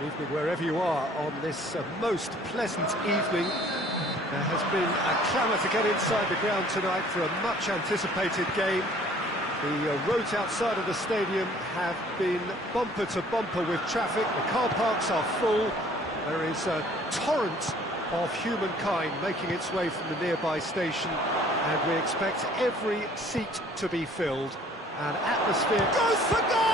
Good evening wherever you are on this most pleasant evening. There has been a clamour to get inside the ground tonight for a much anticipated game. The roads outside of the stadium have been bumper to bumper with traffic. The car parks are full. There is a torrent of humankind making its way from the nearby station, and we expect every seat to be filled. And atmosphere goes for goal!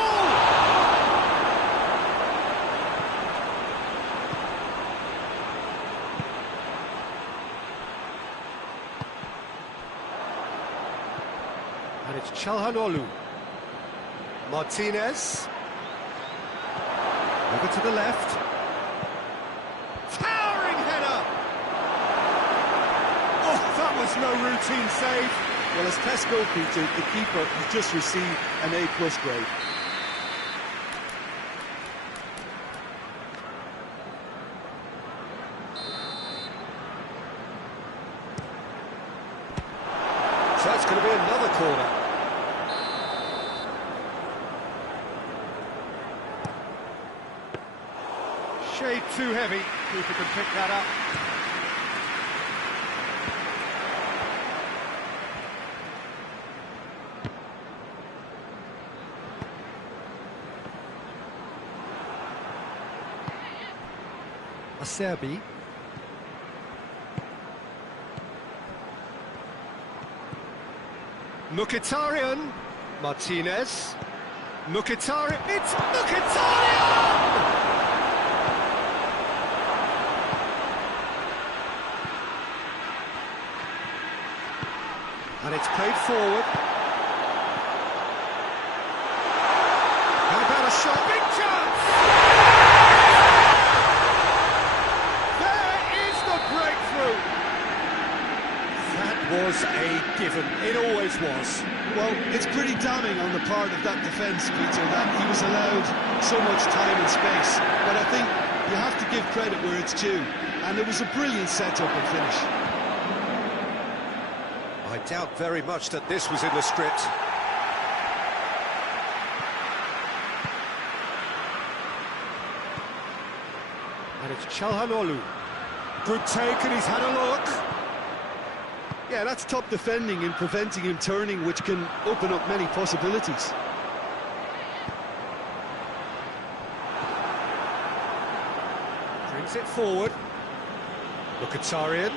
And it's Çalhanoğlu. Martinez. Over to the left. Towering header! Oh, that was no routine save. Well, as test goalkeeper, the keeper has just received an A+ grade. So that's going to be another corner. Shade too heavy. Keeper can pick that up. Acerbi. Mkhitaryan. Martinez. Mkhitaryan. It's Mkhitaryan! And it's played forward. How about a shot? Big chance! There is the breakthrough! That was a given. It always was. Well, it's pretty damning on the part of that defence, Peter, that he was allowed so much time and space. But I think you have to give credit where it's due. And it was a brilliant set-up and finish. I doubt very much that this was in the script. And it's Çalhanoğlu. Good take, and he's had a look. Yeah, that's top defending and preventing him turning, which can open up many possibilities. Brings it forward. Mkhitaryan.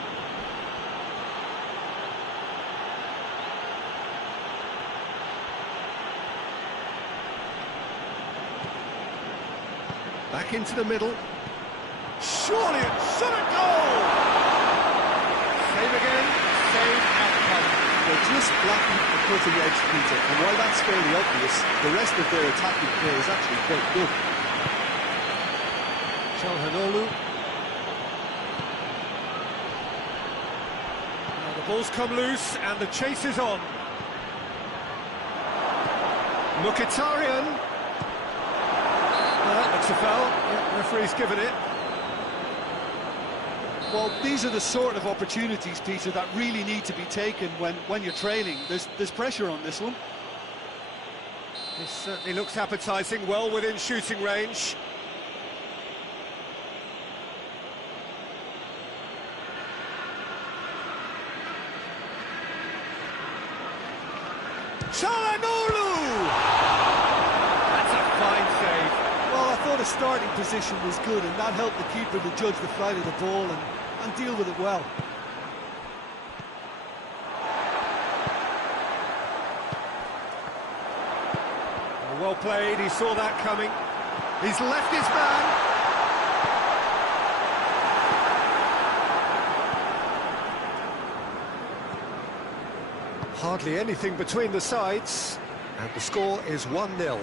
Back into the middle. Surely it should have goal! Save again, save outcome. They're just blocking the cutting edge, Peter, and while that's fairly obvious, the rest of their attacking play is actually quite good. Çalhanoğlu. Now the ball's come loose and the chase is on. Mkhitaryan. That's a foul. Yeah, referee's given it. Well, these are the sort of opportunities, Peter, that really need to be taken when you're trailing. There's pressure on this one. This certainly looks appetising, well within shooting range. Çalhanoğlu! That's a fine save. Well, I thought his starting position was good, and that helped the keeper to judge the flight of the ball and deal with it well. Well played, he saw that coming. He's left his man. Hardly anything between the sides, and the score is 1-0.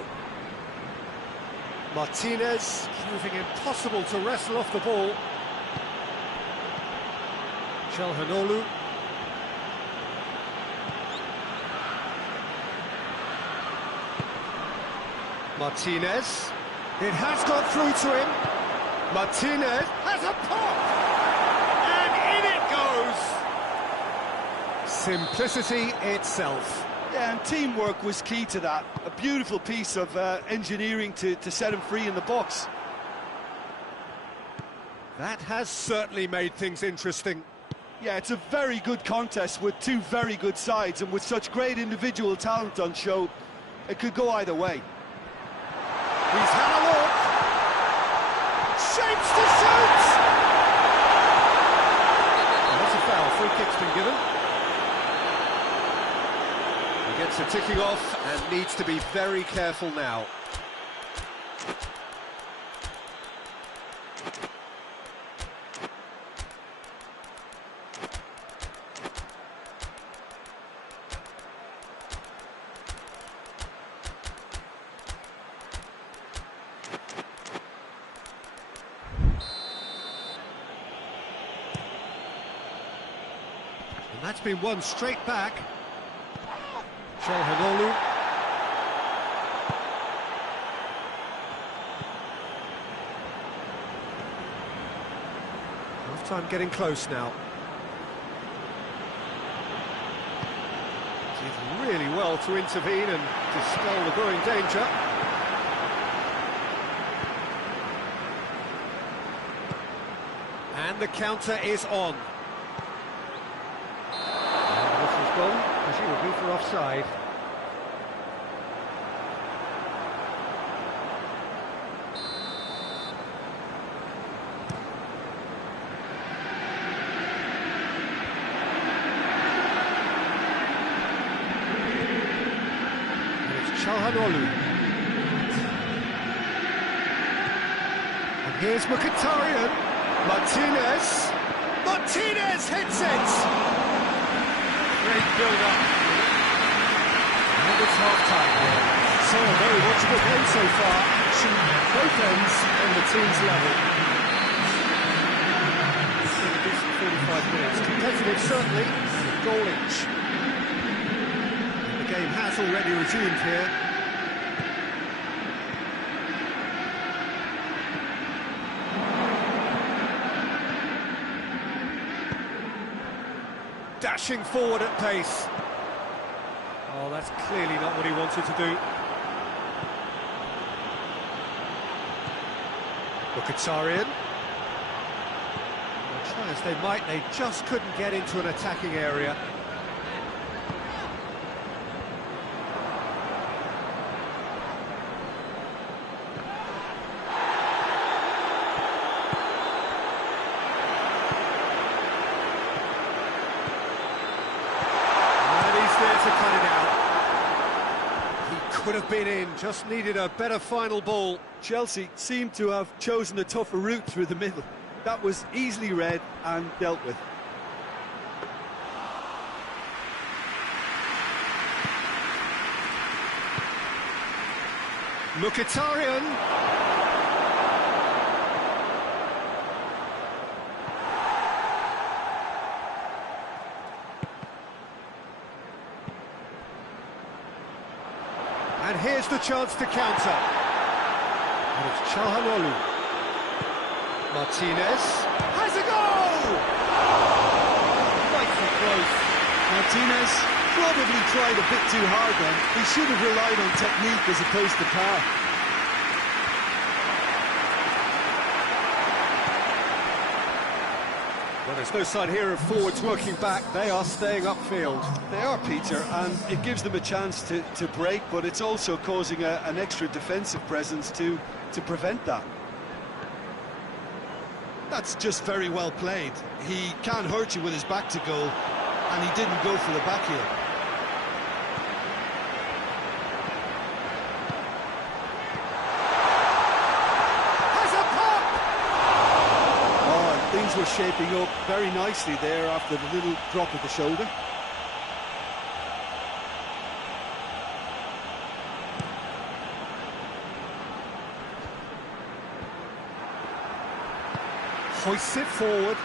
Martinez proving impossible to wrestle off the ball. Çalhanoğlu. Martinez. It has got through to him. Martinez has a pop! And in it goes! Simplicity itself. Yeah, and teamwork was key to that. A beautiful piece of engineering to set him free in the box. That has certainly made things interesting. Yeah, it's a very good contest with two very good sides, and with such great individual talent on show, it could go either way. He's had a look. Shapes to shoot! And that's a foul. Free kick's been given. He gets a ticking off and needs to be very careful now. And that's been won straight back. Chalhanoglu. Half-time getting close now. Did really well to intervene and dispel the growing danger. And the counter is on. Gone, presumably for offside. And it's Chalhanoglu. And here's Mkhitaryan. Martinez hits it! Great build-up. And it's half-time here. So a very watchable game so far. Action both ends on the team's level. It's been a decent 45 minutes. Competitive, certainly, and a goal each. And the game has already resumed here. Dashing forward at pace. Oh, that's clearly not what he wanted to do. Mkhitaryan. Well, try as they might, they just couldn't get into an attacking area. Could have been in, just needed a better final ball. Chelsea seemed to have chosen a tougher route through the middle. That was easily read and dealt with. Mkhitaryan. And here's the chance to counter. And it's Chalhanoglu. Martinez has a goal! Nice and close. Martinez probably tried a bit too hard then. He should have relied on technique as opposed to power. Well, there's no sign here of forwards working back. They are staying upfield. They are, Peter, and it gives them a chance to break, but it's also causing an extra defensive presence to prevent that. That's just very well played. He can't hurt you with his back to goal, and he didn't go for the back heel. Things were shaping up very nicely there after the little drop of the shoulder. Hoists it forward.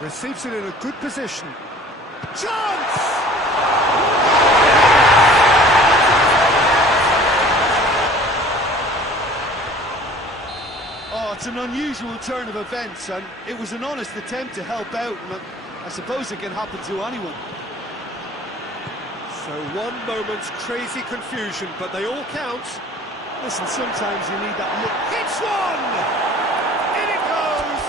Receives it in a good position. Chance! It's an unusual turn of events, and it was an honest attempt to help out, and I suppose it can happen to anyone. So one moment's crazy confusion, but they all count. Listen, sometimes you need that look. Hits one! In it goes!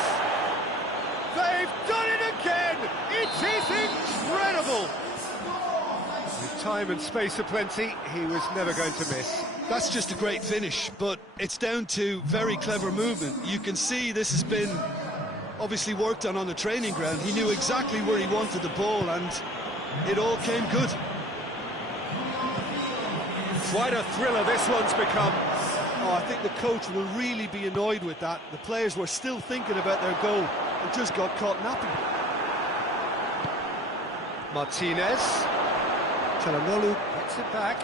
They've done it again! It is incredible! With time and space aplenty, he was never going to miss. That's just a great finish, but it's down to very clever movement. You can see this has been obviously worked on the training ground. He knew exactly where he wanted the ball, and it all came good. Quite a thriller this one's become. Oh, I think the coach will really be annoyed with that. The players were still thinking about their goal and just got caught napping. Martinez. Chalanolu gets it back.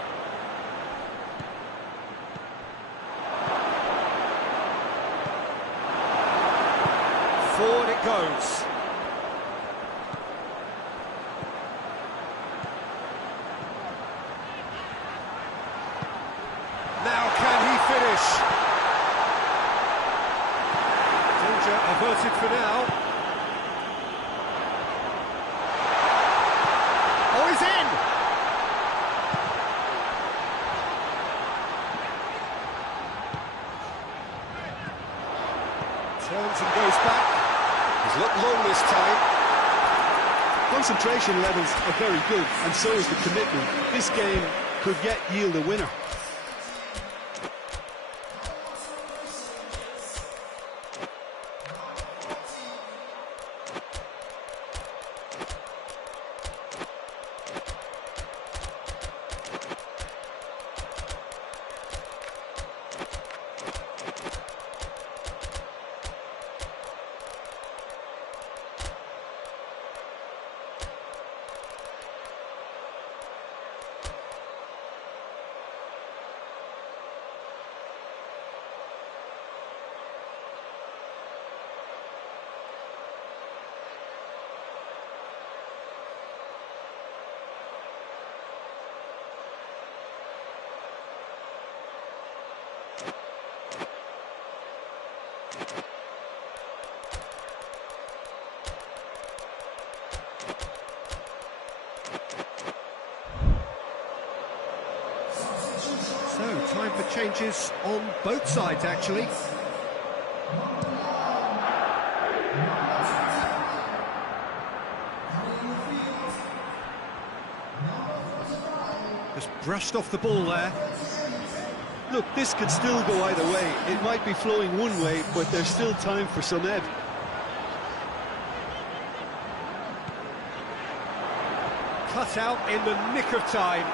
Forward it goes. Now can he finish? Danger averted for now. Oh, he's in! Turns and goes back. He's looked long this time. Concentration levels are very good, and so is the commitment. This game could yet yield a winner. So, time for changes on both sides, actually. Just brushed off the ball there. Look, this could still go either way. It might be flowing one way, but there's still time for some ebb. Cut out in the nick of time.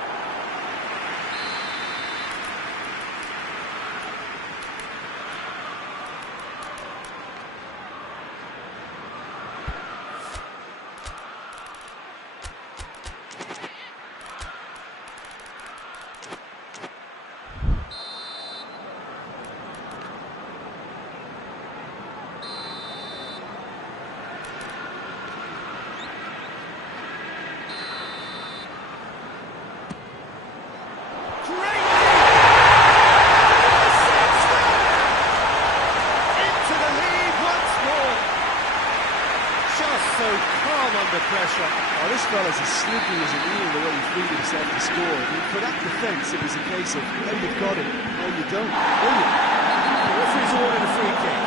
Under pressure. Oh, this fella's as slippery as an eel the way he freed himself to score. I mean, for that defence, it was a case of now you've got it, now you don't. Brilliant. The referee's ordered a free kick.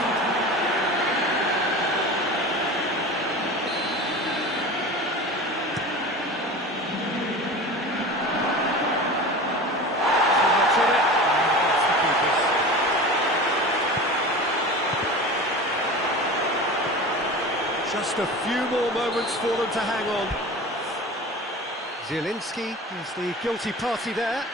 Too much of it. That's the keepers. Just a few more moments for them to hang on. Zielinski is the guilty party there.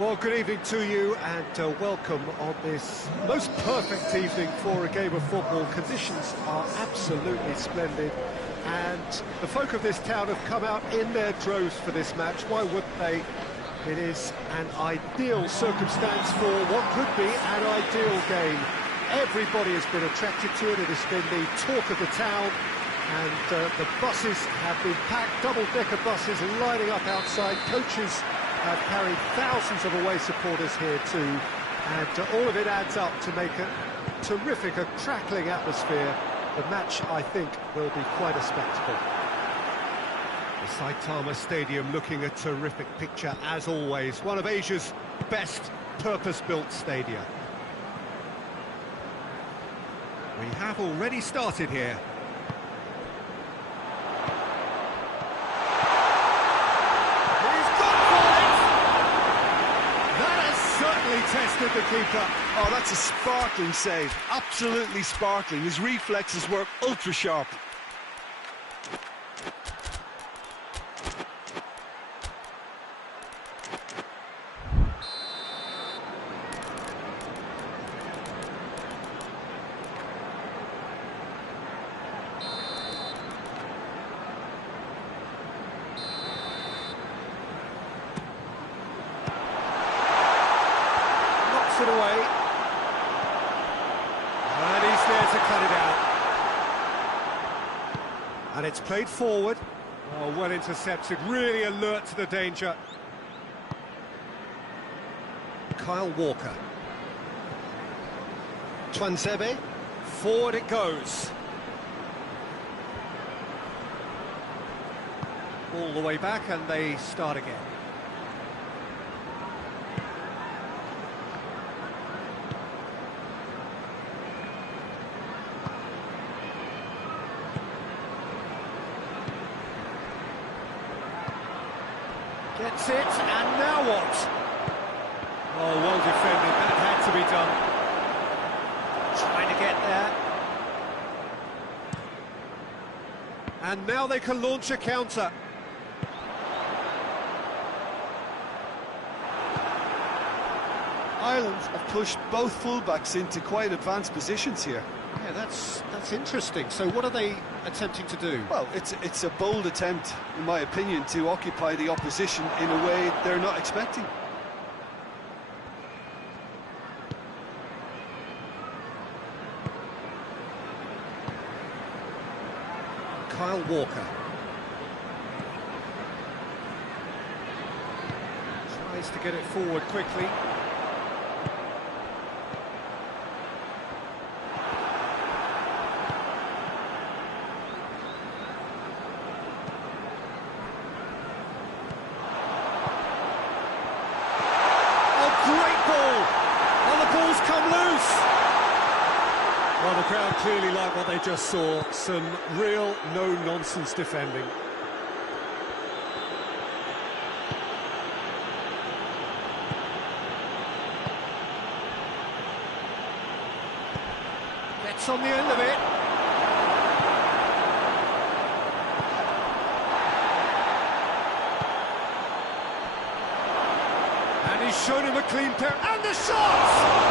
Well, good evening to you and welcome on this most perfect evening for a game of football. Conditions are absolutely splendid and the folk of this town have come out in their droves for this match. Why wouldn't they? It is an ideal circumstance for what could be an ideal game. Everybody has been attracted to it. It has been the talk of the town and the buses have been packed, double-decker buses lining up outside. Coaches have carried thousands of away supporters here too, and all of it adds up to make a terrific, a crackling atmosphere. The match, I think, will be quite a spectacle. The Saitama Stadium looking a terrific picture as always, one of Asia's best purpose-built stadia. We have already started here. Tested the keeper. Oh, that's a sparkling save. Absolutely sparkling. His reflexes were ultra sharp. It away, and he's there to cut it out, and it's played forward. Oh, well intercepted, really alert to the danger. Kyle Walker, Tuanzebe, forward it goes, all the way back, and they start again. Gets it, and now what? Oh, well defended, that had to be done. Trying to get there. And now they can launch a counter. Ireland have pushed both fullbacks into quite advanced positions here. Yeah, that's interesting. So what are they attempting to do? Well, it's a bold attempt, in my opinion, to occupy the opposition in a way they're not expecting. Kyle Walker tries to get it forward quickly. Great ball! Oh, the ball's come loose! Well, the crowd clearly like what they just saw. Some real no-nonsense defending. Gets on the end of it. He's shown him a clean pair, and the shot!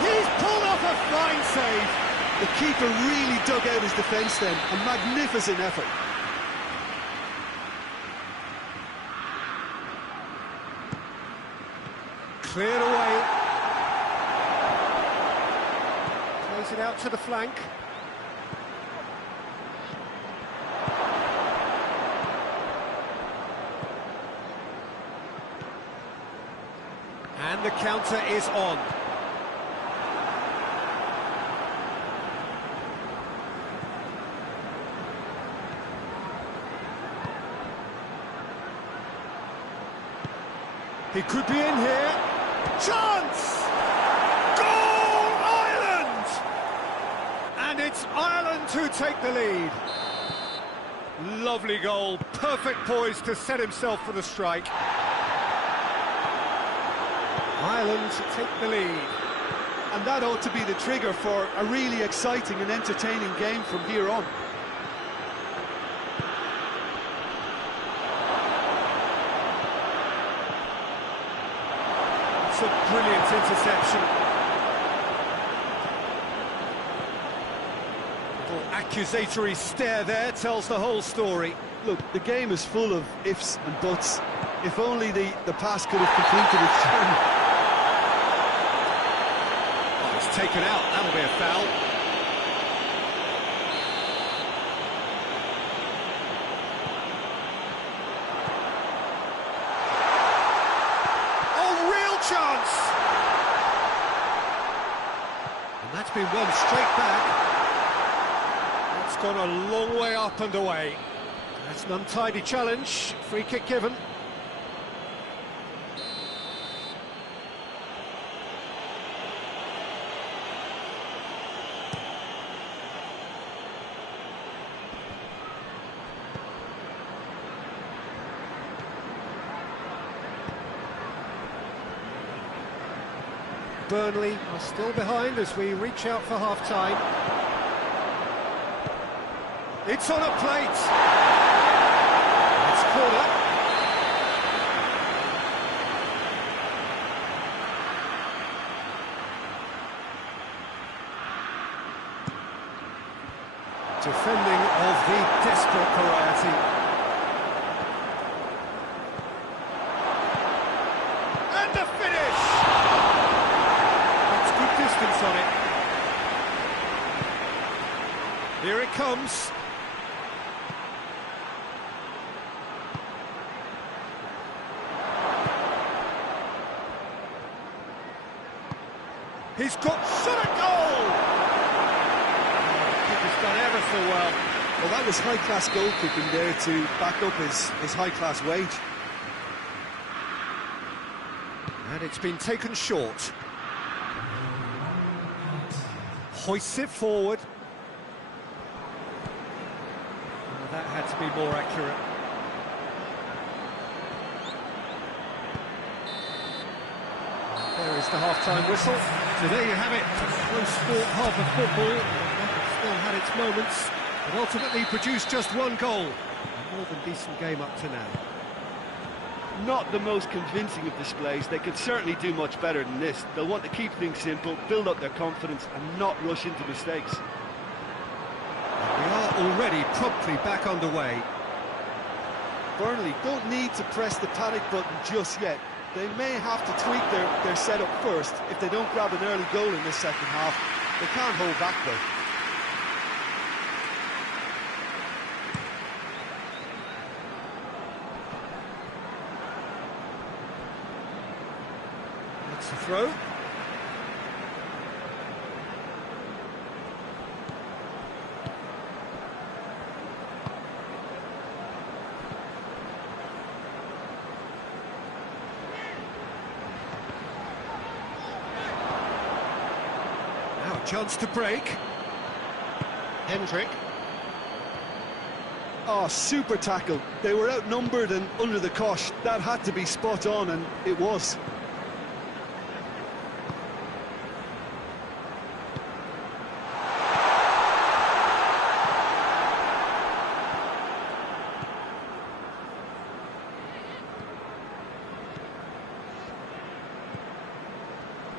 He's pulled off a fine save. The keeper really dug out his defence then, a magnificent effort. Cleared away. Plays it out to the flank. And the counter is on. He could be in here. Chance! Goal, Ireland! And it's Ireland who take the lead. Lovely goal, perfect poise to set himself for the strike. Ireland take the lead. And that ought to be the trigger for a really exciting and entertaining game from here on. Little accusatory stare there tells the whole story. Look, the game is full of ifs and buts. If only the pass could have completed its journey. Oh, it's taken out, that'll be a foul. Oh, real chance! And that's been won straight back. It's gone a long way up and away. That's an untidy challenge. Free kick given. Burnley are still behind as we reach out for half-time. It's on a plate. It's corner. Defending of the desperate variety. And the finish! That's good distance on it. Here it comes. He's got shot a goal! The keeper's done ever so well. Well, that was high-class goalkeeping there to back up his high-class wage. And it's been taken short. Hoists it forward. Well, that had to be more accurate. There is the half-time whistle. So there you have it. A close sport half of football. It still had its moments, but ultimately produced just one goal. A more than decent game up to now. Not the most convincing of displays. They could certainly do much better than this. They'll want to keep things simple, build up their confidence and not rush into mistakes. We are already promptly back underway. Burnley don't need to press the panic button just yet. They may have to tweak their setup first if they don't grab an early goal in this second half. They can't hold back though. That's a throw. Chance to break. Hendrick. Oh, super tackle. They were outnumbered and under the cosh. That had to be spot on, and it was.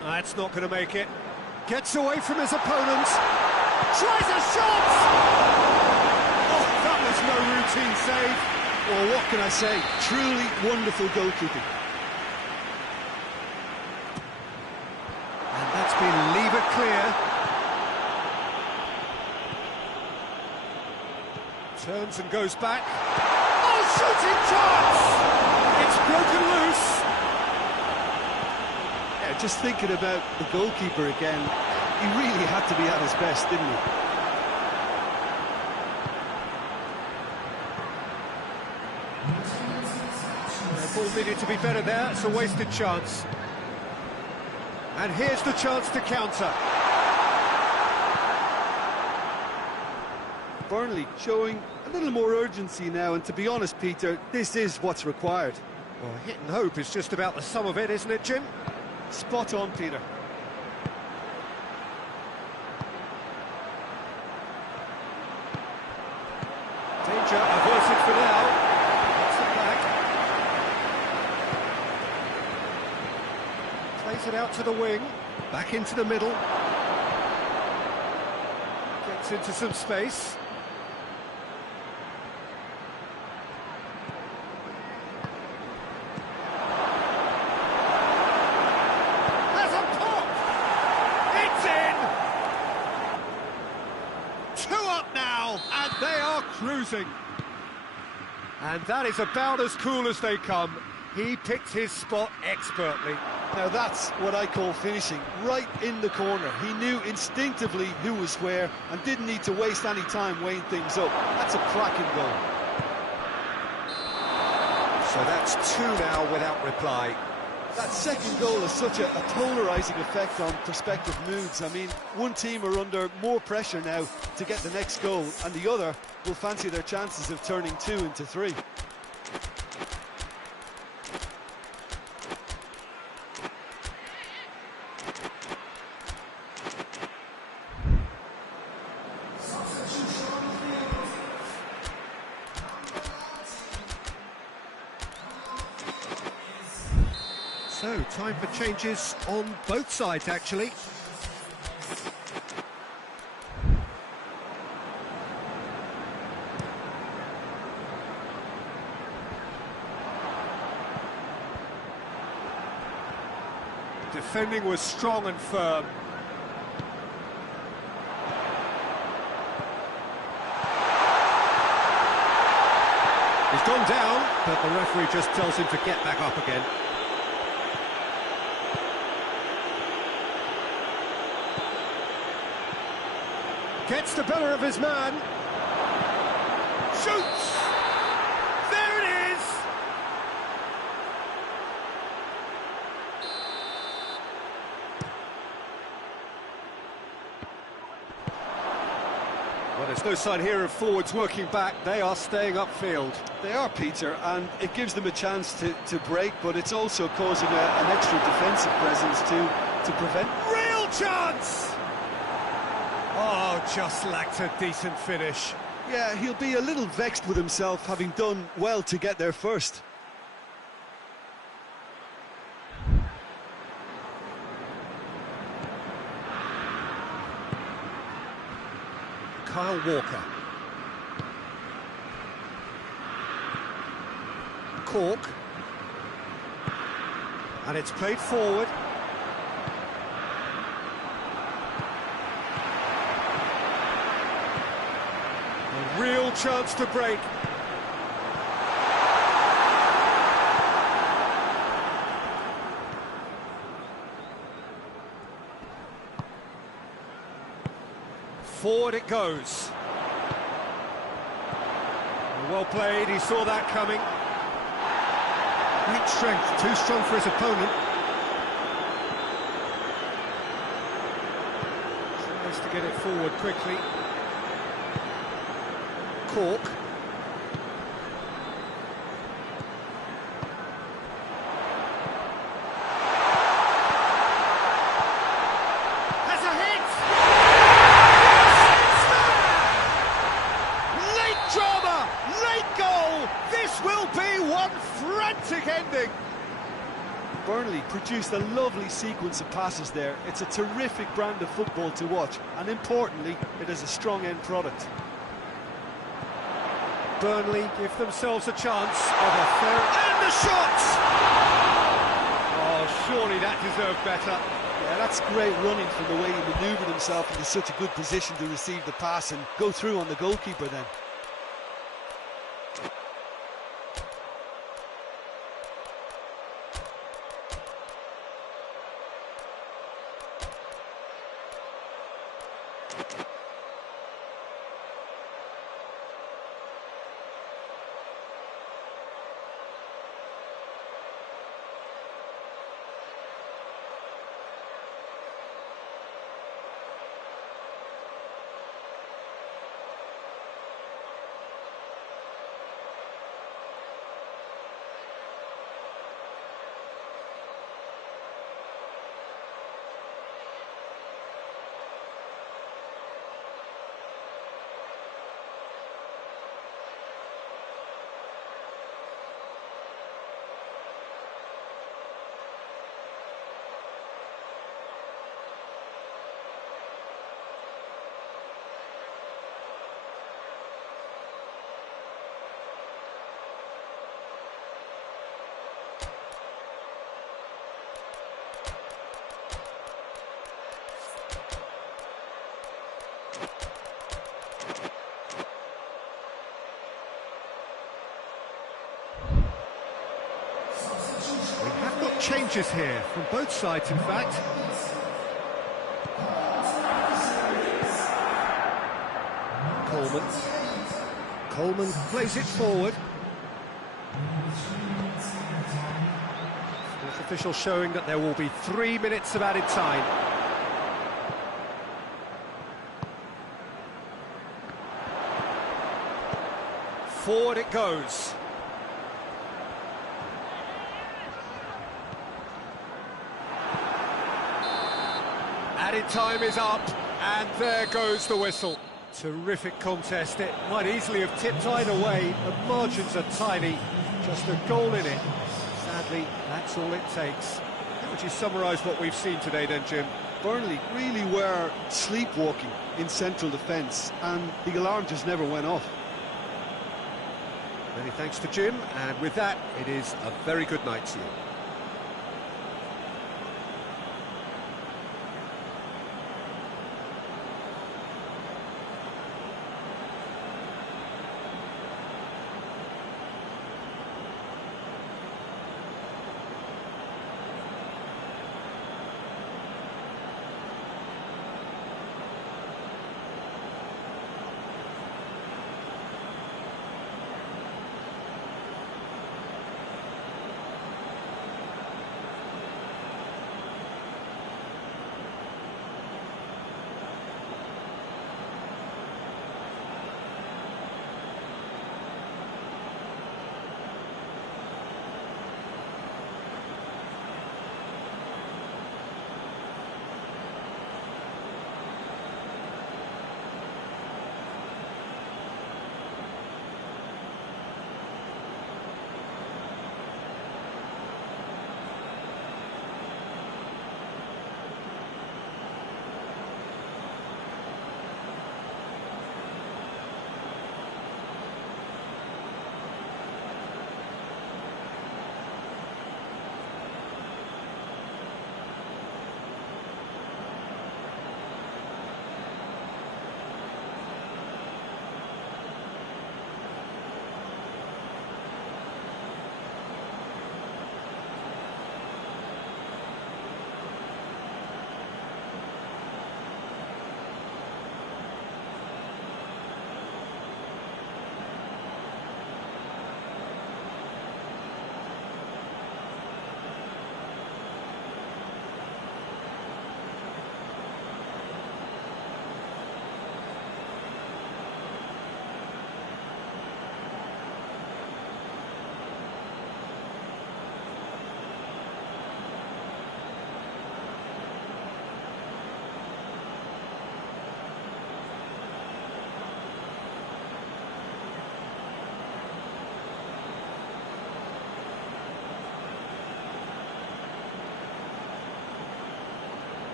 That's not going to make it. Gets away from his opponents. Tries a shot! Oh, that was no routine save. Well, what can I say? Truly wonderful goalkeeping. And that's been lever clear. Turns and goes back. Oh, shooting chance! It's broken loose. Just thinking about the goalkeeper again, he really had to be at his best, didn't he? The ball needed to be better there, it's a wasted chance. And here's the chance to counter. Burnley showing a little more urgency now, and to be honest, Peter, this is what's required. Well, hit and hope is just about the sum of it, isn't it, Jim? Spot on, Peter. Danger averted for now. Gets it back. Plays it out to the wing. Back into the middle. Gets into some space. Has a pop! It's in! 2 up now, and they are cruising. And that is about as cool as they come. He picked his spot expertly. Now that's what I call finishing, right in the corner. He knew instinctively who was where and didn't need to waste any time weighing things up. That's a cracking goal. So that's 2 now without reply. That second goal has such a polarising effect on prospective moods. I mean, one team are under more pressure now to get the next goal, and the other will fancy their chances of turning 2 into 3. So, time for changes on both sides, actually. Defending was strong and firm. He's gone down, but the referee just tells him to get back up again. Gets the better of his man. Shoots! There it is! Well, there's no sign here of forwards working back. They are staying upfield. They are, Peter, and it gives them a chance to break, but it's also causing an extra defensive presence to prevent. Real chance! Oh, just lacked a decent finish. Yeah, he'll be a little vexed with himself, having done well to get there first. Kyle Walker. Cork. And it's played forward. A real chance to break. Forward it goes. Well played, he saw that coming. Great strength, too strong for his opponent. Tries to get it forward quickly. Cork. Has a hit! Late drama, late goal. This will be one frantic ending. Burnley produced a lovely sequence of passes there. It's a terrific brand of football to watch, and importantly, it is a strong end product. Burnley give themselves a chance of a fair... And the shot! Oh, surely that deserved better. Yeah, that's great running from the way he manoeuvred himself into such a good position to receive the pass and go through on the goalkeeper then. changes here, from both sides in fact. Coleman plays it forward. Fourth official showing that there will be 3 minutes of added time. Forward it goes. Added time is up, and there goes the whistle. Terrific contest. It might easily have tipped either way. The margins are tiny, just a goal in it. Sadly, that's all it takes. How would you summarise what we've seen today then, Jim? Burnley really were sleepwalking in central defence, and the alarm just never went off. Many thanks to Jim, and with that, it is a very good night to you.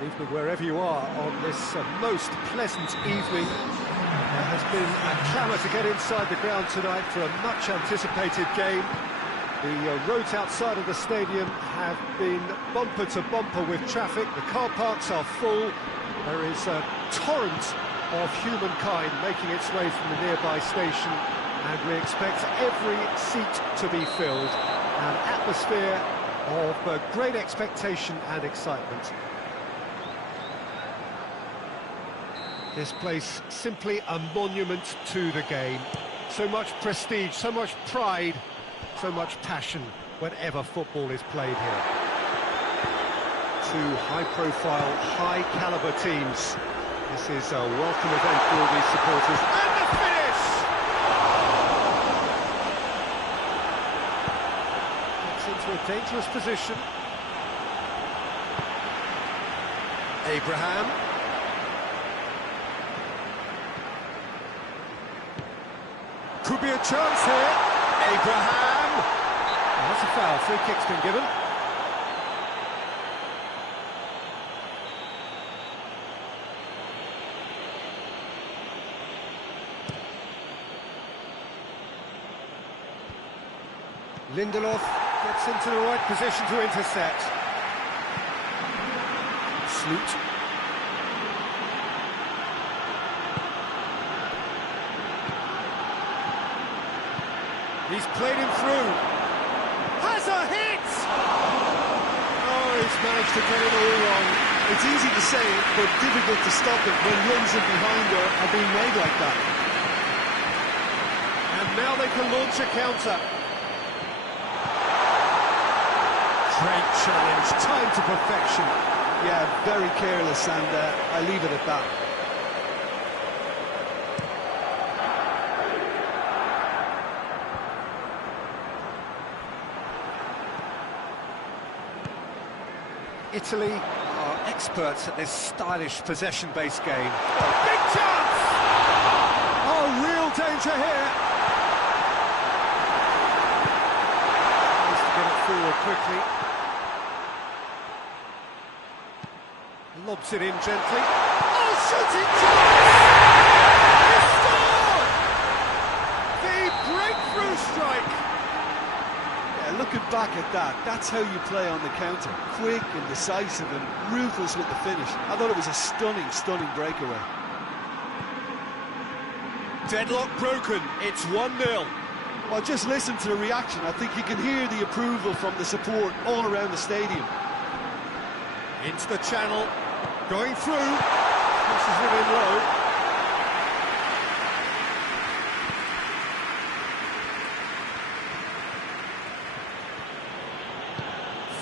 Good evening wherever you are on this most pleasant evening. There has been a clamour to get inside the ground tonight for a much anticipated game. The roads outside of the stadium have been bumper to bumper with traffic. The car parks are full. There is a torrent of humankind making its way from the nearby station, and we expect every seat to be filled. An atmosphere of great expectation and excitement. This place simply a monument to the game. So much prestige, so much pride, so much passion whenever football is played here. Two high-profile, high-caliber teams. This is a welcome event for all these supporters. And the finish! Gets into a dangerous position. Abraham. Could be a chance here. Abraham. Oh, that's a foul. Free kick's been given. Lindelof gets into the right position to intercept. Sloot. He's played him through. Has a hit! Oh, he's managed to get it all wrong. It's easy to say it, but difficult to stop it when runs in behind are being made like that. And now they can launch a counter. Great challenge, time to perfection. Yeah, very careless, and I leave it at that. Italy are experts at this stylish possession-based game. Oh, big chance! Oh, real danger here. Needs to get it forward quickly. Lobs it in gently. Oh, shooting chance! He scored! The breakthrough strike! Looking back at that, that's how you play on the counter. Quick and decisive and ruthless with the finish. I thought it was a stunning, stunning breakaway. Deadlock broken, it's 1-0. Well, just listen to the reaction. I think you can hear the approval from the support all around the stadium. Into the channel, going through, pushes it in low.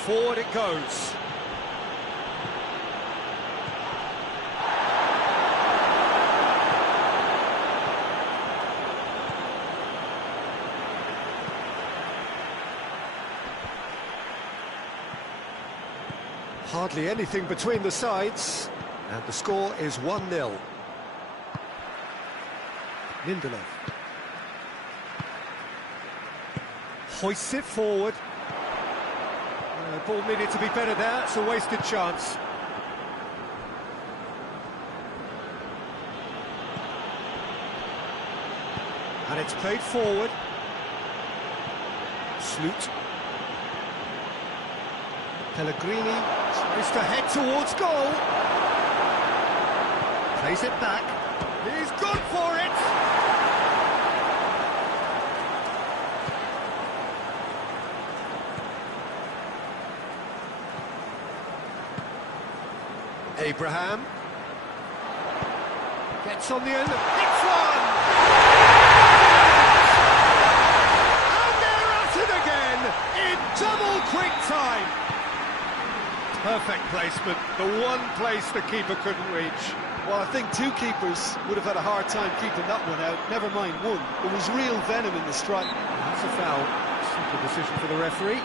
Forward it goes. Hardly anything between the sides, and the score is 1-0. Lindelof hoists it forward. The ball needed to be better there, it's a wasted chance. And it's played forward. Sloot. Pellegrini tries to head towards goal. Plays it back. He's gone for it! Abraham gets on the end of it's one! And they're at it again in double quick time. Perfect placement, the one place the keeper couldn't reach. Well, I think two keepers would have had a hard time keeping that one out, never mind one. There was real venom in the strike. That's a foul. Simple decision for the referee.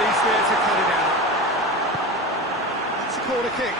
He's there to cut it out. That's a corner kick.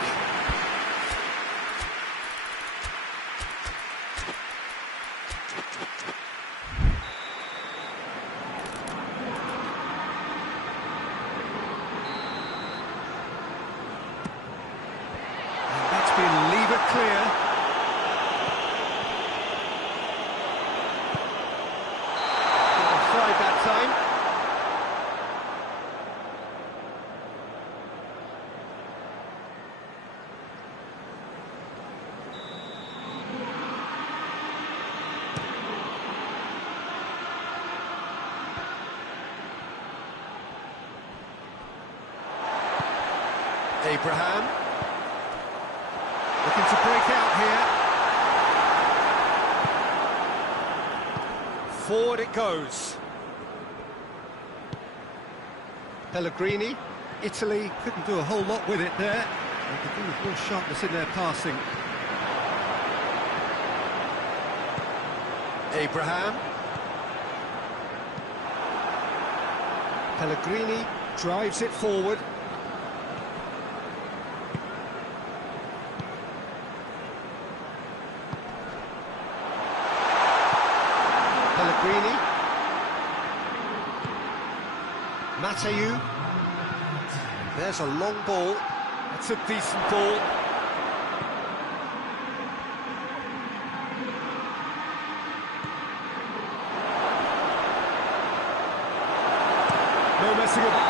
Abraham. Looking to break out here. Forward it goes. Pellegrini. Italy couldn't do a whole lot with it there. They could do with more sharpness in their passing. Abraham. Pellegrini drives it forward. Pellegrini. Mateu. There's a long ball. That's a decent ball. No messing about.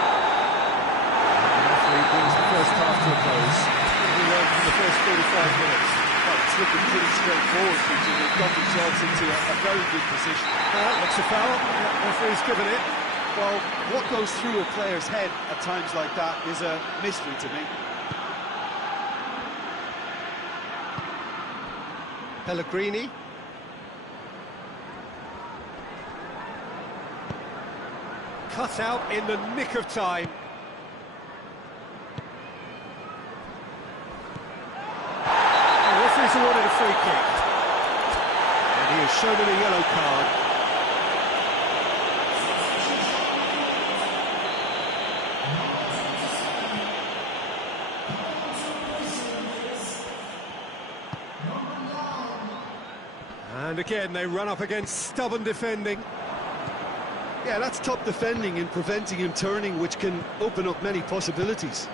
The referee brings the first half to a close. What have we learned from the first 45 minutes? Well, it's looking pretty straightforward, Peter. They've got themselves into a very good position. Looks a foul. Yeah, referee's given it. Well, what goes through a player's head at times like that is a mystery to me. Pellegrini. Cut out in the nick of time. The referee's awarded a free kick. And he is shown in a yellow card. And again, they run up against stubborn defending. Yeah, that's top defending and preventing him turning, which can open up many possibilities.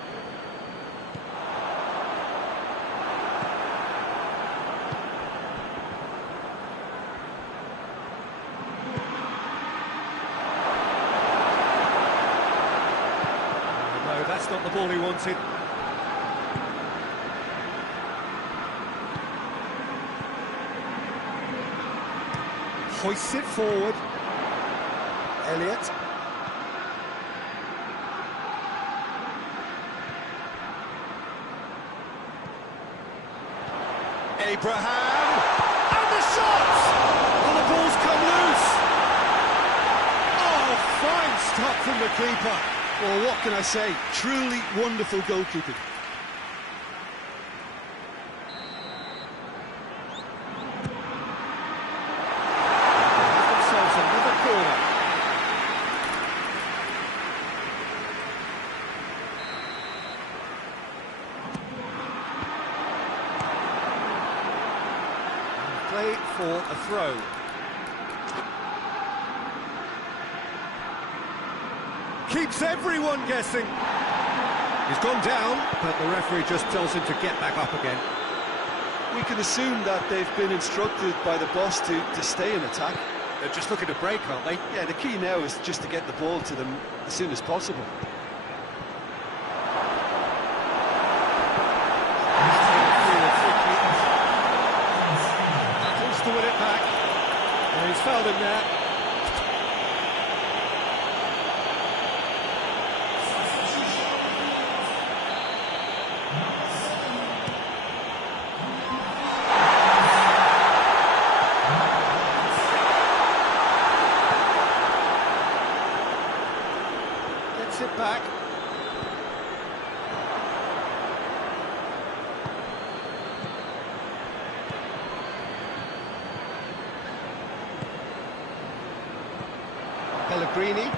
No, that's not the ball he wanted. Hoists it forward. Elliott. Abraham. And the shot! Oh, the ball's come loose. Oh, fine stop from the keeper. Well, what can I say? Truly wonderful goalkeeping. Themselves another corner. Play for a throw. Keeps everyone guessing. He's gone down, but the referee just tells him to get back up again. We can assume that they've been instructed by the boss to stay in attack. They're just looking to break, aren't they? Yeah, the key now is just to get the ball to them as soon as possible. Wants to win it back. And he's fouled him there. Gets it back. Pellegrini.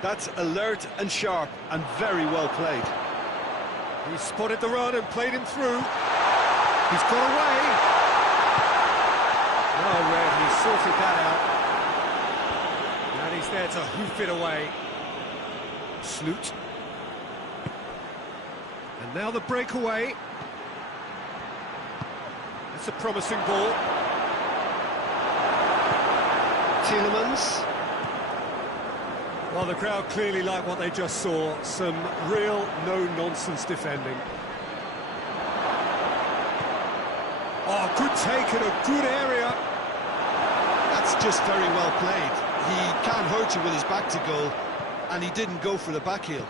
That's alert and sharp and very well played. He spotted the run and played him through. He's got away. Well read, he sorted that out. And he's there to hoof it away. Snoot. And now the breakaway. It's a promising ball. Tielemans. Well, the crowd clearly like what they just saw. Some real no-nonsense defending. Oh, good take in a good area. That's just very well played. He can't hurt you with his back to goal, and he didn't go for the back heel.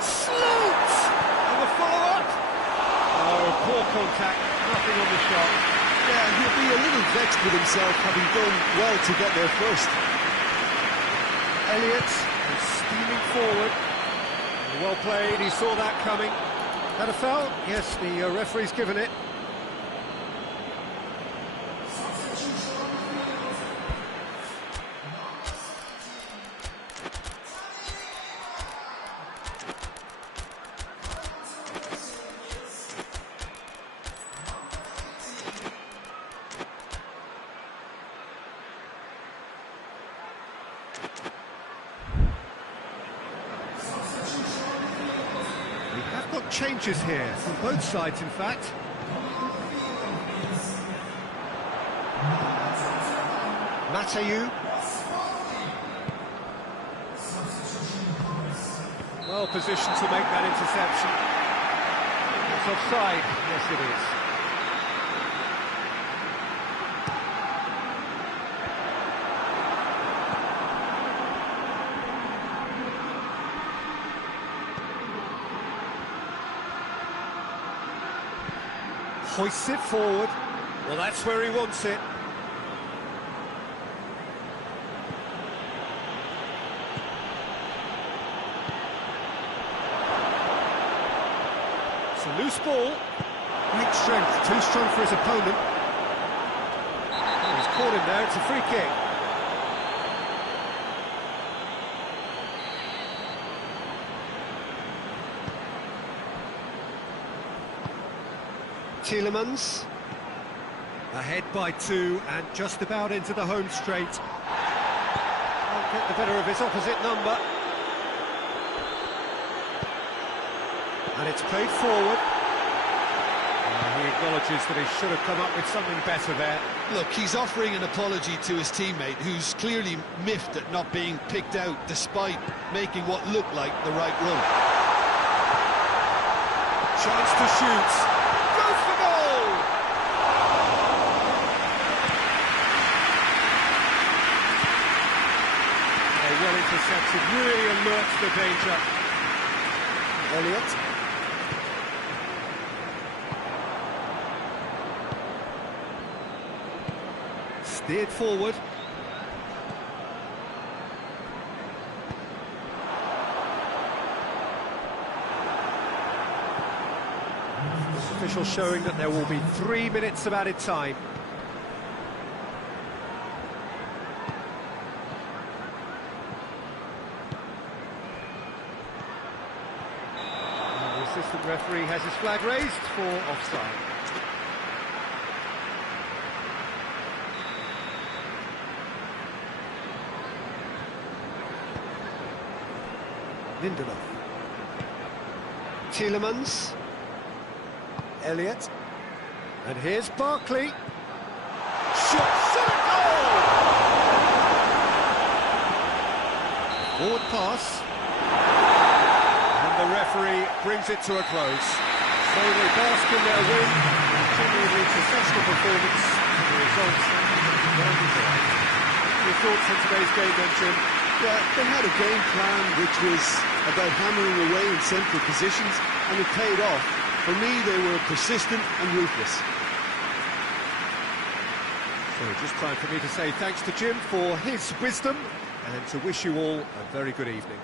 Sloops! And the follow-up! Oh, poor contact, nothing on the shot. Yeah, and he'll be a little vexed with himself, having done well to get there first. Elliott is steaming forward. Well played, he saw that coming. Had a foul? Yes, the referee's given it. We have got changes here, from both sides in fact. Matayu. Well positioned to make that interception. It's offside, yes it is. Hoists it forward. Well, that's where he wants it. It's a loose ball. Great strength, too strong for his opponent. Oh, he's caught him there, it's a free kick. Tielemans, ahead by 2 and just about into the home straight. Can't get the better of his opposite number. And it's played forward. He acknowledges that he should have come up with something better there. Look, he's offering an apology to his teammate, who's clearly miffed at not being picked out despite making what looked like the right run. Chance to shoot. Goes for goal! Well intercepted, really alert to the danger. Elliott. Steered forward. Official showing that there will be 3 minutes of added time. And the assistant referee has his flag raised for offside. Lindelof. Tielemans. Elliott. And here's Barkley. Shot at goal! Forward pass. And the referee brings it to a close. So they bask in their win. Genuinely professional performance. The results well deserved. Your thoughts on today's game then, Jim? Yeah, they had a game plan which was about hammering away in central positions, and it paid off. For me, they were persistent and ruthless. So just time for me to say thanks to Jim for his wisdom and to wish you all a very good evening.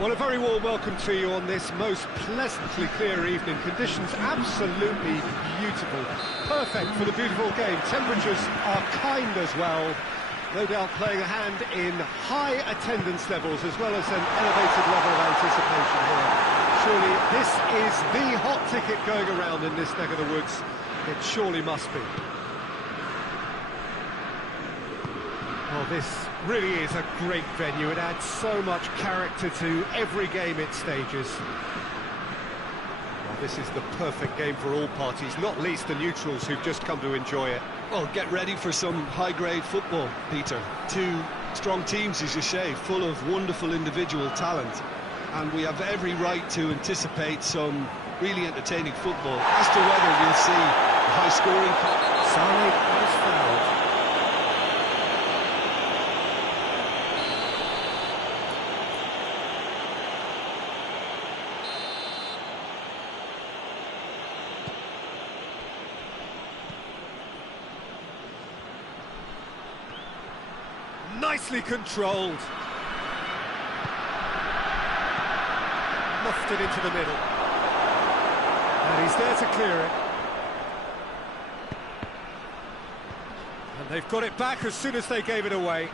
Well, a very warm welcome to you on this most pleasantly clear evening. Conditions absolutely beautiful. Perfect for the beautiful game. Temperatures are kind as well. No doubt playing a hand in high attendance levels as well as an elevated level of anticipation here. Surely this is the hot ticket going around in this neck of the woods. It surely must be. Well, this really is a great venue. It adds so much character to every game it stages. Well, this is the perfect game for all parties, not least the neutrals who've just come to enjoy it. Well, get ready for some high-grade football, Peter. Two strong teams, as you say, full of wonderful individual talent. And we have every right to anticipate some really entertaining football. As to whether we'll see a high-scoring... Sane was fouled. Nicely controlled. Muffed it into the middle. And he's there to clear it. And they've got it back as soon as they gave it away.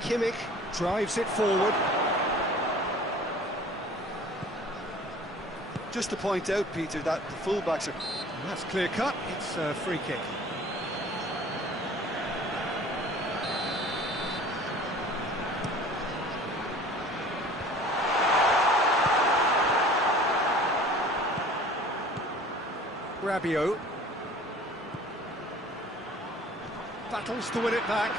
Kimmich drives it forward. Just to point out, Peter, that the full-backs are... And that's clear cut. It's a free kick. Rabiot battles to win it back.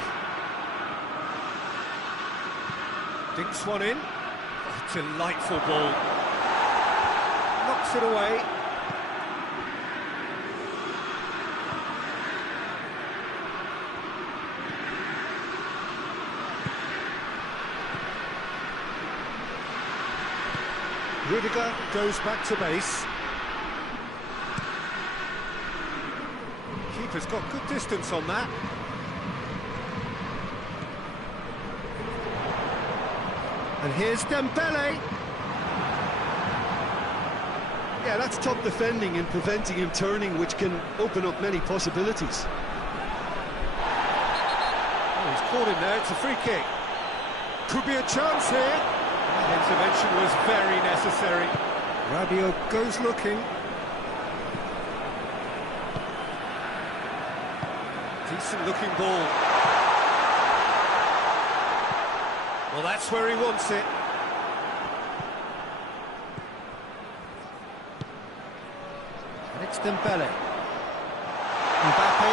Dinks one in. Oh, delightful ball. Knocks it away. Rudiger goes back to base. Keeper's got good distance on that. And here's Dembele. Yeah, that's top defending and preventing him turning, which can open up many possibilities. Oh, he's caught in there, it's a free kick. Could be a chance here. That intervention was very necessary. Rabiot goes looking. Decent looking ball. Well, that's where he wants it. And it's Dembele. Mbappe.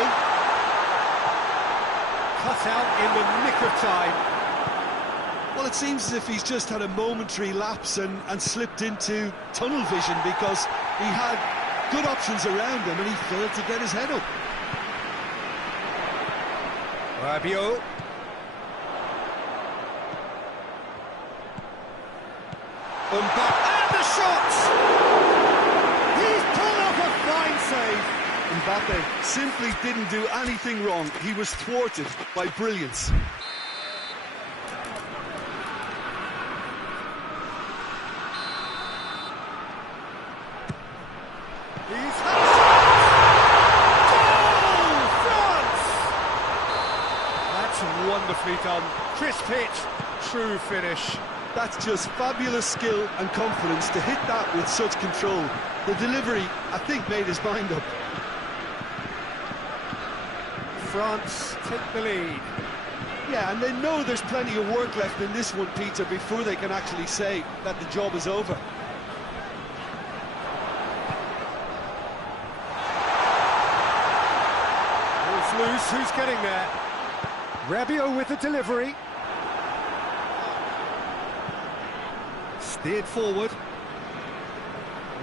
Cut out in the nick of time. Well, it seems as if he's just had a momentary lapse and slipped into tunnel vision, because he had good options around him and he failed to get his head up. Rabiot. Mbappe, and the shot! He's pulled off a fine save. Mbappe simply didn't do anything wrong. He was thwarted by brilliance. He's had a shot! Goal! France! That's wonderfully done. Crisp hit, true finish. That's just fabulous skill and confidence to hit that with such control. The delivery, I think, made his mind up. France take the lead. Yeah, and they know there's plenty of work left in this one, Peter, before they can actually say that the job is over. Ball's loose, who's getting there? Rabiot with the delivery. Steered forward.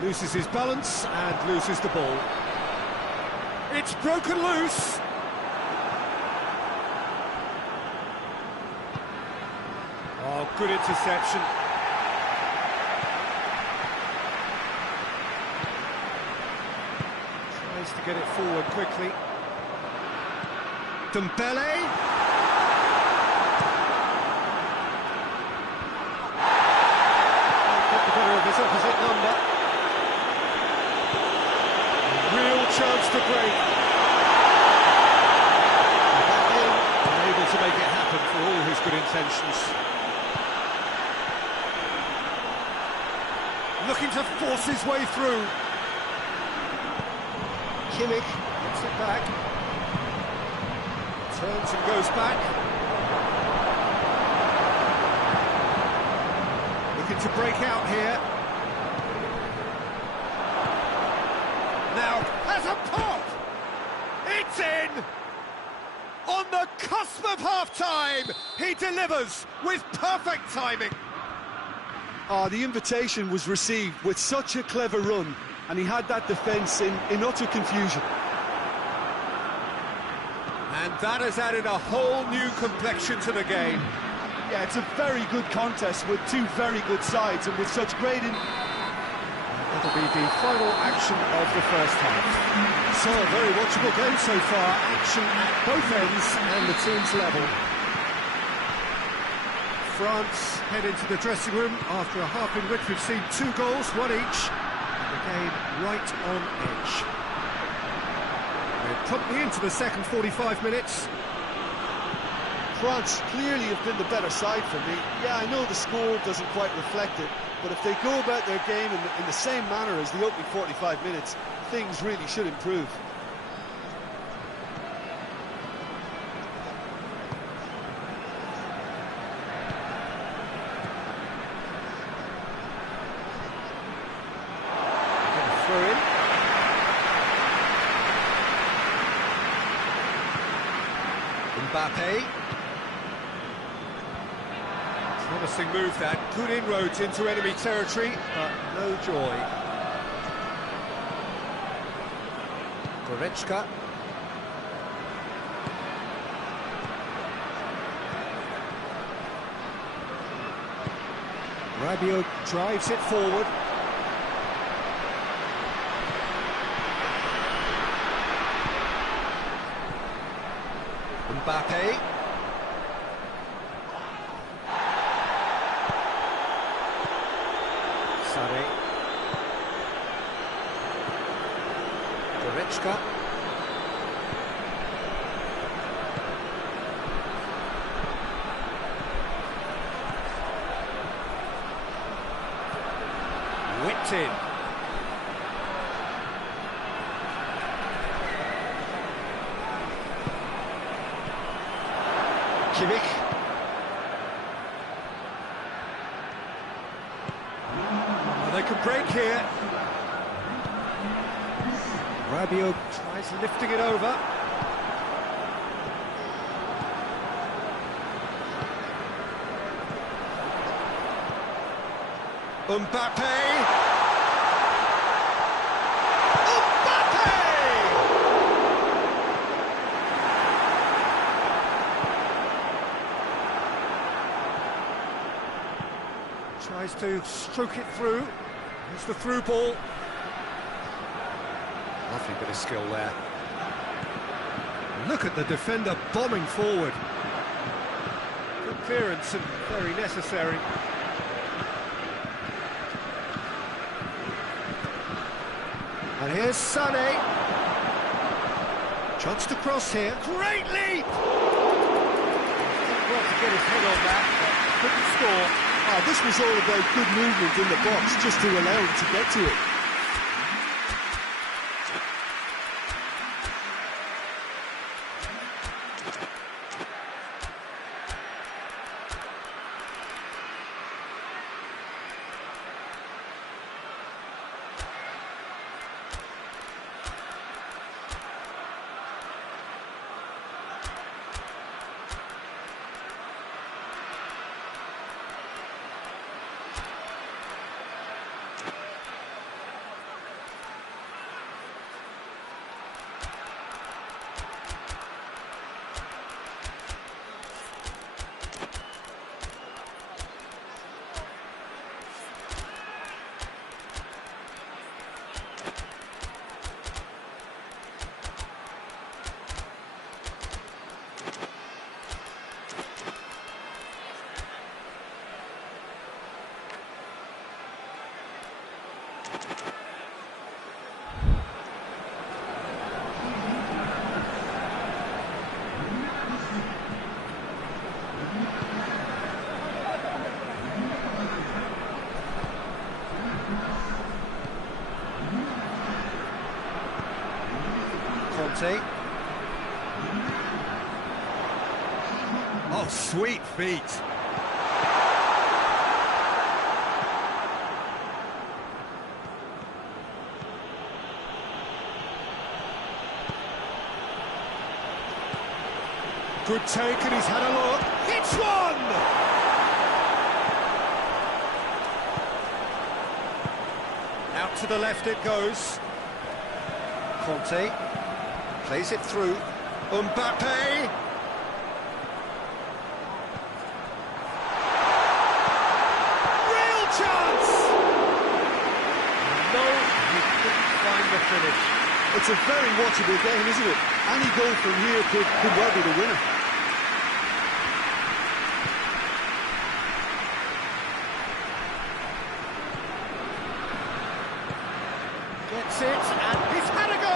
Loses his balance and loses the ball. It's broken loose. Oh, good interception. Tries to get it forward quickly. Dembele. Got the better of his opposite number. Real chance to break. Unable to make it happen for all his good intentions. Looking to force his way through. Kimmich gets it back. Turns and goes back. Looking to break out here. Now has a pop! It's in! On the cusp of half-time, he delivers with perfect timing. The invitation was received with such a clever run, and he had that defence in utter confusion. And that has added a whole new complexion to the game. Yeah, it's a very good contest with two very good sides, and with such great... That'll be the final action of the first half. So, a very watchable game so far. Action at both ends and the teams level. France head into the dressing room after a half in which we've seen 2 goals, 1 each, and the game right on edge. We're promptly into the second 45 minutes. France clearly have been the better side for me. Yeah, I know the score doesn't quite reflect it, but if they go about their game in the same manner as the opening 45 minutes, things really should improve. Mbappe. Promising move that. Good inroads into enemy territory, but no joy. Goretzka. Rabiot drives it forward. Mbappe. Sarri. Goretzka. Whipped in. Kimmich. Oh, they could break here. Rabiot tries lifting it over. Mbappe! Tries to stroke it through. It's the through ball. Lovely bit of skill there. Look at the defender bombing forward. Good clearance and very necessary. And here's Sané. Chance to cross here. Great leap! Well, to get his head on that, but couldn't score. Oh, this was all about good movement in the box, just to allow him to get to it. Oh, sweet feet. Good take, and he's had a look. Hits one! Out to the left it goes. Conte plays it through. Mbappe! Real chance! No, he couldn't find the finish. It's a very watchable game, isn't it? Any goal from here could well be the winner. Gets it, and he's had a go!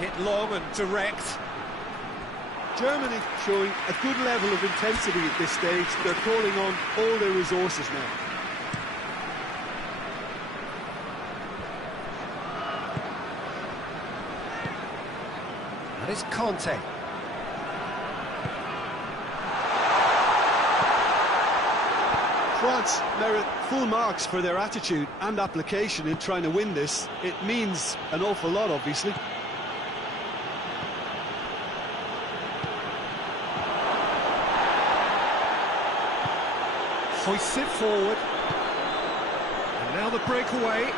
Hit long and direct. Germany showing a good level of intensity at this stage. They're calling on all their resources now. That is Conte. France merit full marks for their attitude and application in trying to win this. It means an awful lot, obviously. Hoists it forward. And now the breakaway.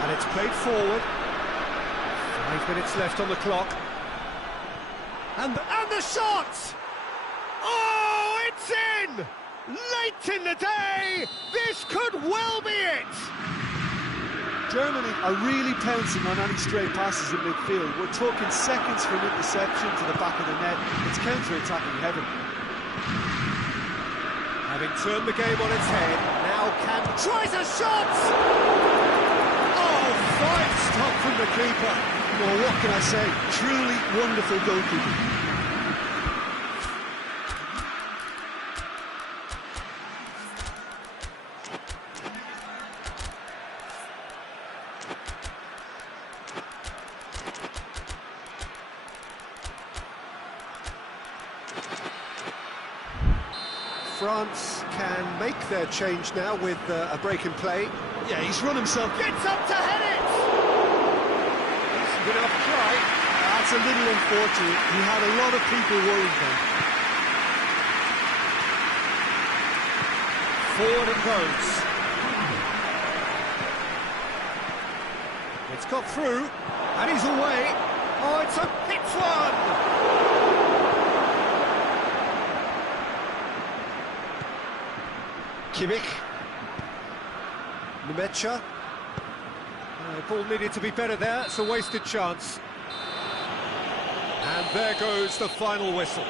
And it's played forward. 5 minutes left on the clock. And the shot! Oh, it's in! Late in the day, this could well be it! Germany are really pouncing on any stray passes in midfield. We're talking seconds from interception to the back of the net. It's counter-attacking heaven. Having turned the game on its head, now tries a shot! Oh, fine stop from the keeper. Well, what can I say? Truly wonderful goalkeeping. France can make their change now with a break in play. Yeah, he's run himself. Gets up to head it! Decent enough try. That's a little unfortunate. He had a lot of people worried then. Forward it goes. It's got through, and he's away. Oh, it's one! Kimmich. Numecha. Ball needed to be better there, it's a wasted chance. And there goes the final whistle.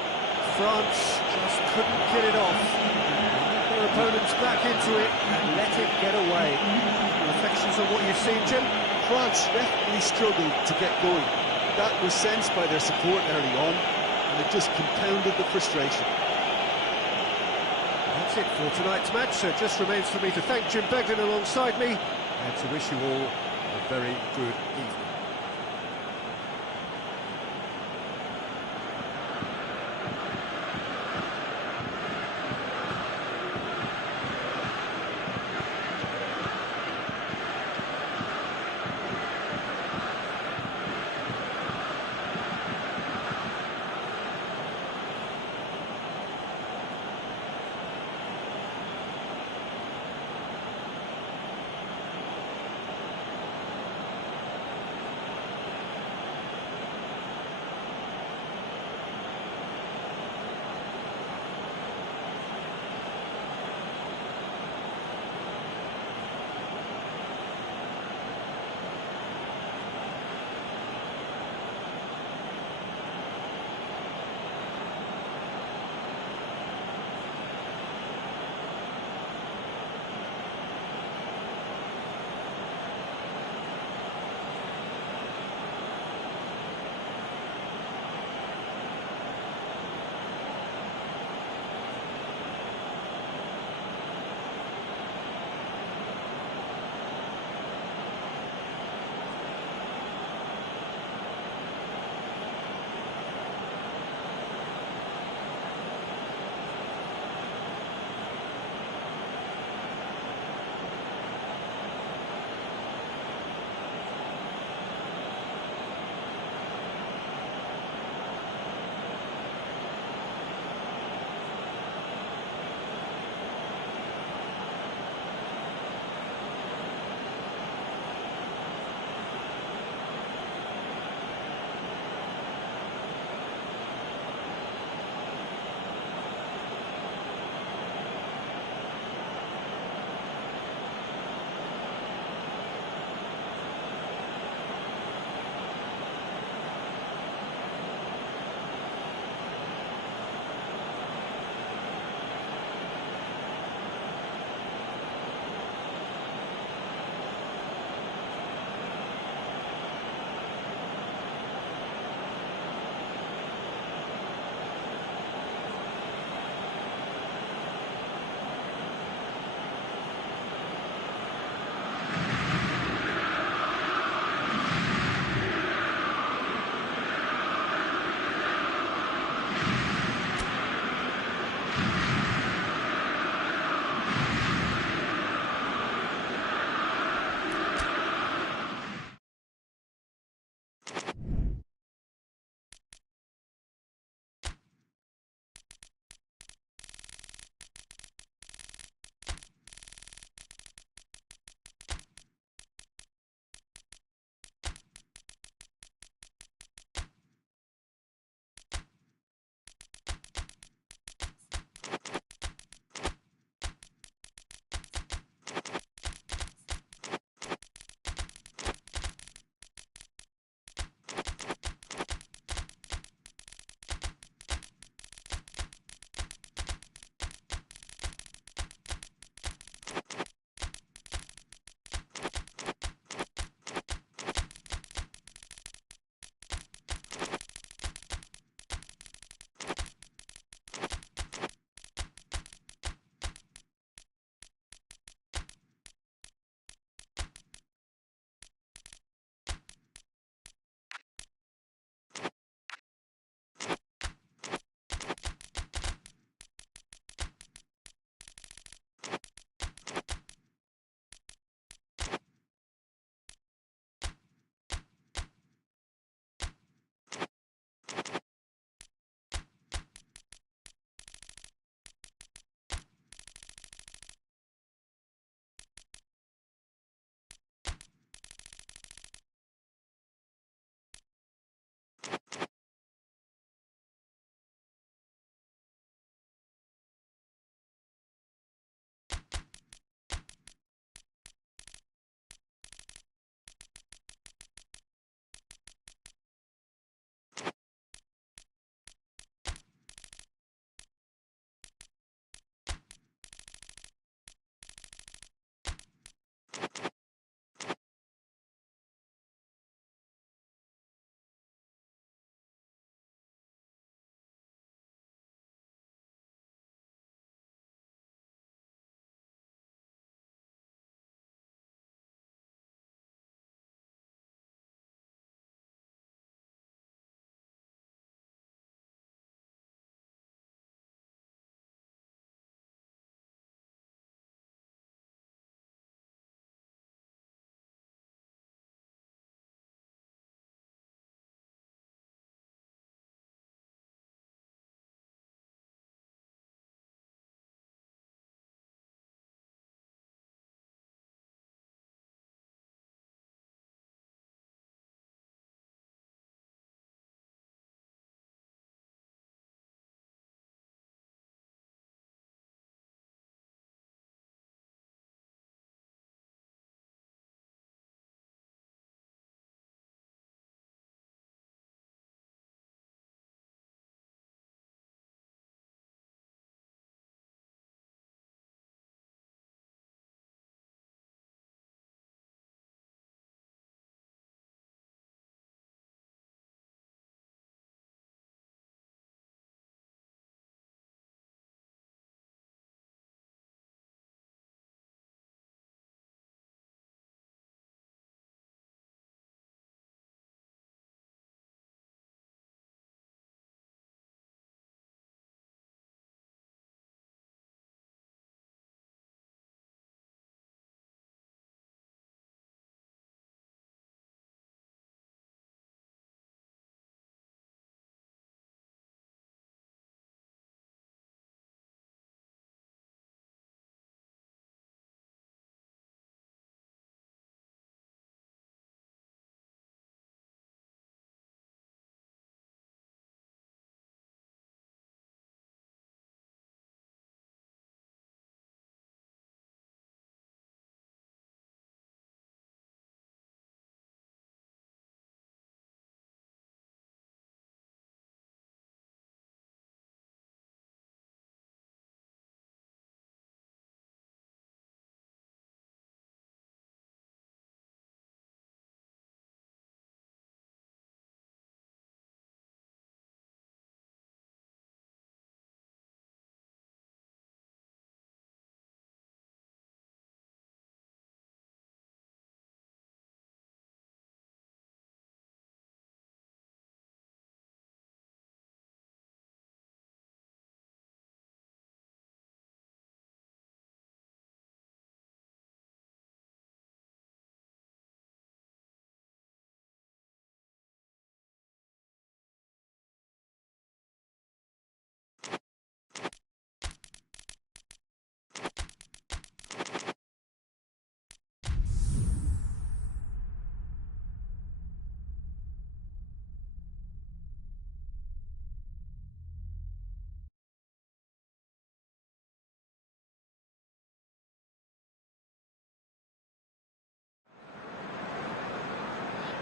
France just couldn't get it off. Their opponents back into it and let it get away. Reflections on what you've seen, Jim? France definitely struggled to get going. That was sensed by their support early on, and it just compounded the frustration. That's it for tonight's match, so it just remains for me to thank Jim Beglin alongside me and to wish you all a very good evening.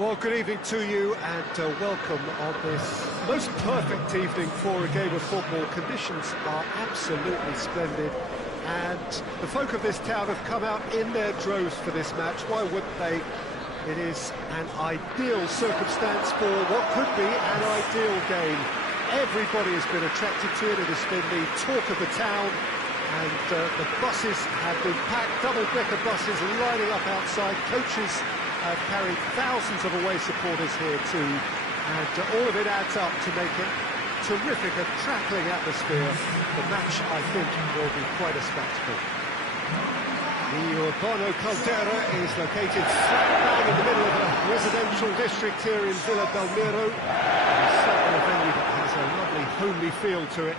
Well, good evening to you and welcome on this most perfect evening for a game of football. Conditions are absolutely splendid and the folk of this town have come out in their droves for this match. Why wouldn't they? It is an ideal circumstance for what could be an ideal game. Everybody has been attracted to it. It has been the talk of the town, and the buses have been packed, double-decker buses lining up outside. Coaches have carried thousands of away supporters here too, and all of it adds up to make it terrific, a crackling atmosphere. The match, I think, will be quite a spectacle. The Urbano Caldera is located slap bang in the middle of a residential district here in Villa Belmiro. It's certainly a venue that has a lovely homely feel to it.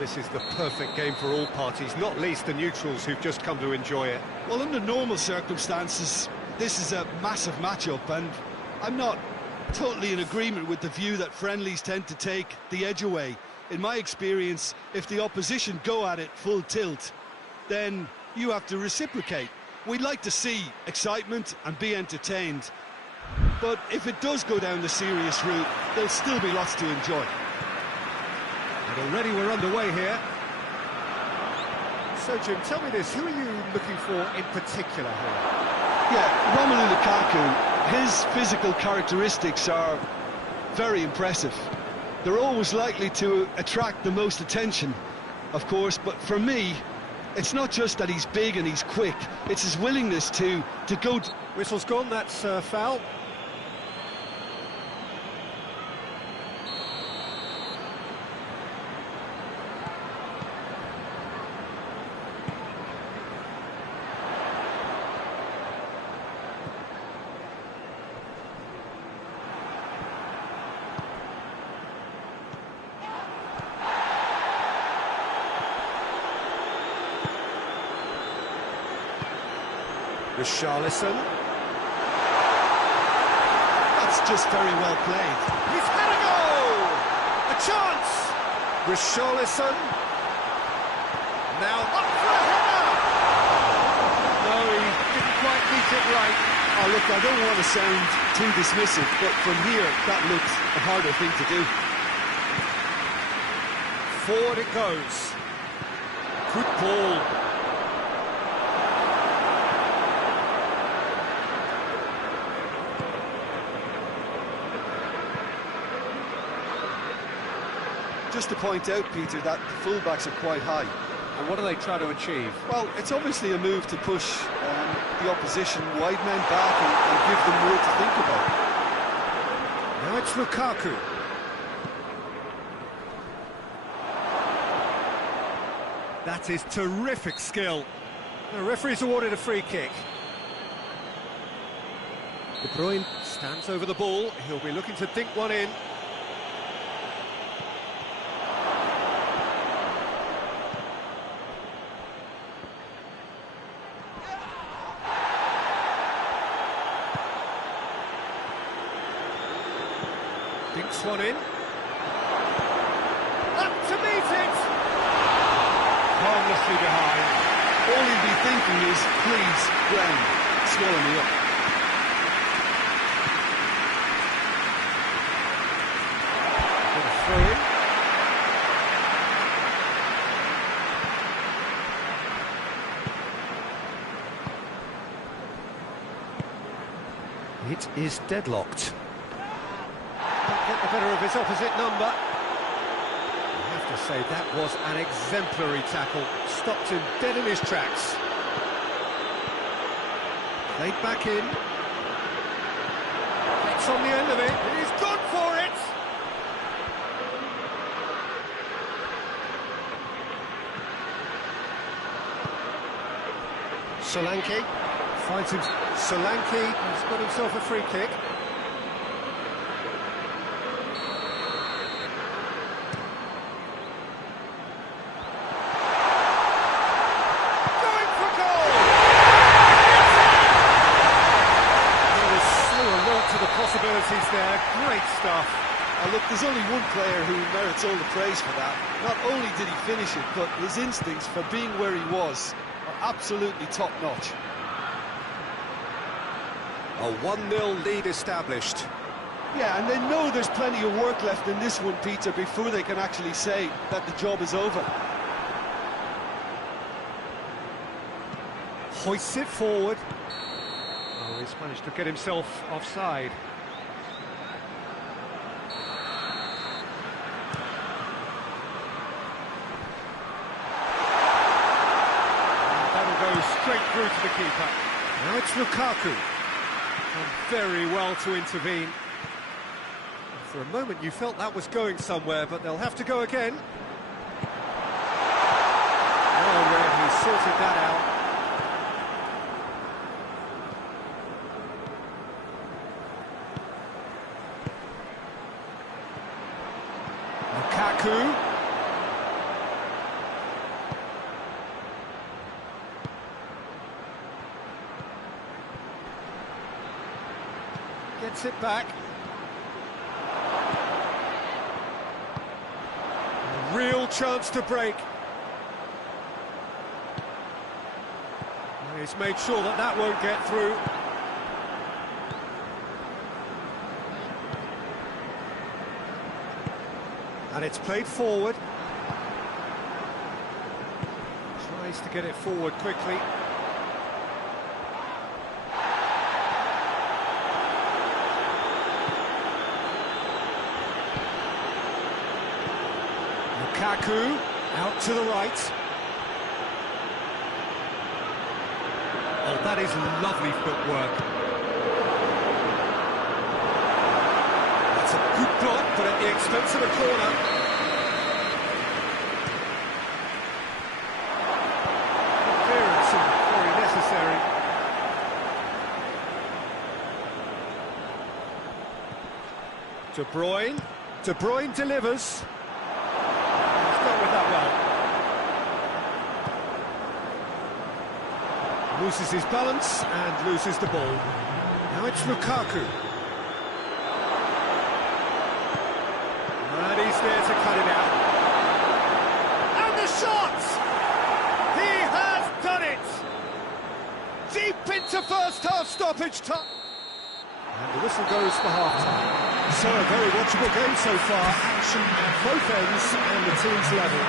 This is the perfect game for all parties, not least the neutrals who've just come to enjoy it. Well, under normal circumstances, this is a massive matchup, and I'm not totally in agreement with the view that friendlies tend to take the edge away. In my experience, if the opposition go at it full tilt, then you have to reciprocate. We'd like to see excitement and be entertained, but if it does go down the serious route, there'll still be lots to enjoy. And already we're underway here. So, Jim, tell me this, who are you looking for in particular here? Yeah, Romelu Lukaku, his physical characteristics are very impressive. They're always likely to attract the most attention, of course, but for me, it's not just that he's big and he's quick, it's his willingness to go... Whistle's gone, that's foul. Richarlison. That's just very well played. He's had a goal! A chance! Richarlison. Now up for a header! No, he didn't quite beat it right. Oh, look, I don't want to sound too dismissive, but from here, that looks a harder thing to do. Forward it goes. Good ball. Just to point out, Peter, that the fullbacks are quite high. And what are they trying to achieve? Well, it's obviously a move to push the opposition wide men back and give them more to think about. Now it's Lukaku. That is terrific skill. The referee's awarded a free kick. De Bruyne stands over the ball. He'll be looking to dink one in. Dinks one in. Up to meet it! Harmlessly behind. All he'd be thinking is, please, ground, swallow me up. Gonna throw in. It is deadlocked. Get the better of his opposite number. I have to say that was an exemplary tackle. Stopped him dead in his tracks. Played back in. Gets on the end of it. And he's gone for it. Solanke finds him. Solanke has got himself a free kick. Going for goal! great stuff. Look, there's only one player who merits all the praise for that. Not only did he finish it, but his instincts for being where he was are absolutely top-notch. A 1-0 lead established. Yeah, and they know there's plenty of work left in this one, Peter, before they can actually say that the job is over. Hoists it forward. Oh, he's managed to get himself offside. Straight through to the keeper. Now it's Lukaku. And very well to intervene. For a moment you felt that was going somewhere, but they'll have to go again. Oh, Red, he sorted that out. Lukaku. Gets it back. A real chance to break. And he's made sure that that won't get through. And it's played forward. Tries to get it forward quickly. Lukaku, out to the right. Oh, that is lovely footwork. That's a good block, but at the expense of a corner. Clearance and very necessary. De Bruyne delivers. Loses his balance and loses the ball. Now it's Lukaku. And he's there to cut it out. And the shot! He has done it! Deep into first half stoppage time. And the whistle goes for half-time. So a very watchable game so far. Action at both ends and the team's level.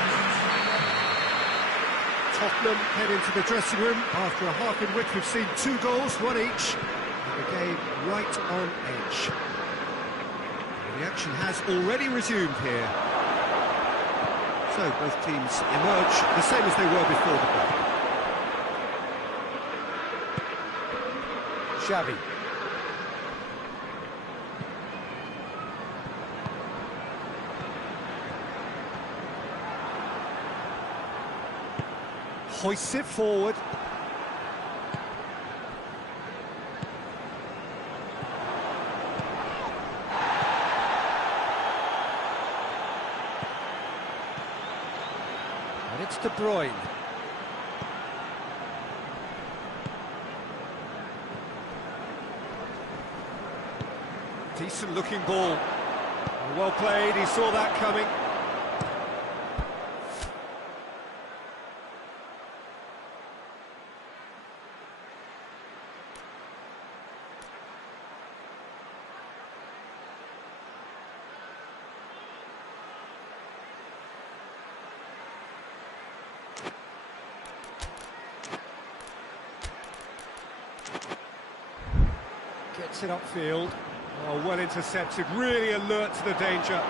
Tottenham head into the dressing room after a half in which we've seen 2 goals, 1 each, and the game right on edge. The action has already resumed here. So both teams emerge the same as they were before the break. Xavi. Hoists it forward. And it's De Bruyne. Decent looking ball. Well played, he saw that coming. Gets it upfield. Oh, well intercepted, really alert to the danger.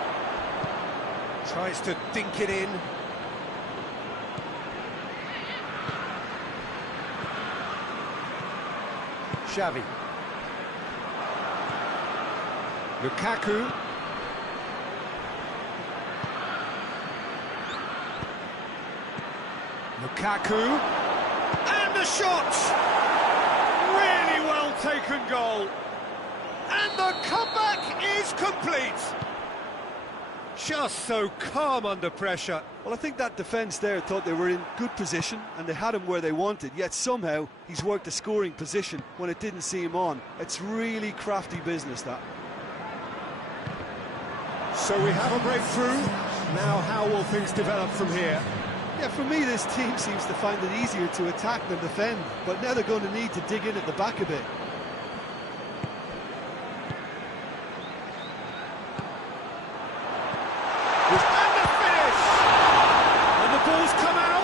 Tries to dink it in. Xavi. Lukaku. Lukaku. And the shot! Really well taken goal. And the comeback is complete. Just so calm under pressure. Well, I think that defence there thought they were in good position and they had him where they wanted, yet somehow he's worked a scoring position when it didn't see him on. It's really crafty business, that. So we have a breakthrough. Now how will things develop from here? Yeah, for me, this team seems to find it easier to attack than defend, but now they're going to need to dig in at the back a bit. And the finish! And the ball's come out!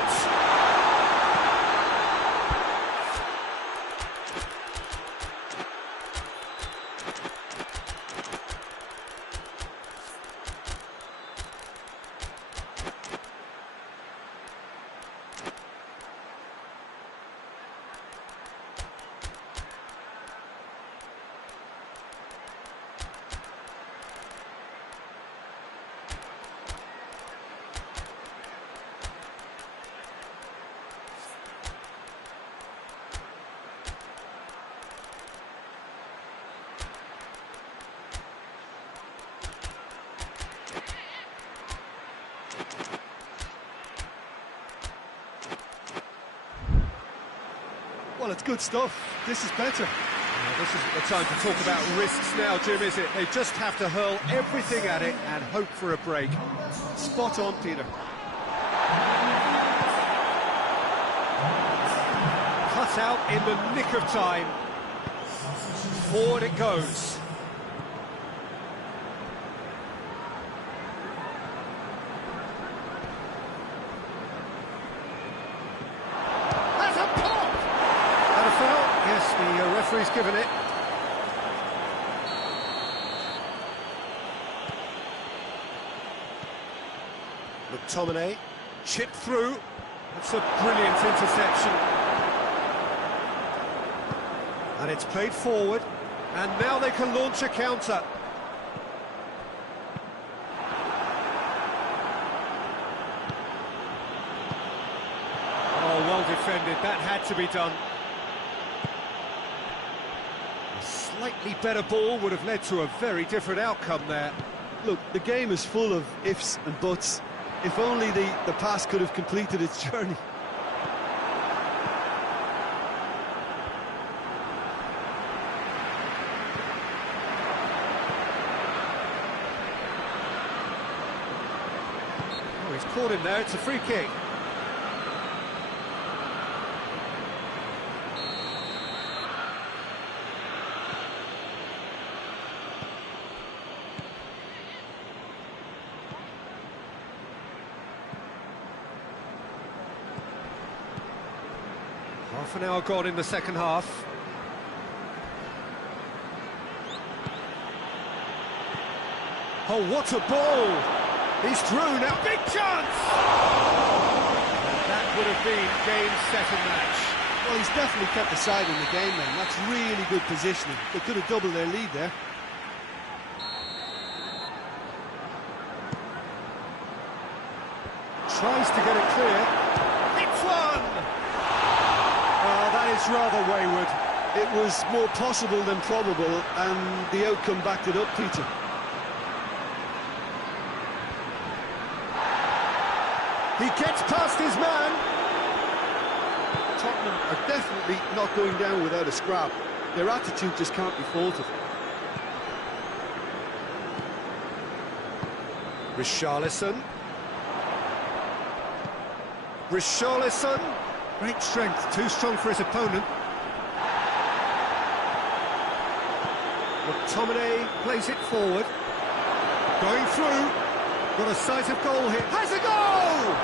Well, it's good stuff. This is better. This isn't the time to talk about risks now, Jim, is it? They just have to hurl everything at it and hope for a break. Spot on, Peter. Cut out in the nick of time. Forward it goes. That's a pop! And a foul? Yes, the referee's given it. McTominay, chipped through. That's a brilliant interception. And it's played forward, and now they can launch a counter. Oh, well defended, that had to be done. A slightly better ball would have led to a very different outcome there. Look, the game is full of ifs and buts. If only the pass could have completed its journey. Oh, he's caught him there, it's a free kick. Half an hour gone in the second half. Oh, what a ball! He's through now, big chance! And that would have been game, set and match. Well, he's definitely kept the side in the game then. That's really good positioning. They could have doubled their lead there. Tries to get it clear. It's one! That is rather wayward. It was more possible than probable, and the outcome backed it up, Peter. He gets past his man. Tottenham are definitely not going down without a scrap. Their attitude just can't be faulted. Richarlison. Richarlison. Great strength, too strong for his opponent. McTominay plays it forward. Going through. Got a sight of goal here. Has a goal!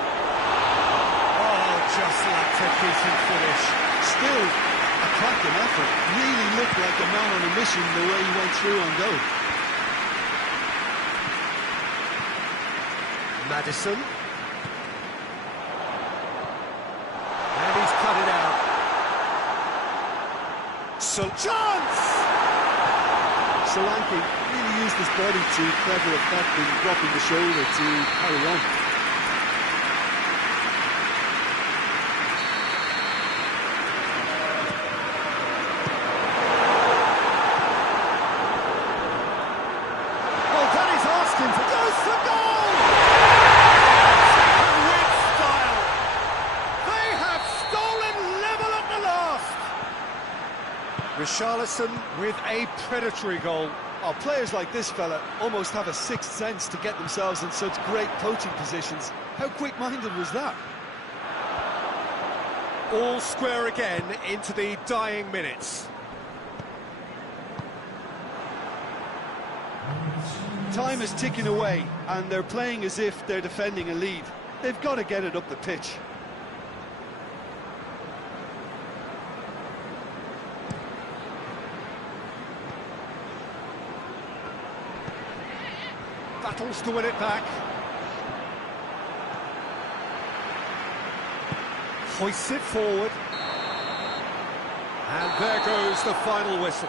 Oh, just lacked a decent finish. Still a cracking effort. Really looked like a man on a mission the way he went through on goal. Maddison. And he's cut it out. Chance! Solanke really used his body to clever effect in dropping the shoulder to carry on. Oh, that is asking for... Goes for goal! With style. They have stolen level at the last. Richarlison with a predatory goal. Oh, players like this fella almost have a sixth sense to get themselves in such great poaching positions. How quick-minded was that? All square again into the dying minutes. Time is ticking away, and they're playing as if they're defending a lead. They've got to get it up the pitch. Battles to win it back. Hoists it forward. And there goes the final whistle.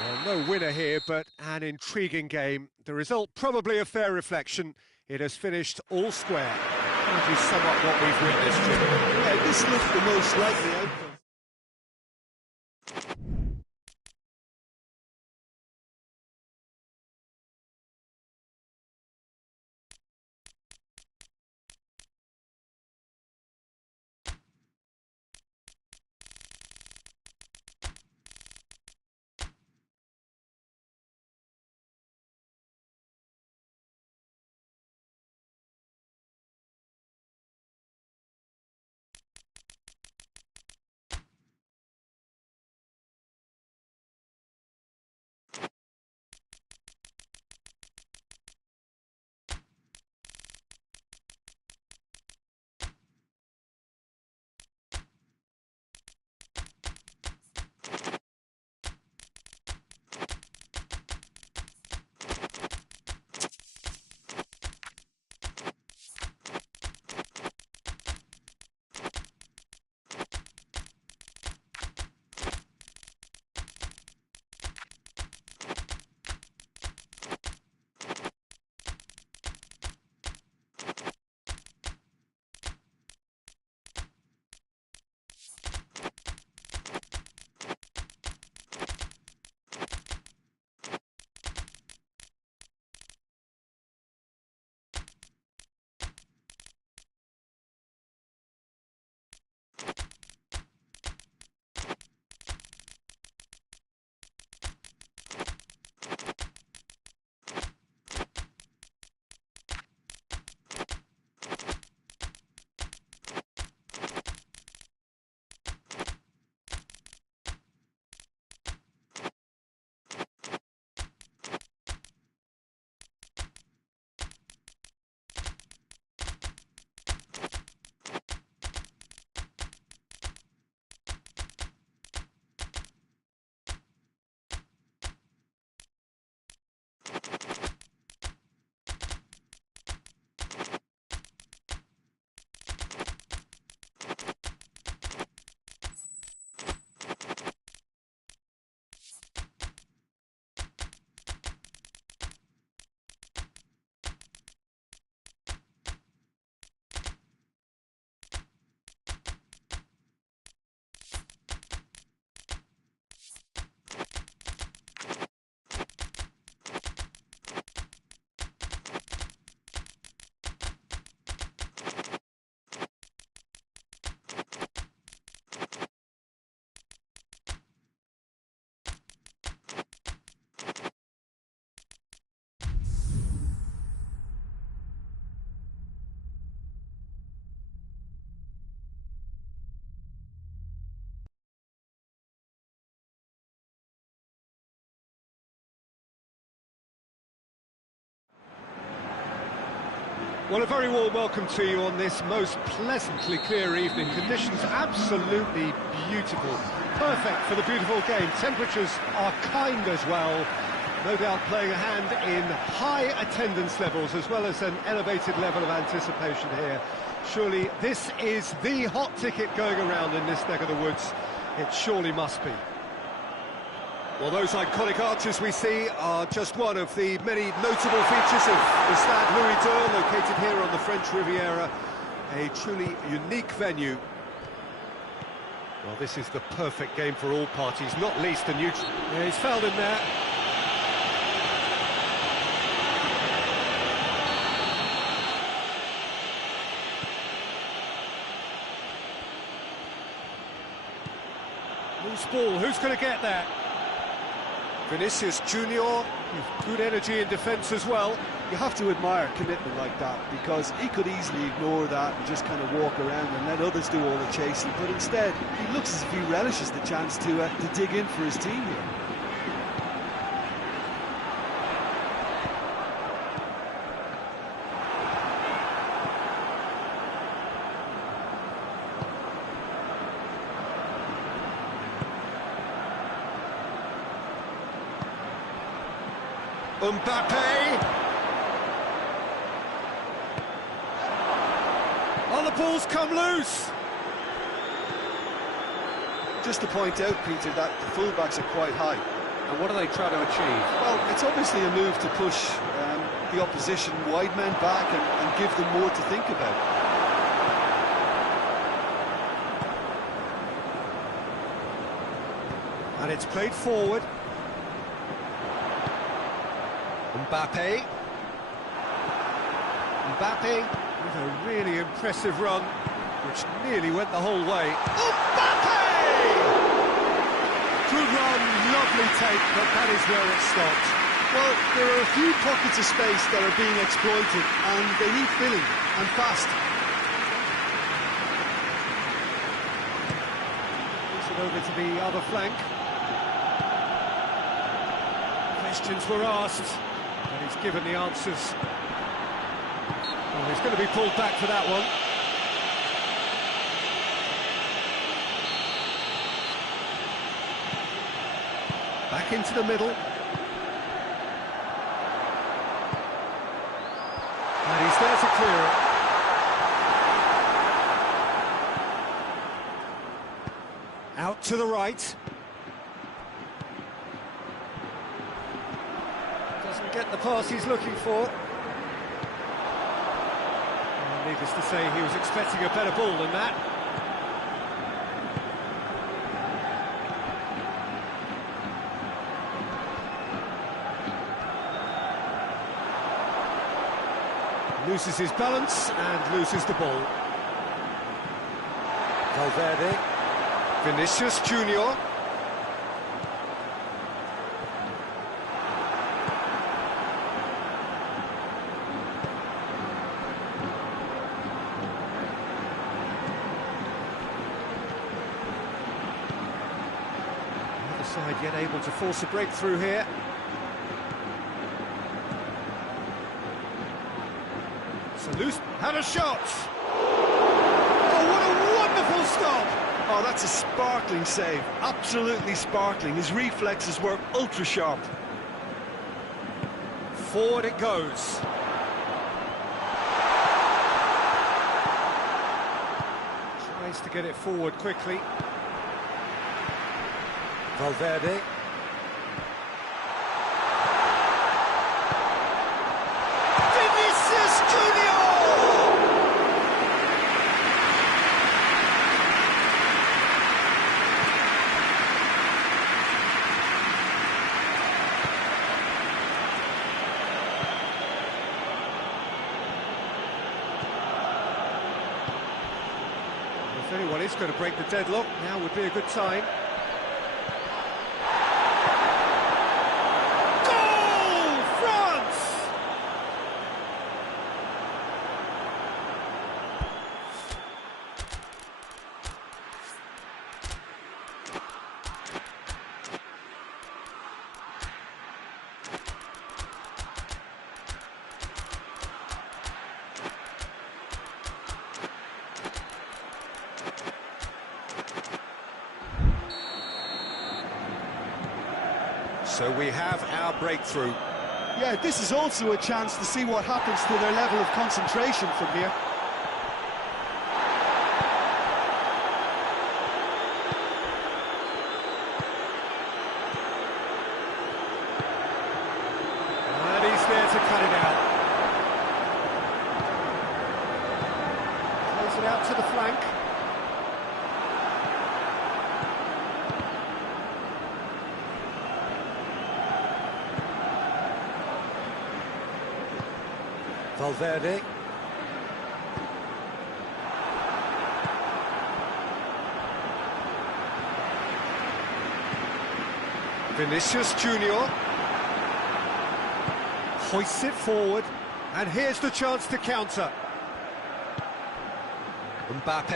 Well, no winner here, but an intriguing game. The result probably a fair reflection. It has finished all square. How do you sum up what we've witnessed, Jim? Yeah, this looked the most likely outcome. Well, a very warm welcome to you on this most pleasantly clear evening. Conditions absolutely beautiful. Perfect for the beautiful game. Temperatures are kind as well. No doubt playing a hand in high attendance levels as well as an elevated level of anticipation here. Surely this is the hot ticket going around in this neck of the woods. It surely must be. Well, those iconic arches we see are just one of the many notable features of the Stade Louis II, located here on the French Riviera. A truly unique venue. Well, this is the perfect game for all parties, not least the neutral. Yeah, he's fouled in there. Loose ball, who's going to get that? Vinicius Junior, good energy in defence as well. You have to admire commitment like that, because he could easily ignore that and just kind of walk around and let others do all the chasing, but instead he looks as if he relishes the chance to dig in for his team here. Mbappe! Oh, the ball's come loose! Just to point out, Peter, that the fullbacks are quite high. And what are they trying to achieve? Well, it's obviously a move to push the opposition wide men back and give them more to think about. And it's played forward. Mbappe. Mbappe with a really impressive run, which nearly went the whole way. Mbappe! Good run, lovely take, but that is where it stopped. Well, there are a few pockets of space that are being exploited, and they need filling, and fast. Puts it over to the other flank. Questions were asked. And he's given the answers. Well, he's going to be pulled back for that one. Back into the middle. And he's there to clear it. Out to the right. Doesn't get the pass he's looking for. Well, needless to say, he was expecting a better ball than that. Loses his balance and loses the ball. Valverde. Vinicius Junior. Side yet able to force a breakthrough here. So loose, had a shot! Oh, what a wonderful stop! Oh, that's a sparkling save, absolutely sparkling. His reflexes were ultra sharp. Forward it goes. Tries to get it forward quickly. Valverde. Vinicius Junior! If anyone is going to break the deadlock, now would be a good time. So we have our breakthrough. Yeah, this is also a chance to see what happens to their level of concentration from here. And he's there to cut it out. Plays it out to the flank. Valverde. Vinicius Junior hoists it forward, and here's the chance to counter. Mbappe.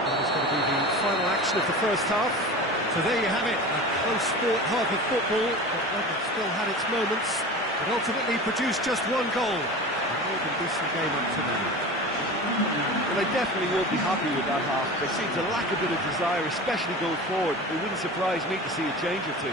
That is going to be the final action of the first half. So there you have it, a close sport half of football, but that still had its moments. It ultimately produced just one goal. A more than decent game up to now. Well, they definitely won't be happy with that half. They seem to lack a bit of desire, especially going forward. It wouldn't surprise me to see a change or two.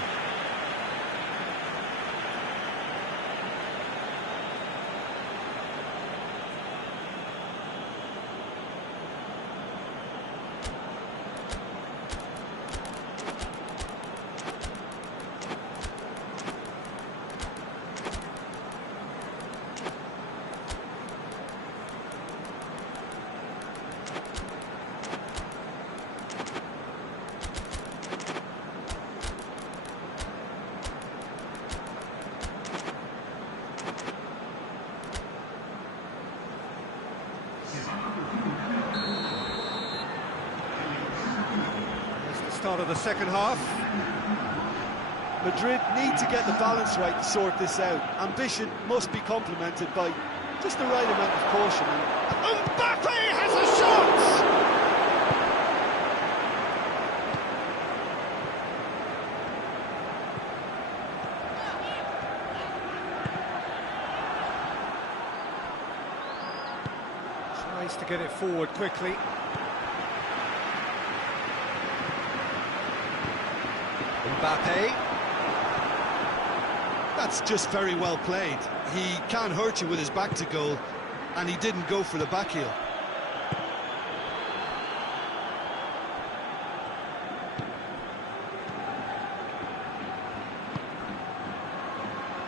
Start of the second half. Madrid need to get the balance right to sort this out. Ambition must be complemented by just the right amount of caution. And Mbappe has a shot! Tries to get it forward quickly. Mbappe. That's just very well played. He can't hurt you with his back to goal, and he didn't go for the back heel.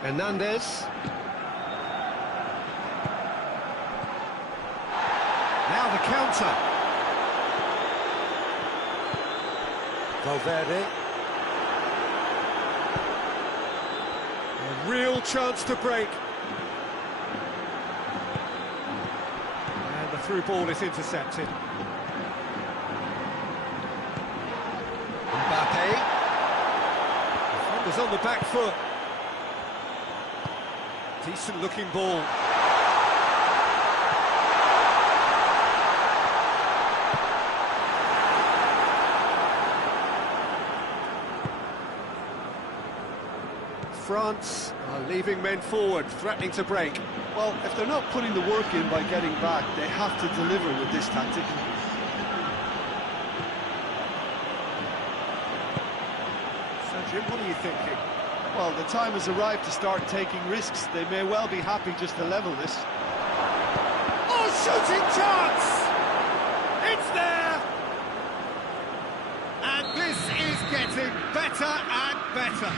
Hernandez. Now the counter. Valverde. A real chance to break. And the through ball is intercepted. Mbappe. Defenders on the back foot. Decent looking ball. France are leaving men forward, threatening to break. Well, if they're not putting the work in by getting back, they have to deliver with this tactic. So, Jim, what are you thinking? Well, the time has arrived to start taking risks. They may well be happy just to level this. Oh, shooting chance! It's there! And this is getting better and better.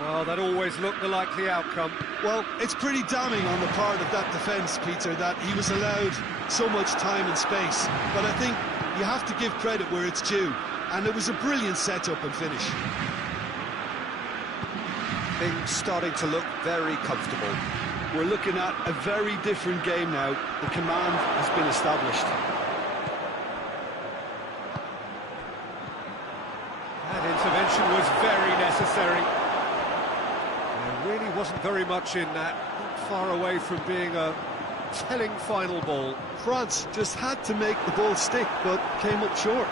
Well, that always looked the likely outcome. Well, it's pretty damning on the part of that defence, Peter, that he was allowed so much time and space. But I think you have to give credit where it's due. And it was a brilliant setup and finish. Things starting to look very comfortable. We're looking at a very different game now. The command has been established. That intervention was very necessary. There really wasn't very much in that, not far away from being a telling final ball. France just had to make the ball stick, but came up short.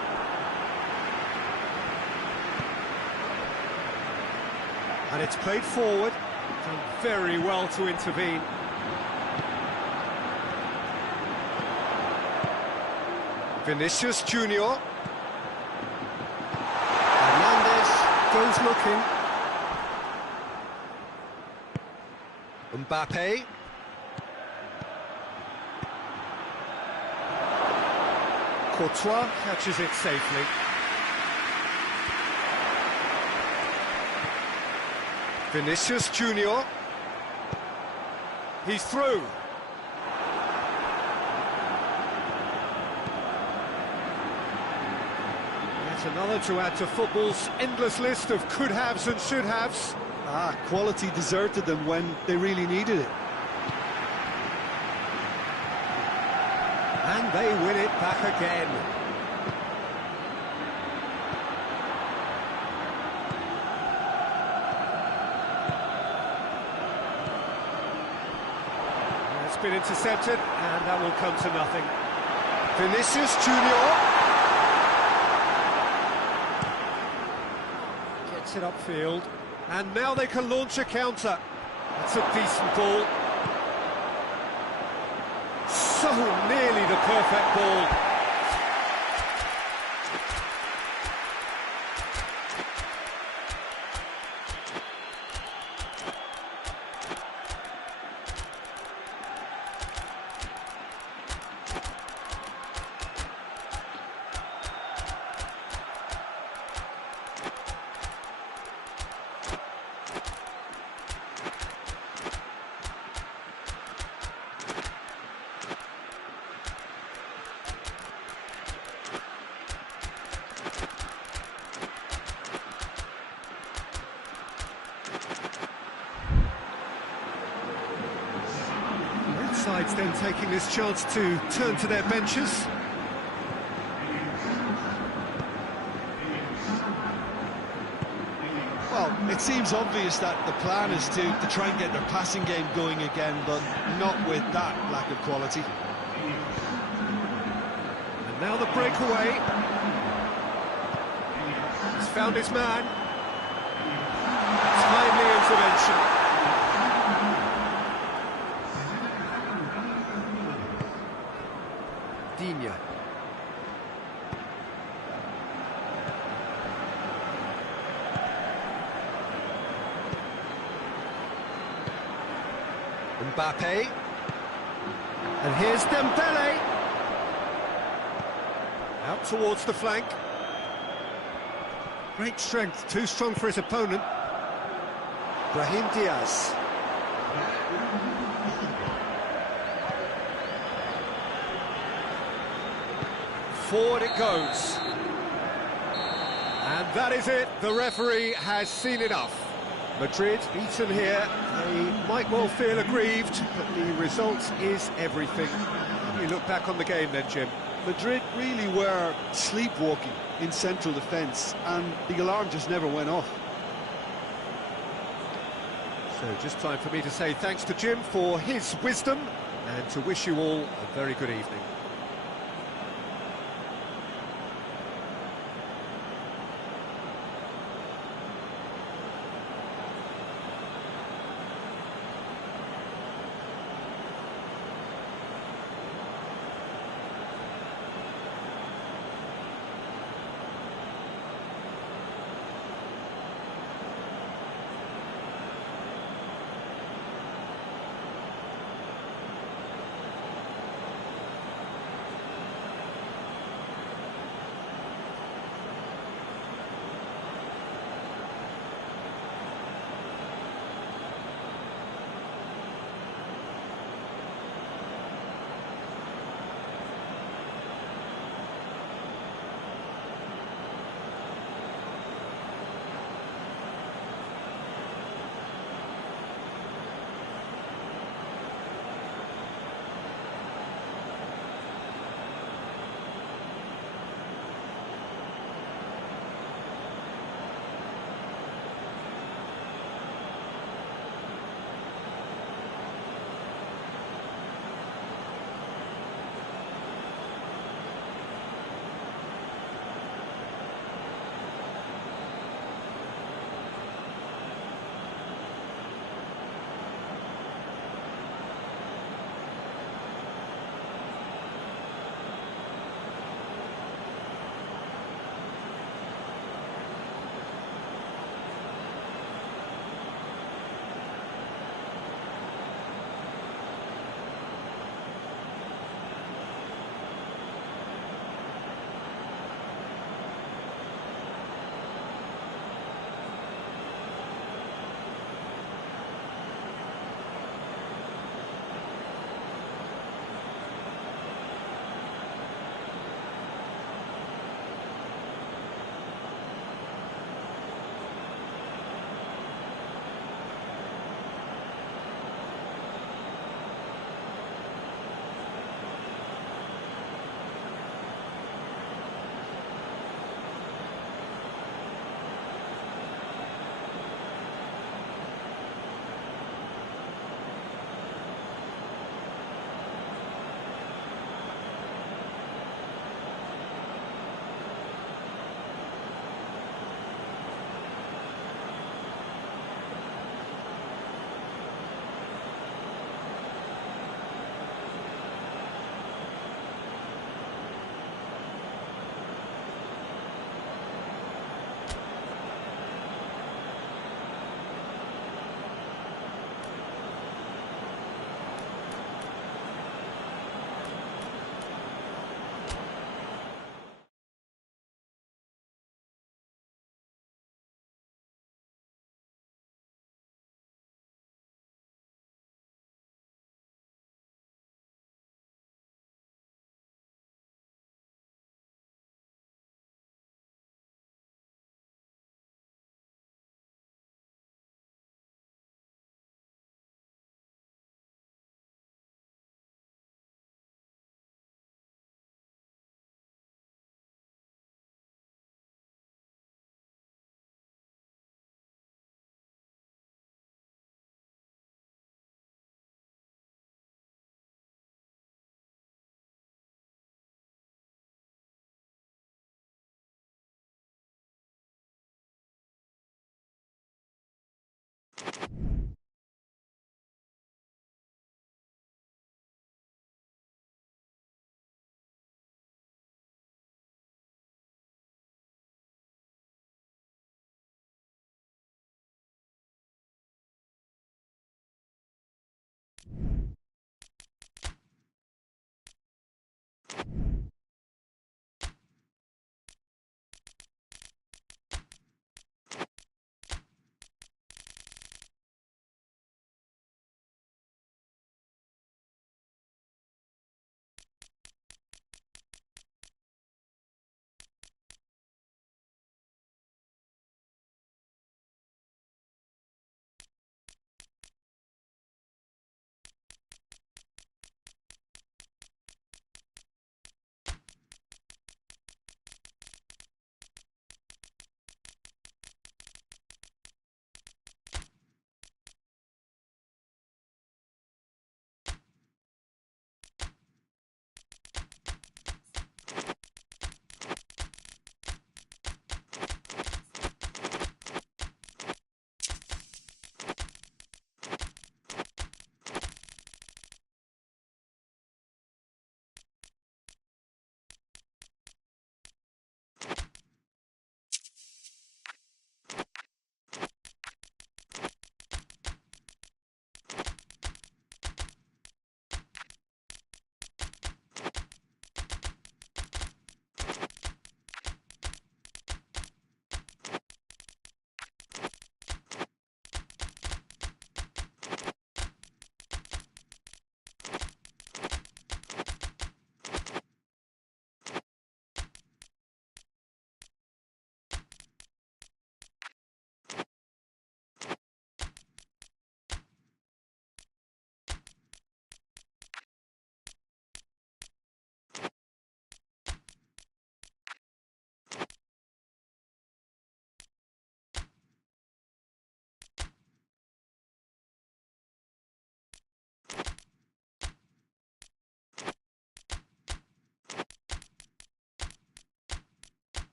And it's played forward, done very well to intervene. Vinicius Junior. Hernandez goes looking. Mbappe. Courtois catches it safely. Vinicius Junior. He's through. That's another to add to football's endless list of could-haves and should-haves. Quality deserted them when they really needed it. And they win it back again. been intercepted, and that will come to nothing. Vinicius Junior gets it upfield, and now they can launch a counter. It's a decent ball. So nearly the perfect ball. Sides then taking this chance to turn to their benches. Well, it seems obvious that the plan is to try and get their passing game going again, but not with that lack of quality. And now the breakaway. He's found his man. Timely intervention. Mbappe, and here's Dembele, out towards the flank. Great strength, too strong for his opponent. Brahim Diaz. Forward it goes. And that is it, the referee has seen enough. Madrid beaten here, they might well feel aggrieved, but the result is everything. You look back on the game then, Jim. Madrid really were sleepwalking in central defence, and the alarm just never went off. So just time for me to say thanks to Jim for his wisdom, and to wish you all a very good evening.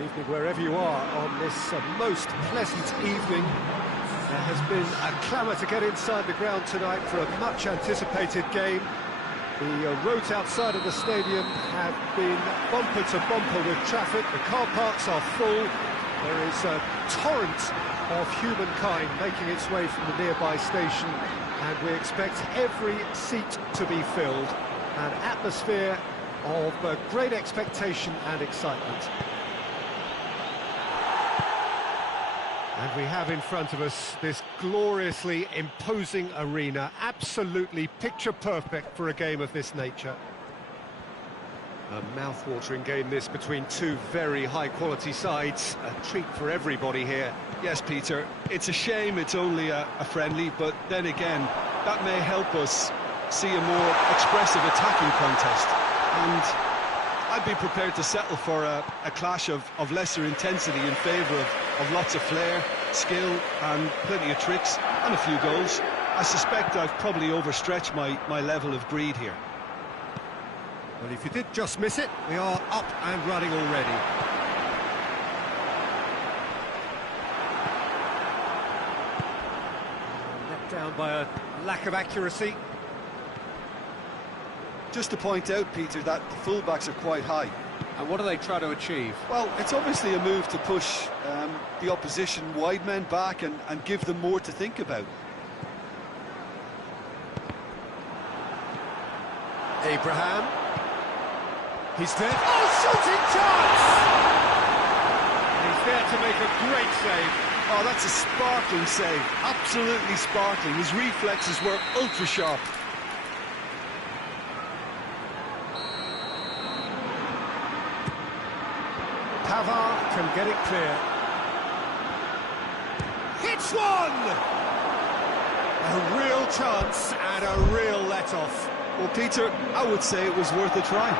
Evening wherever you are on this most pleasant evening. There has been a clamour to get inside the ground tonight for a much anticipated game. The roads outside of the stadium have been bumper to bumper with traffic. The car parks are full. There is a torrent of humankind making its way from the nearby station, and we expect every seat to be filled. An atmosphere of great expectation and excitement. And we have in front of us this gloriously imposing arena, absolutely picture-perfect for a game of this nature. A mouth-watering game this between two very high-quality sides. A treat for everybody here. Yes, Peter, it's a shame it's only a friendly, but then again, that may help us see a more expressive attacking contest. And I'd be prepared to settle for a clash of lesser intensity in favour of lots of flair, skill and plenty of tricks and a few goals. I suspect I've probably overstretched my level of greed here. Well, if you did just miss it, we are up and running already. Let down by a lack of accuracy. Just to point out, Peter, that the fullbacks are quite high. And what do they try to achieve? Well, it's obviously a move to push the opposition wide men back and give them more to think about. Abraham. He's there. Oh, shooting chance! And he's there to make a great save. Oh, that's a sparkling save. Absolutely sparkling. His reflexes were ultra sharp. Pavard can get it clear. Hits one! A real chance and a real let-off. Well, Peter, I would say it was worth a try.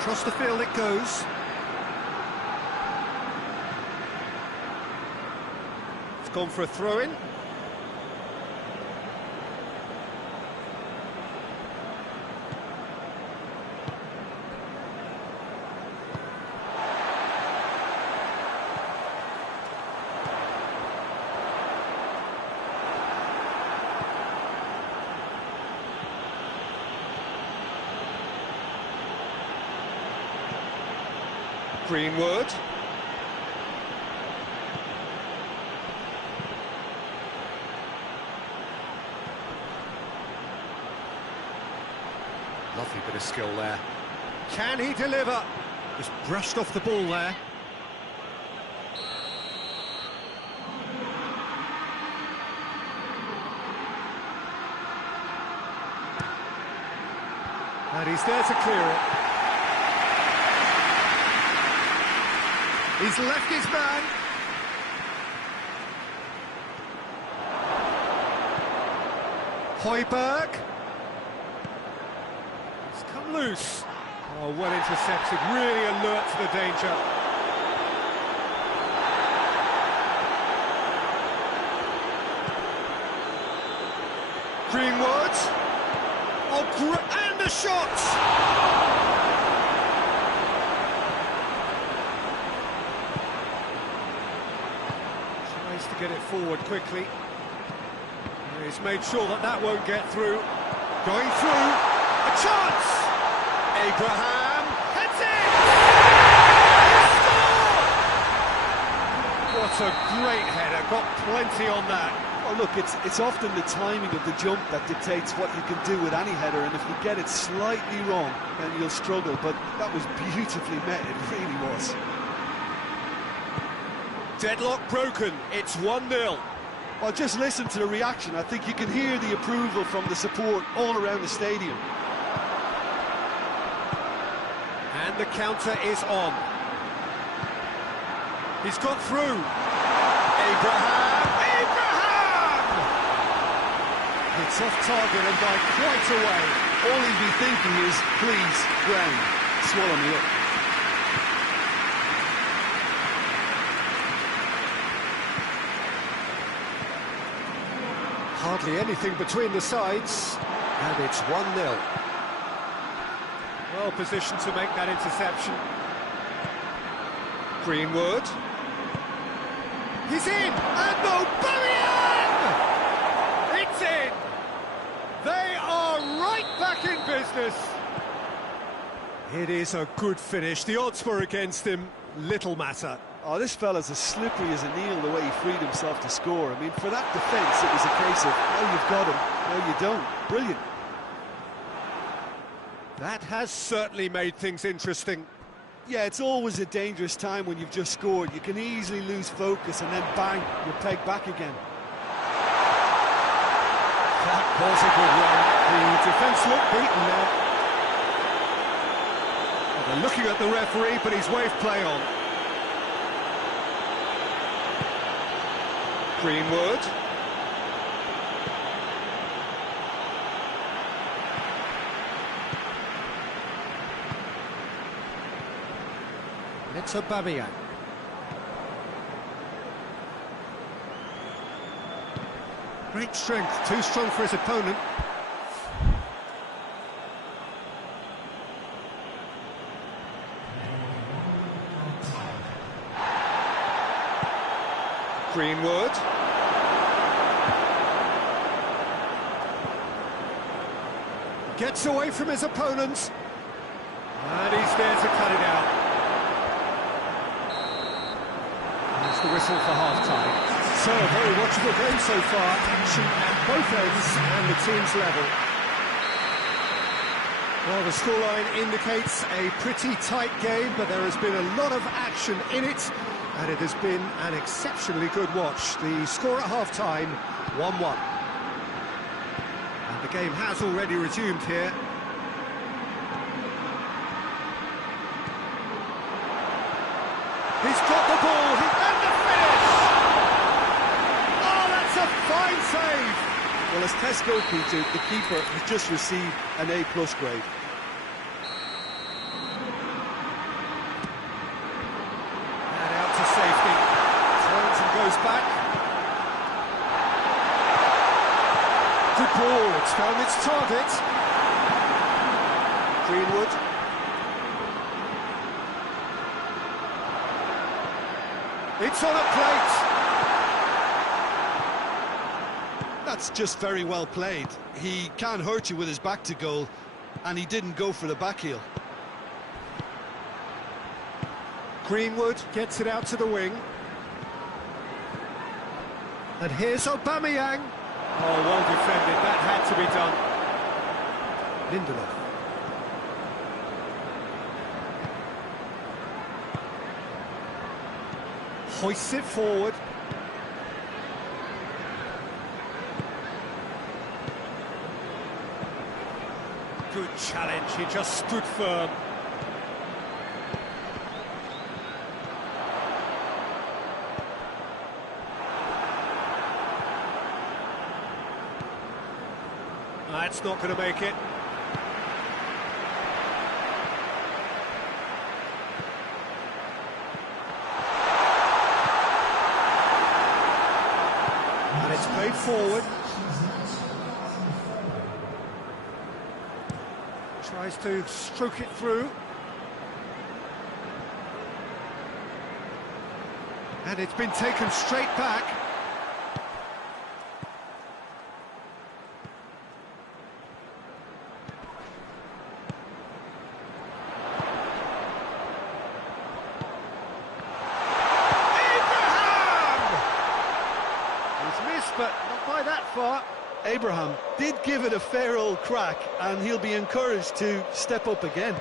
Across the field it goes. It's gone for a throw-in. Greenwood. Lovely bit of skill there. Can he deliver? Just brushed off the ball there. And he's there to clear it. He's left his man. Højbjerg. It's come loose. Oh, well intercepted, really alert to the danger. Greenwood. Oh, and the shot! To get it forward quickly. He's made sure that won't get through. Going through, a chance! Abraham heads it! Score! What a great header, got plenty on that. Well, look, it's often the timing of the jump that dictates what you can do with any header, and if you get it slightly wrong, then you'll struggle, but that was beautifully met, it really was. Deadlock broken, it's 1-0. Well, just listen to the reaction. I think you can hear the approval from the support all around the stadium. And the counter is on. He's got through. Abraham! It's off target and by quite a way. All he'd be thinking is, please, ground, swallow me up. Hardly anything between the sides, and it's 1-0. Well positioned to make that interception. Greenwood. He's in, and Aubameyang! It's in! They are right back in business. It is a good finish. The odds were against him, little matter. Oh, this fella's as slippery as an eel the way he freed himself to score. I mean, for that defence, it was a case of, well, you've got him, no, you don't. Brilliant. That has certainly made things interesting. Yeah, it's always a dangerous time when you've just scored. You can easily lose focus and then bang, you're pegged back again. That was a good run. The defence looked beaten now. Well, they're looking at the referee, but he's waved play on. Greenwood. It's Aubameyang. Great strength, too strong for his opponent. Greenwood. Gets away from his opponents. And he's there to cut it out. That's the whistle for half-time. So, a very watchable game so far. Action at both ends and the team's level. Well, the scoreline indicates a pretty tight game, but there has been a lot of action in it, and it has been an exceptionally good watch. The score at half-time, 1-1. And the game has already resumed here. He's got the ball, and the finish! Oh, that's a fine save! Well, as Tesco Peter, the keeper, has just received an A+ grade. And out to safety. Turns and goes back. Good ball, it's found its target. Greenwood. It's on a plate. That's just very well played. He can hurt you with his back to goal, and he didn't go for the back heel. Greenwood gets it out to the wing. And here's Aubameyang. Oh, well defended. That had to be done. Lindelof. Hoists it forward. Good challenge, he just stood firm. That's not going to make it. And it's played forward. Tries to stroke it through. And it's been taken straight back. But not by that far. Abraham did give it a fair old crack, and he'll be encouraged to step up again.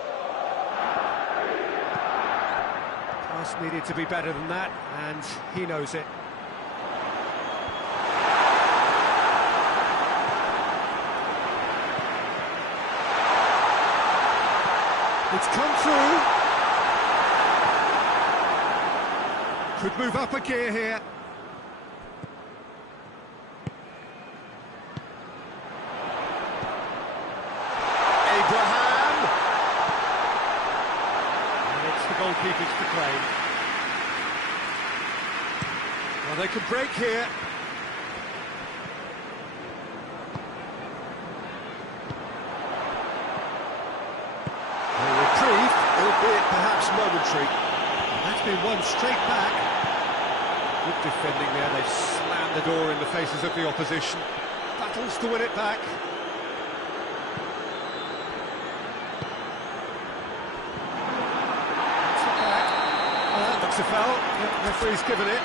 Pass needed to be better than that, and he knows it. It's come through. Could move up a gear here. Goalkeepers to claim. Well, they could break here. A reprieve, albeit perhaps momentary. And that's been won straight back. Good defending there, they've slammed the door in the faces of the opposition. Battles to win it back. That looks a foul. Yep, referee's given it.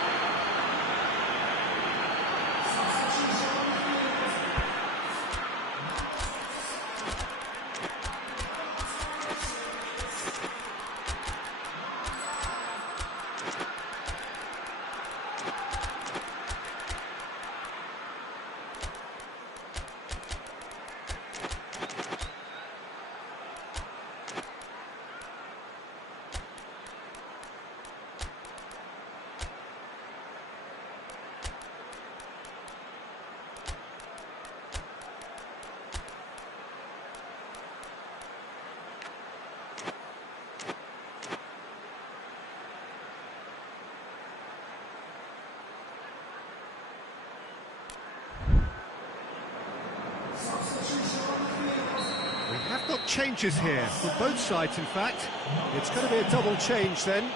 We have got changes here, from both sides in fact. It's going to be a double change then.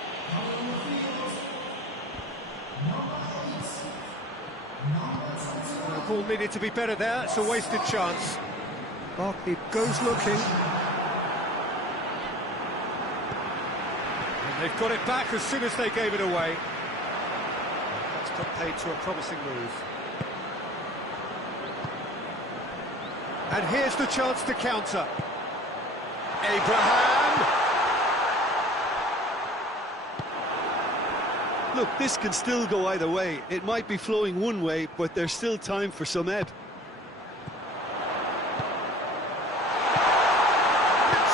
The ball needed to be better there, it's a wasted chance. Barkley goes looking. And they've got it back as soon as they gave it away. That's put paid to a promising move. And here's the chance to counter. Abraham! Look, this can still go either way. It might be flowing one way, but there's still time for some ebb.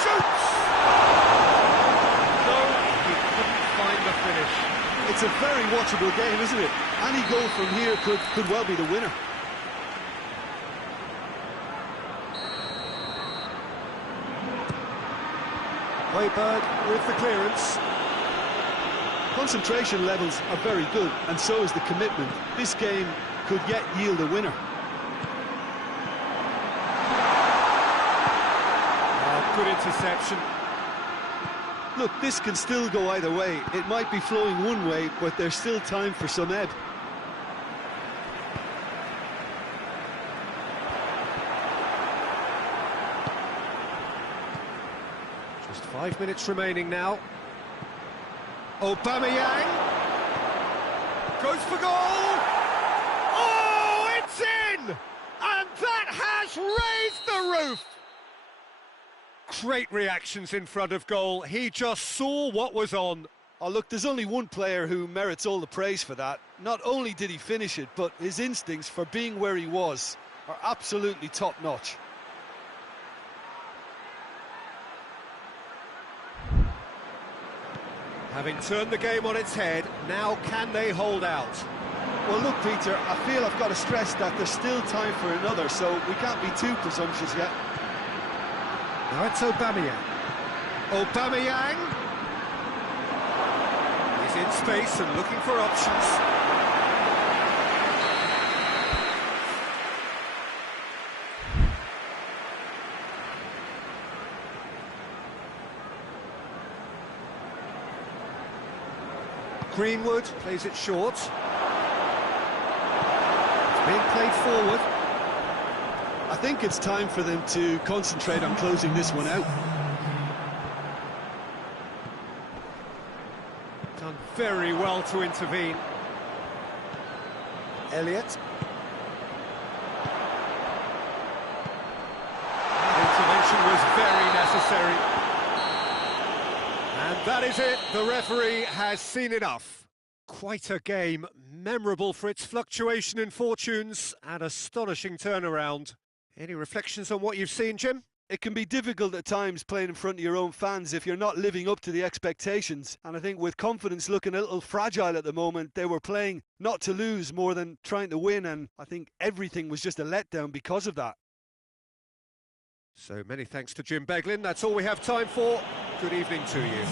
Shoots! No, he couldn't find the finish. It's a very watchable game, isn't it? Any goal from here could well be the winner. Højbjerg with the clearance. Concentration levels are very good, and so is the commitment. This game could yet yield a winner. Oh, good interception. Look, this can still go either way. It might be flowing one way, but there's still time for some ebb. Just 5 minutes remaining now. Aubameyang goes for goal. Oh, it's in! And that has raised the roof! Great reactions in front of goal. He just saw what was on. Oh, look, there's only one player who merits all the praise for that. Not only did he finish it, but his instincts for being where he was are absolutely top-notch. Having turned the game on its head, now can they hold out? Well, look, Peter, I feel I've got to stress that there's still time for another, so we can't be too presumptuous yet. Now it's Aubameyang. Aubameyang! He's in space and looking for options. Greenwood plays it short. It's being played forward. I think it's time for them to concentrate on closing this one out. Done very well to intervene. Elliott. Intervention was very necessary. And that is it, the referee has seen enough. Quite a game, memorable for its fluctuation in fortunes and astonishing turnaround. Any reflections on what you've seen, Jim? It can be difficult at times playing in front of your own fans if you're not living up to the expectations. And I think with confidence looking a little fragile at the moment, they were playing not to lose more than trying to win, and I think everything was just a letdown because of that. So many thanks to Jim Beglin. That's all we have time for. Good evening to you.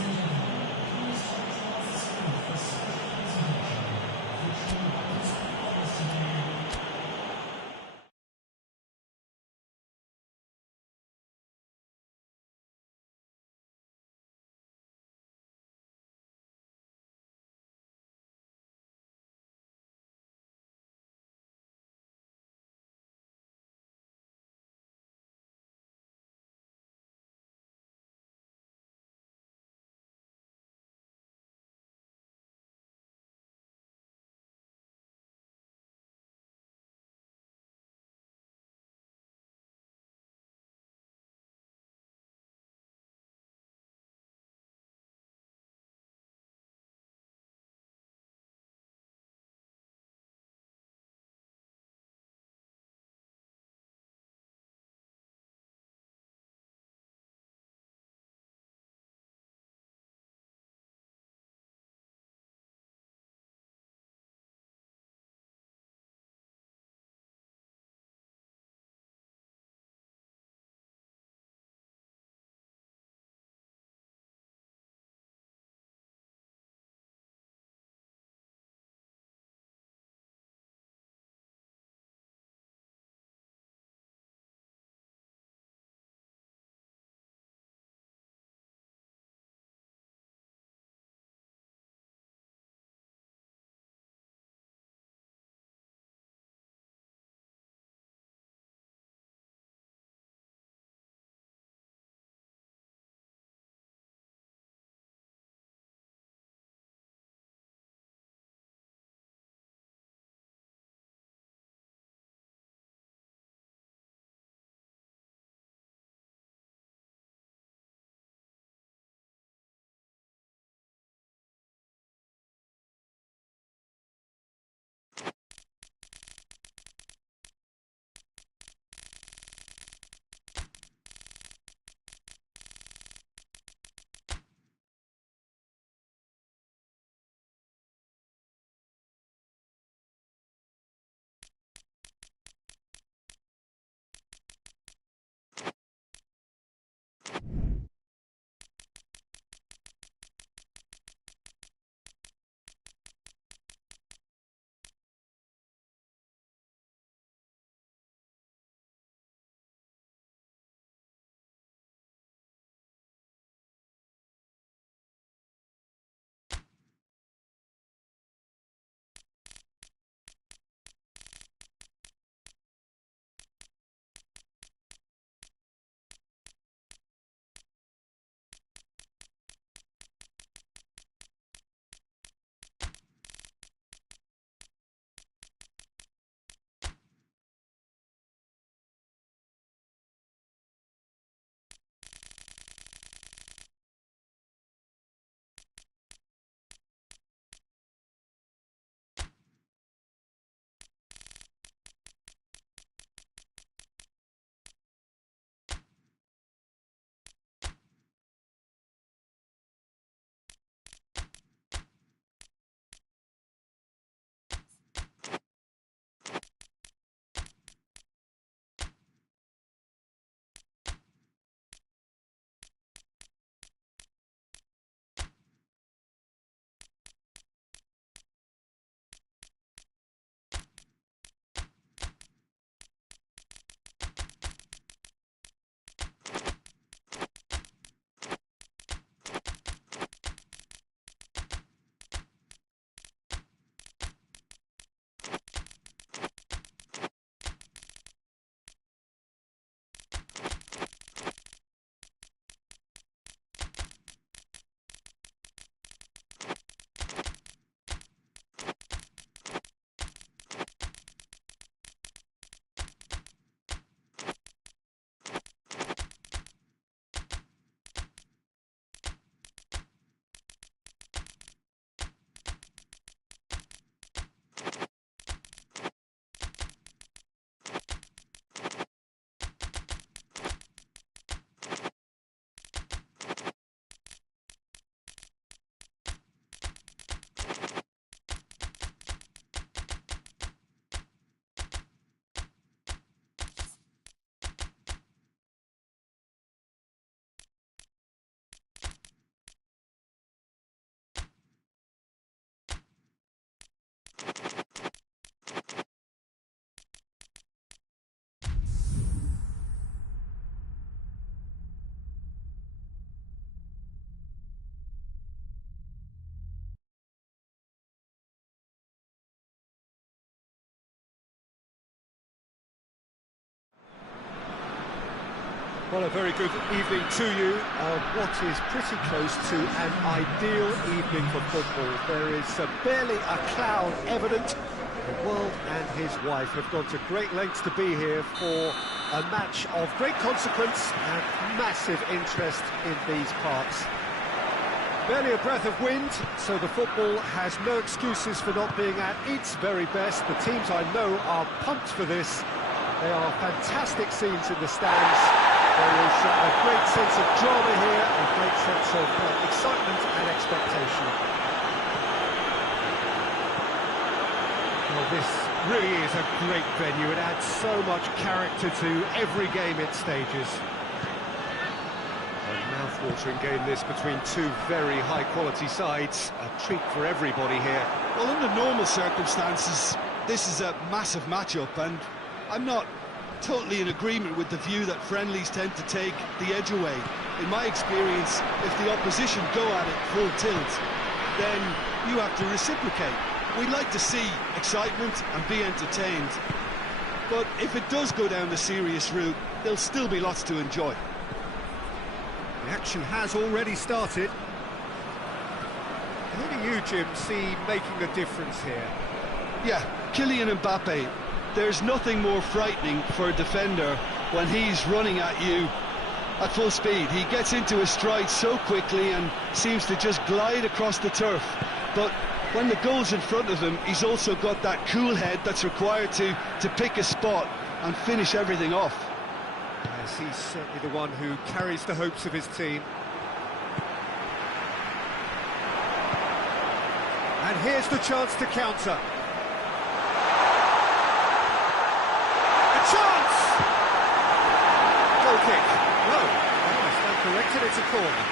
Well, a very good evening to you. What is pretty close to an ideal evening for football. There is barely a cloud evident. The world and his wife have gone to great lengths to be here for a match of great consequence and massive interest in these parts. Barely a breath of wind, so the football has no excuses for not being at its very best. The teams I know are pumped for this. They are fantastic scenes in the stands. There is a great sense of drama here, a great sense of excitement and expectation. Well, this really is a great venue. It adds so much character to every game it stages. A mouth-watering game this between two very high-quality sides. A treat for everybody here. Well, under normal circumstances, this is a massive matchup, and I'm not totally in agreement with the view that friendlies tend to take the edge away. In my experience, if the opposition go at it full tilt, then you have to reciprocate. We'd like to see excitement and be entertained, but if it does go down the serious route, there'll still be lots to enjoy. The action has already started. Who do you, Jim, see making the difference here? Yeah, Kylian Mbappe. There's nothing more frightening for a defender when he's running at you at full speed. He gets into his stride so quickly and seems to just glide across the turf. But when the goal's in front of him, he's also got that cool head that's required to pick a spot and finish everything off. Yes, he's certainly the one who carries the hopes of his team. And here's the chance to counter. Chance! Goal kick. No, I stand corrected, it's a corner.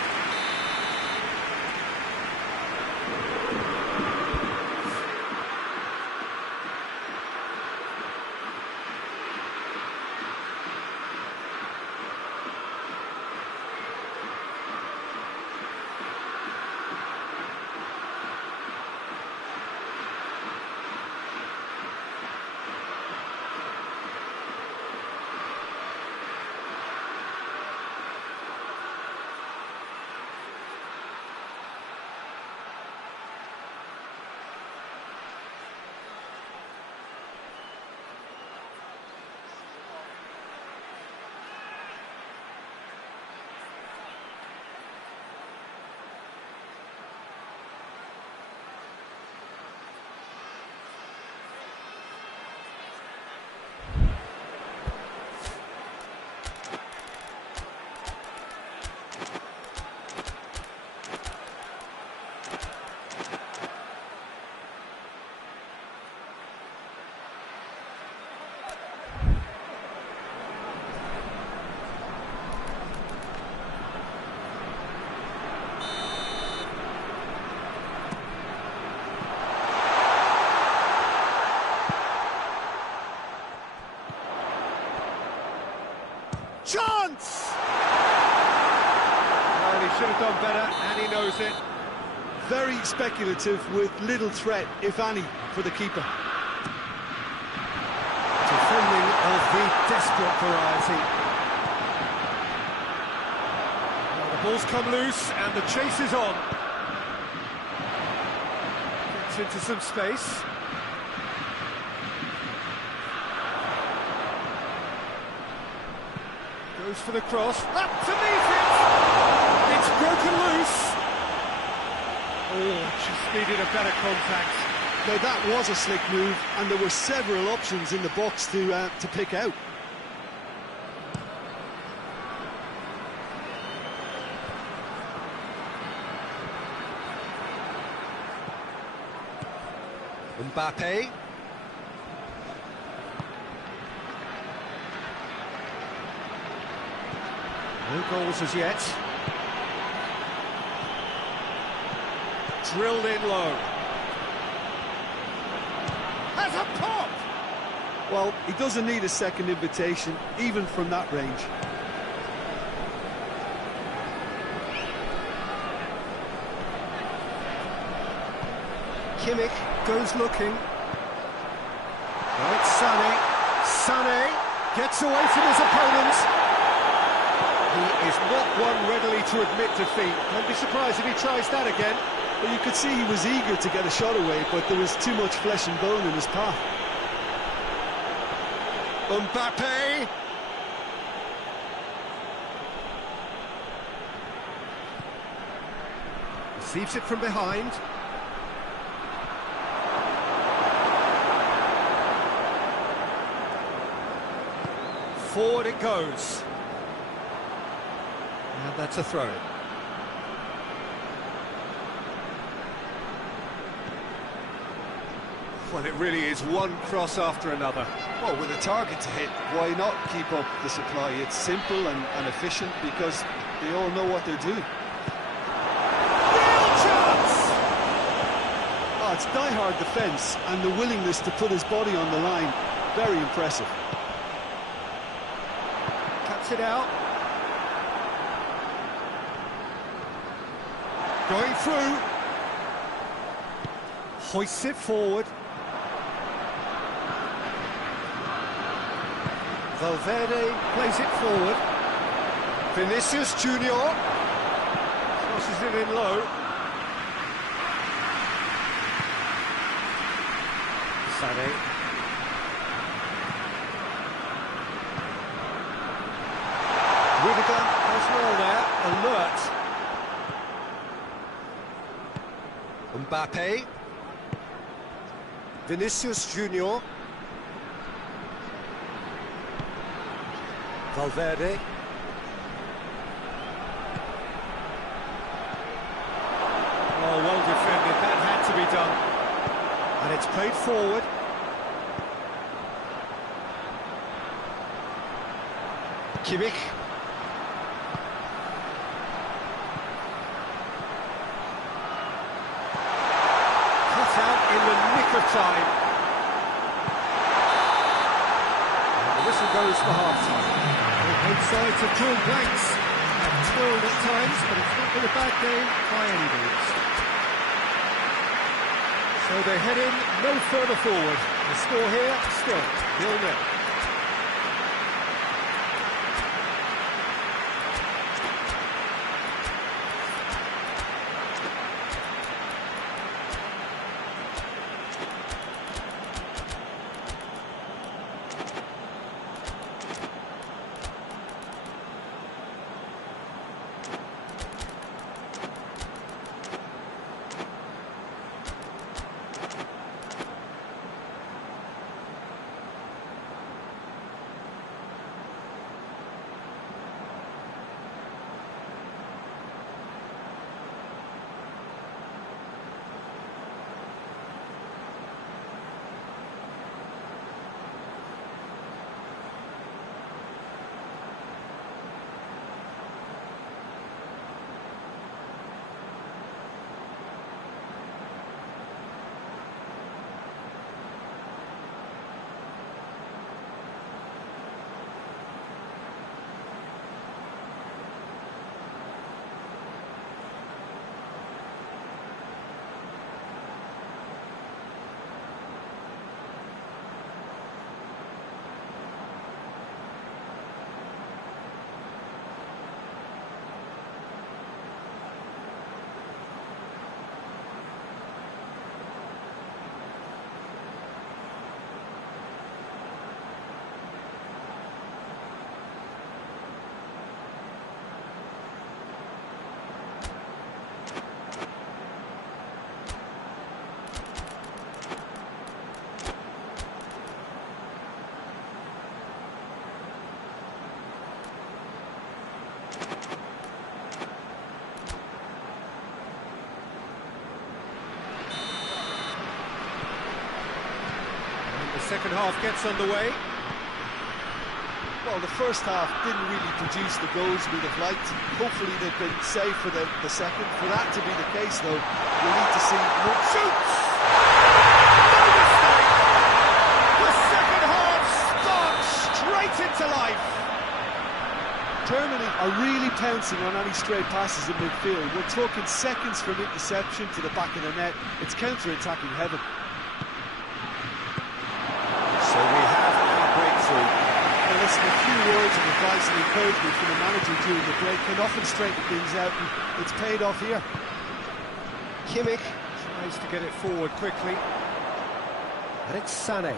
Chance! Well, he should have done better, and he knows it. Very speculative with little threat, if any, for the keeper. Defending of the desperate variety. Well, the ball's come loose, and the chase is on. Gets into some space. Goes for the cross, up to meet it! It's broken loose! Oh, just needed a better contact. Now that was a slick move, and there were several options in the box to pick out. Mbappe. No goals as yet. Drilled in low. Has a pop! Well, he doesn't need a second invitation, even from that range. Kimmich goes looking. Oh, it's Sané. Sané gets away from his opponent. He is not one readily to admit defeat. Don't be surprised if he tries that again. Well, you could see he was eager to get a shot away, but there was too much flesh and bone in his path. Mbappe! Receives it from behind. Forward it goes. And that's a throw-in. Well, it really is one cross after another. Well, with a target to hit, why not keep up the supply? It's simple and efficient because they all know what they're doing. Real chance! Oh, it's die-hard defence and the willingness to put his body on the line. Very impressive. Cuts it out. Going through. Hoists it forward. Valverde plays it forward. Vinicius Junior crosses it in low. Sané. Rudiger as well there, alert. Mbappe. Vinicius Junior. Valverde. Oh, well defended, that had to be done. And it's played forward. Kimmich. Cut out in the nick of time. And the whistle goes for half-time. Both sides have drawn blanks, have twirled at times, but it's not been a bad game by any means. So they head in no further forward. The score here still 0-0. Second half gets underway. Well, the first half didn't really produce the goals we'd have liked. Hopefully they've been saved for the second. For that to be the case, though, we need to see more shoots! No mistake! The second half starts straight into life. Germany are really pouncing on any stray passes in midfield. We're talking seconds from interception to the back of the net. It's counter-attacking heaven. So we have our breakthrough. And listen, a few words of advice advice and encouragement from the manager during the break can often straighten things out, and it's paid off here. Kimmich tries to get it forward quickly. And it's Sané.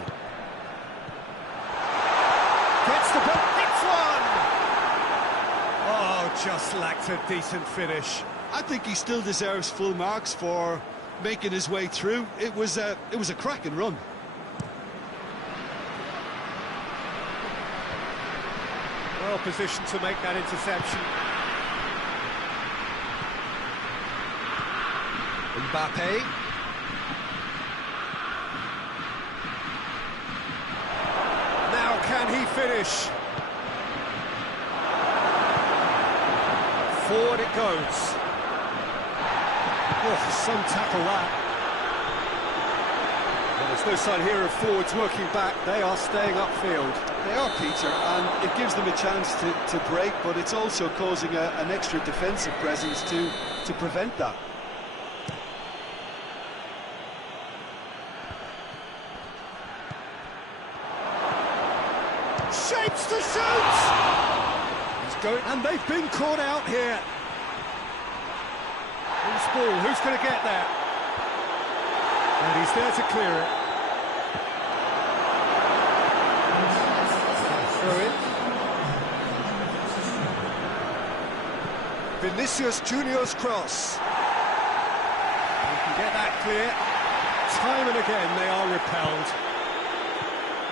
Gets the ball, hits one! Oh, just lacked a decent finish. I think he still deserves full marks for making his way through. It was a cracking run. Well positioned to make that interception. Mbappe. Now can he finish? Forward it goes. Oh, some tackle that. Well, there's no sign here of forwards working back. They are staying upfield. They are, Peter, and it gives them a chance to break, but it's also causing an extra defensive presence to prevent that. Shapes to shoot! He's going, and they've been caught out here. Who's ball? Who's going to get there? And he's there to clear it. Throw in. Vinicius Junior's cross. He can get that clear. Time and again they are repelled.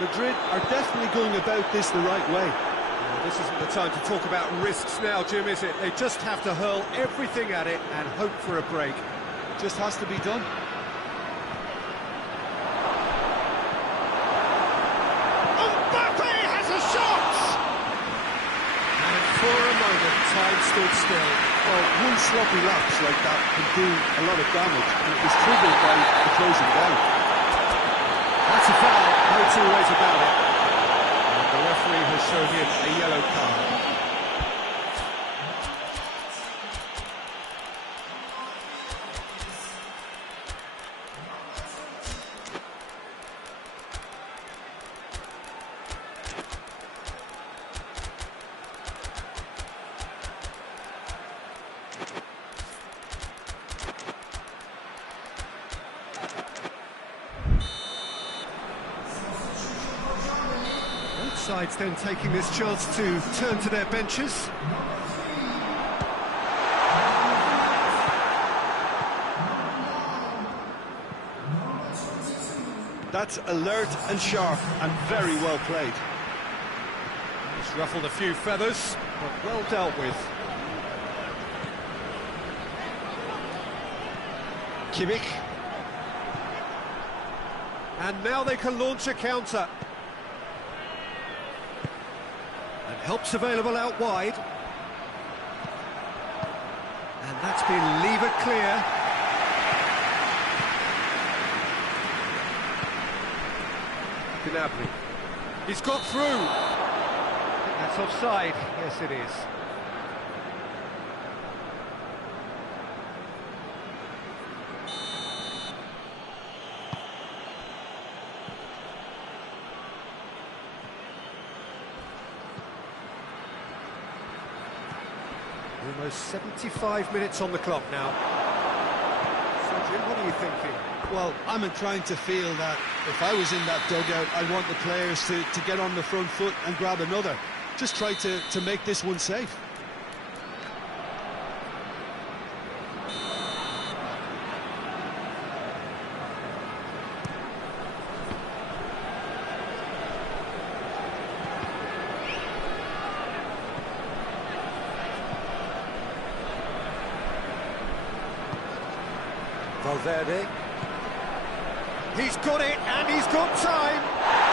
Madrid are definitely going about this the right way. Well, this isn't the time to talk about risks now, Jim, is it? They just have to hurl everything at it and hope for a break. Just has to be done. Mbappe has a shot! And for a moment, time stood still. Well, one sloppy lapse like that can do a lot of damage, and it was triggered by the closing down. That's a foul, no two ways about it. And the referee has shown him a yellow card. Sides then taking this chance to turn to their benches. That's alert and sharp and very well played. It's ruffled a few feathers, but well dealt with. Kimmich. And now they can launch a counter. Help's available out wide. And that's been levered clear. Gnabry. He's got through. I think that's offside. Yes, it is. Almost 75 minutes on the clock now. So, Jim, what are you thinking? Well, I'm inclined to feel that if I was in that dugout, I'd want the players to get on the front foot and grab another. Just try to make this one safe. Valverde. He's got it, and he's got time.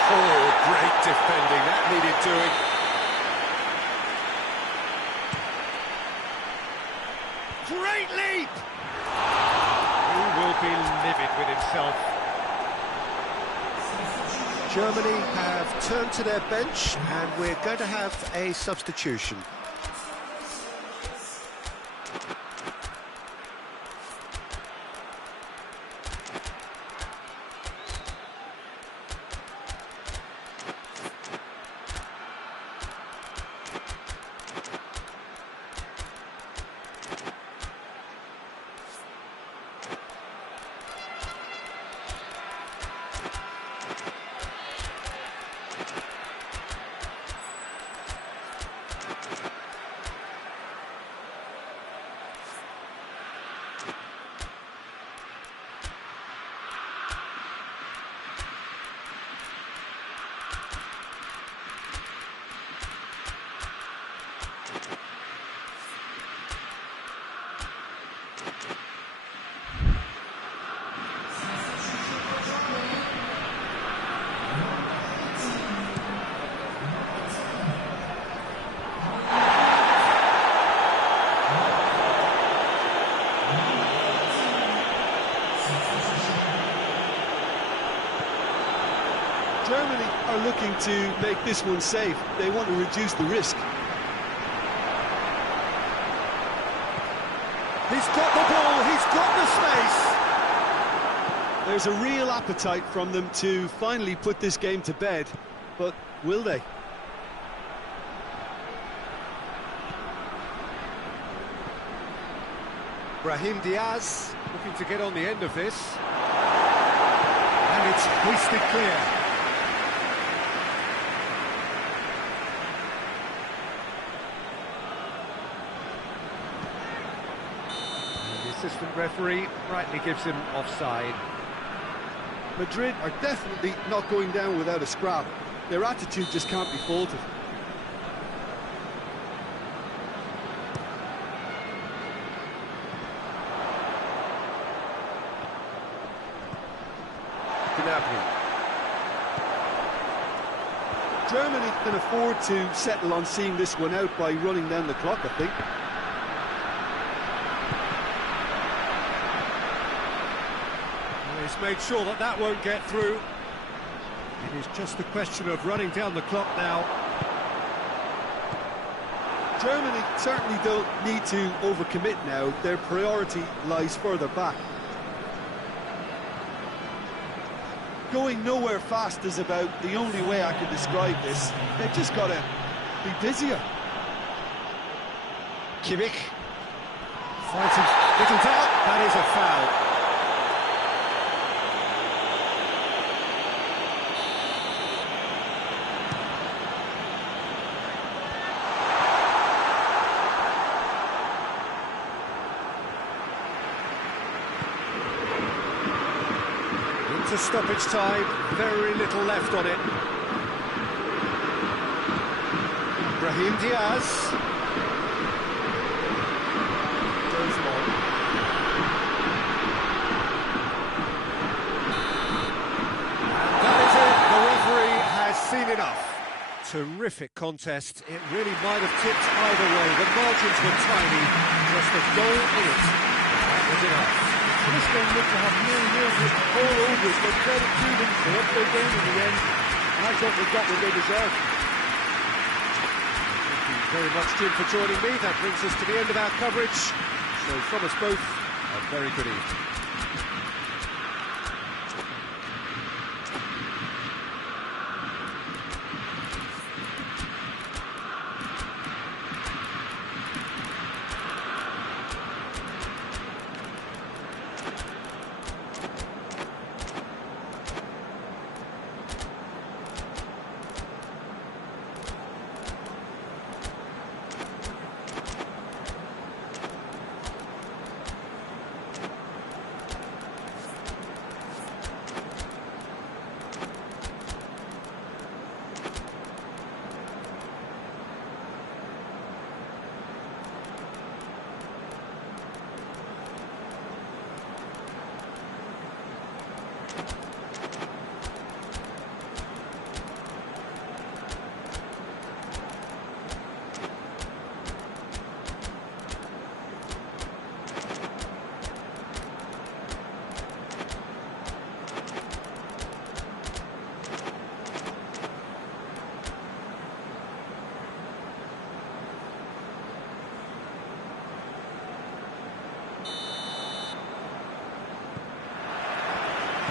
Oh, great defending. That needed doing. Great leap! He will be livid with himself. Germany have turned to their bench, and we're going to have a substitution. Germany are looking to make this one safe. They want to reduce the risk. He's got the ball, he's got the space. There's a real appetite from them to finally put this game to bed, but will they? Brahim Diaz looking to get on the end of this. And it's hoisted clear. And the assistant referee rightly gives him offside. Madrid are definitely not going down without a scrap. Their attitude just can't be faulted. Germany can afford to settle on seeing this one out by running down the clock, I think. He's made sure that that won't get through. It is just a question of running down the clock now. Germany certainly don't need to overcommit now. Their priority lies further back. Going nowhere fast is about the only way I can describe this. They've just got to be busier. Kimmich finds his little doubt. That is a foul. To stoppage time, very little left on it. Brahim Diaz goes long. And that is it. The referee has seen enough. Terrific contest. It really might have tipped either way. The margins were tiny. Just a goal in it. That was enough. This game looked to have nil-nil written all over it, but credit to them, they upped their game in the end, and I thought they got what they deserved. Thank you very much, Jim, for joining me. That brings us to the end of our coverage. So from us both, a very good evening.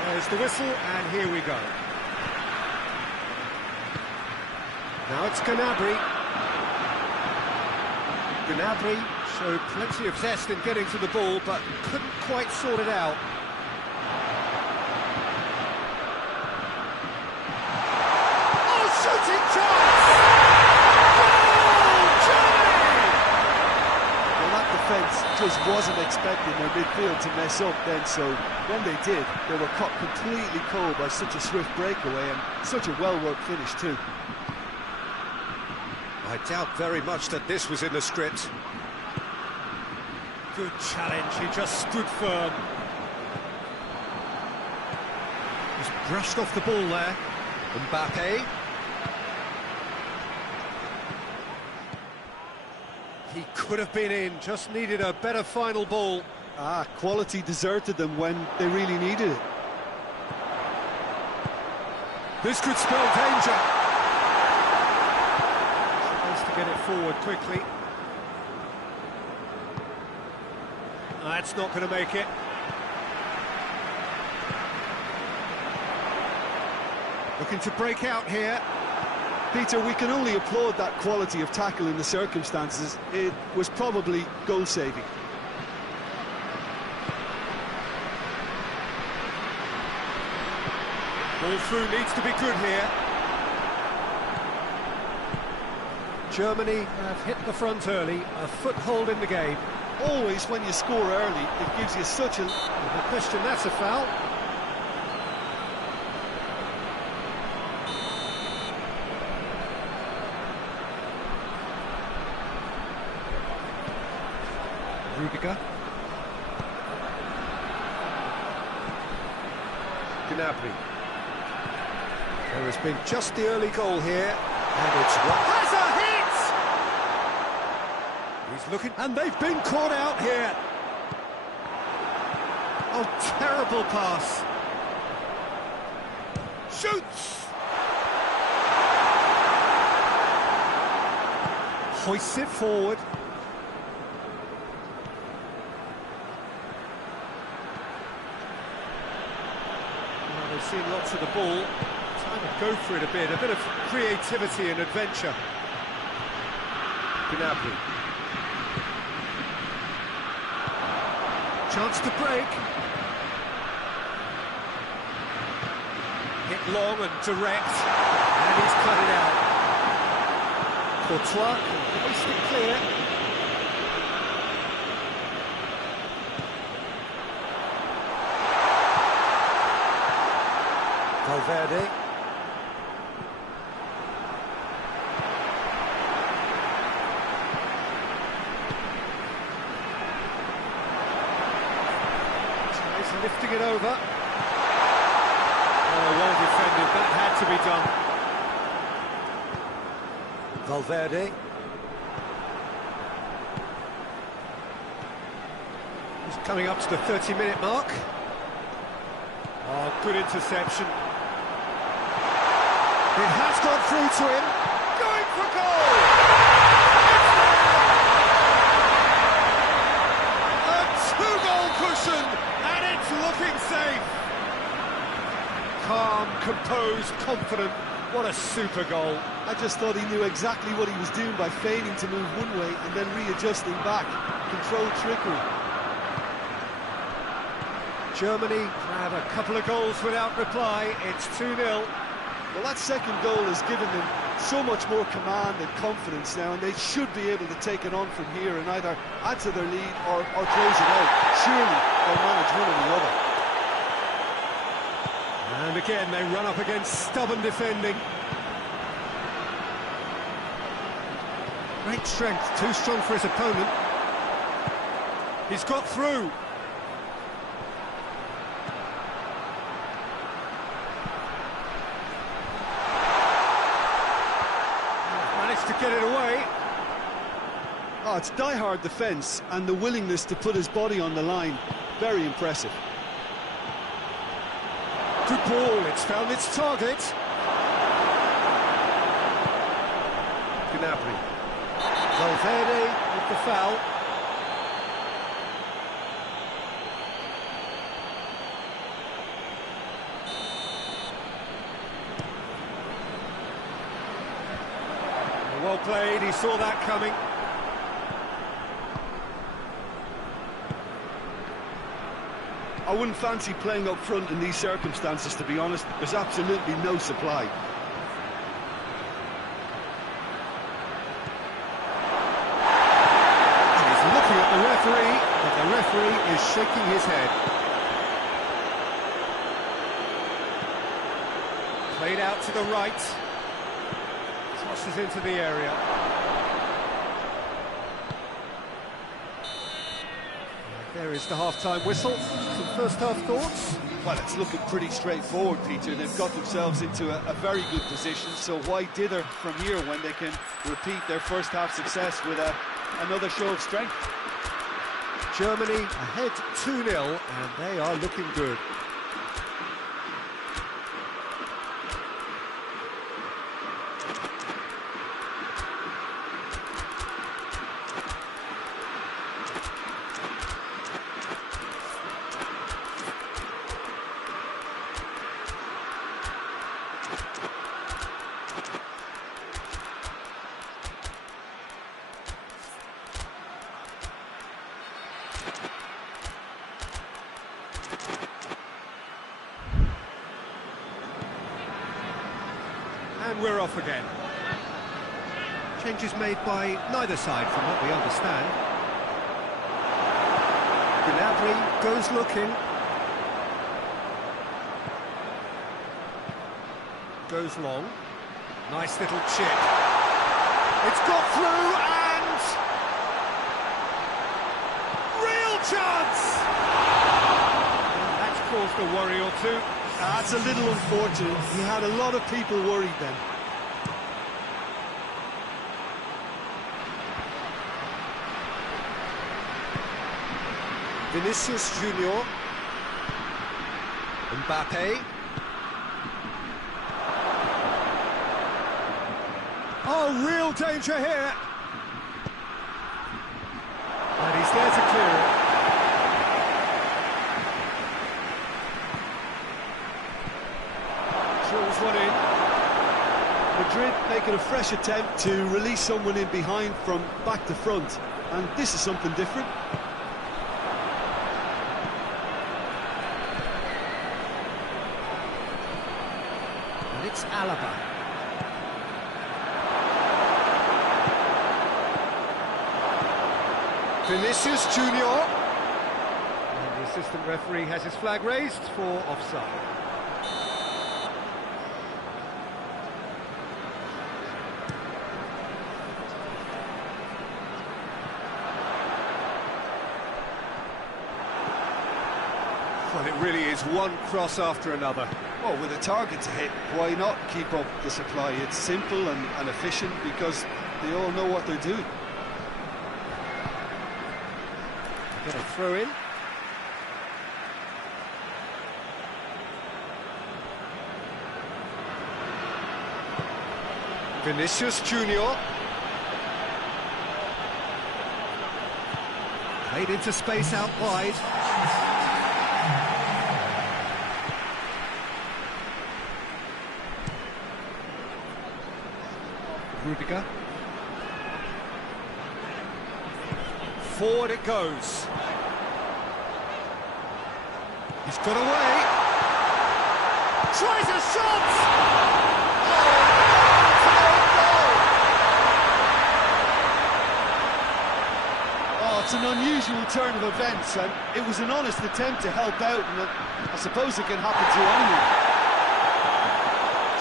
There's the whistle, and here we go. Now it's Gnabry. Gnabry showed plenty of zest in getting to the ball, but couldn't quite sort it out. Oh, just wasn't expecting their midfield to mess up then, so when they did, they were caught completely cold by such a swift breakaway and such a well-worked finish too. I doubt very much that this was in the script. Good challenge, he just stood firm. He's brushed off the ball there. Mbappe. He could have been in, just needed a better final ball. Quality deserted them when they really needed it. This could spell danger. Tries to get it forward quickly. That's not going to make it. Looking to break out here. Peter, we can only applaud that quality of tackle in the circumstances. It was probably goal-saving. Ball through needs to be good here. Germany have hit the front early, a foothold in the game. Always when you score early, it gives you such a... No question, that's a foul. Rudiger. Gnabry. There has been just the early goal here, and it's has a hit! He's looking, and they've been caught out here. Oh, terrible pass. Shoots! Hoists it forward. They've seen lots of the ball, trying to go for it a bit of creativity and adventure. Gnabry. Chance to break. Hit long and direct, and he's cut it out. Courtois can hoist it clear. Valverde. Tries lifting it over. Oh, well defended, that had to be done. Valverde. He's coming up to the 30-minute mark. Oh, good interception. It has gone through to him. Going for goal! A two-goal cushion, and it's looking safe. Calm, composed, confident. What a super goal. I just thought he knew exactly what he was doing by feigning to move one way and then readjusting back. Controlled trickery. Germany have a couple of goals without reply. It's 2-0. Well, that second goal has given them so much more command and confidence now, and they should be able to take it on from here and either add to their lead or close it out. Surely they'll manage one or the other. And again, they run up against stubborn defending. Great strength, too strong for his opponent. He's got through. To get it away. Oh, it's die-hard defence and the willingness to put his body on the line. Very impressive. Good ball, it's found its target. Gnabry. Valverde with the foul. Well played, he saw that coming. I wouldn't fancy playing up front in these circumstances, to be honest. There's absolutely no supply. He's looking at the referee. referee is shaking his head. Played out to the right. Tosses into the area. There is the half-time whistle. Some first-half thoughts? Well, it's looking pretty straightforward, Peter. They've got themselves into a very good position, so why dither from here when they can repeat their first-half success with another show of strength? Germany ahead 2-0, and they are looking good. And we're off again. Changes made by neither side from what we understand. Gnabry goes looking. Goes long. Nice little chip. It's got through and... real chance! That's caused a worry or two. That's a little unfortunate. He had a lot of people worried then. Vinicius Junior. Mbappe. Oh, real danger here. And he's there to clear it. Drills one in. Madrid making a fresh attempt to release someone in behind from back to front, and this is something different. And it's Alaba. Vinicius Junior. And the assistant referee has his flag raised for offside. Well, it really is one cross after another. Well, with a target to hit, why not keep up the supply? It's simple and efficient because they all know what they're doing. Get a throw in. Vinicius Junior. Played into space out wide. Rudiger. Forward it goes. He's got away. Tries a shot! Oh, it's an unusual turn of events, and it was an honest attempt to help out, and I suppose it can happen to anyone.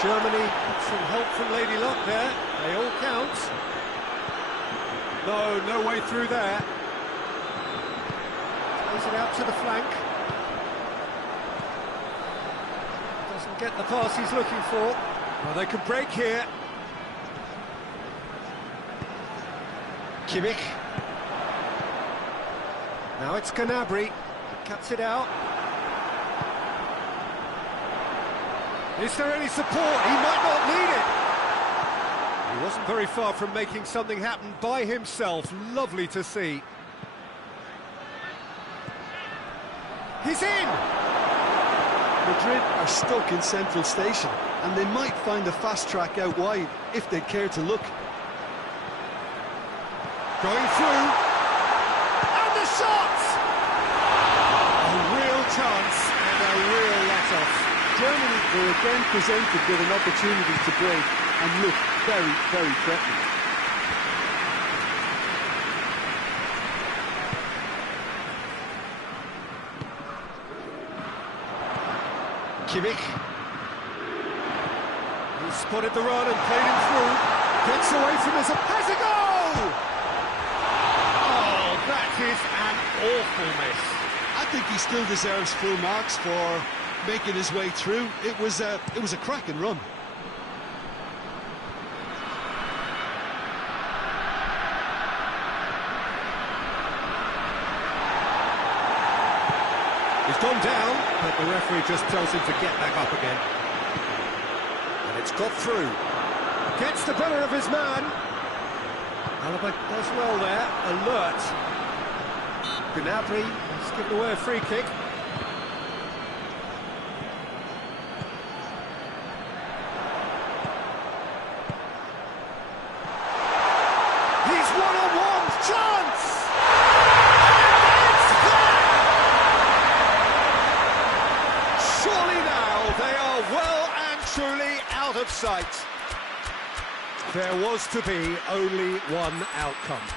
Germany, some help from Lady Luck there. They all count. No way through there. Plays it out to the flank. Doesn't get the pass he's looking for. Well, they could break here. Kimmich. Now it's Gnabry. Cuts it out. Is there any support? He might not need it. He wasn't very far from making something happen by himself. Lovely to see. He's in! Madrid are stuck in Central Station, and they might find a fast track out wide if they'd care to look. Going through. And the shot! A real chance and a real let-off. Germany were again presented with an opportunity to break and look very, very threatening. Kimmich. He spotted the run and played him through. Gets away from his... Has a goal! Oh, that is an awful miss. I think he still deserves full marks for making his way through. It was a cracking run. He's gone down, but the referee just tells him to get back up again. And it's got through. Gets the better of his man. Alaba does well there, alert. Gnabry has given away a free kick. He's one-on-one, chance! It's there! Surely now they are well and truly out of sight. There was to be only one outcome.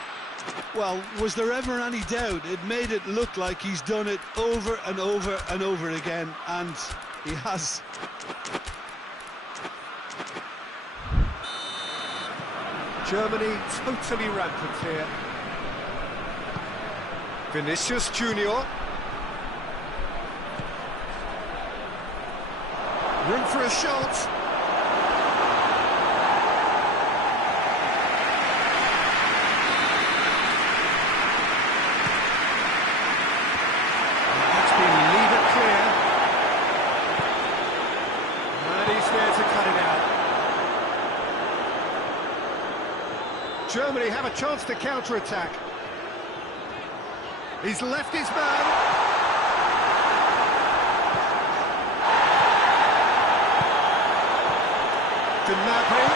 Well, was there ever any doubt? It made it look like he's done it over and over and over again, and he has. Germany totally rampant here. Vinicius Junior. Room for a shot. That's been leave it clear. And he's there to cut it out. Germany have a chance to counter-attack. He's left his man. Gnabry.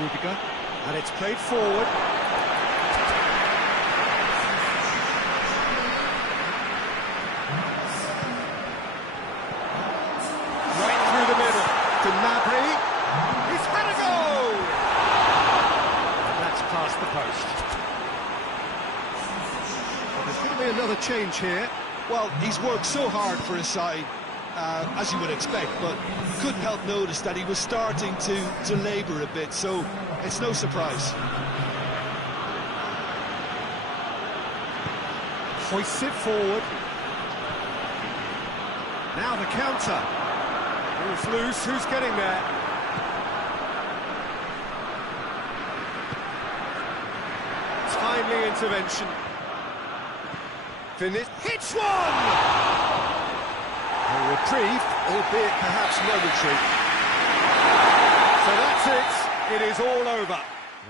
Rudiger. And it's played forward. Gnabry, he's had a goal! And that's past the post. Well, there's going to be another change here. Well, he's worked so hard for his side, as you would expect, but couldn't help notice that he was starting to labour a bit, so it's no surprise. Hoists it forward. Now the counter. Ball's loose, who's getting there? Timely intervention. Finish. Hits one! A reprieve, albeit perhaps momentary. So that's it. It is all over.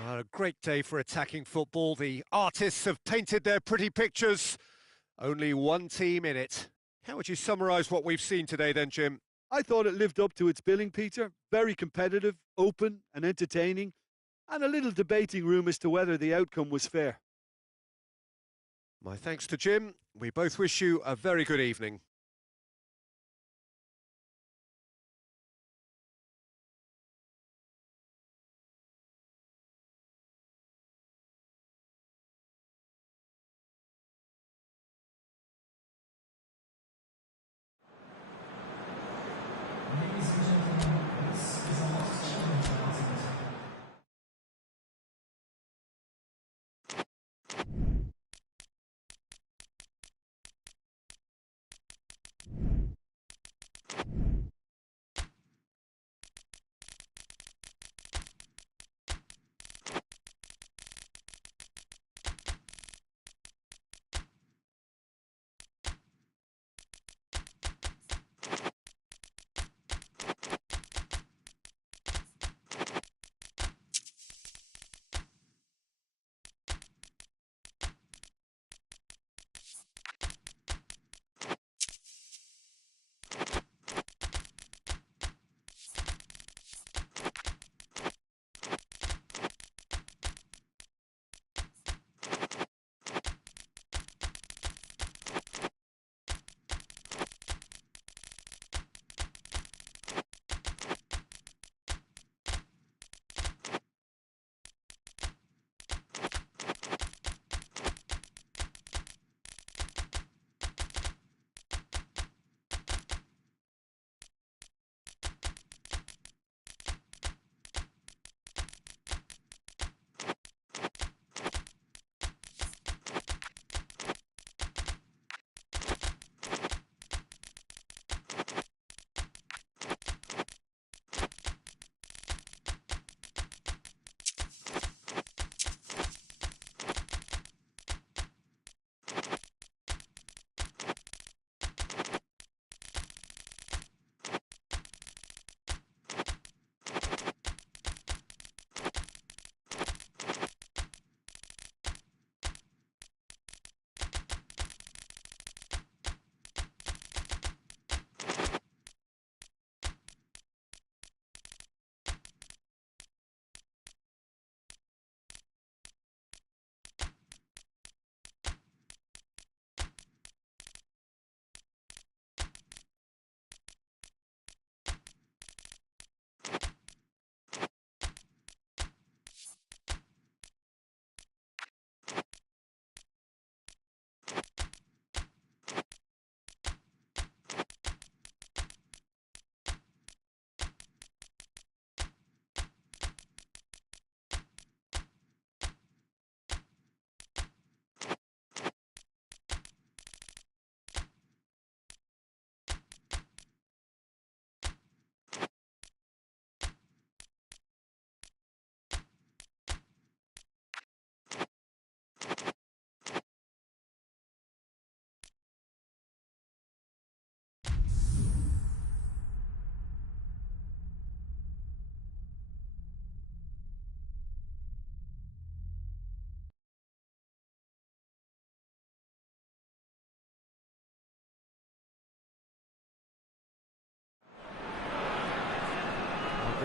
Well, a great day for attacking football. The artists have painted their pretty pictures. Only one team in it. How would you summarise what we've seen today then, Jim? I thought it lived up to its billing, Peter. Very competitive, open and entertaining, and a little debating room as to whether the outcome was fair. My thanks to Jim. We both wish you a very good evening.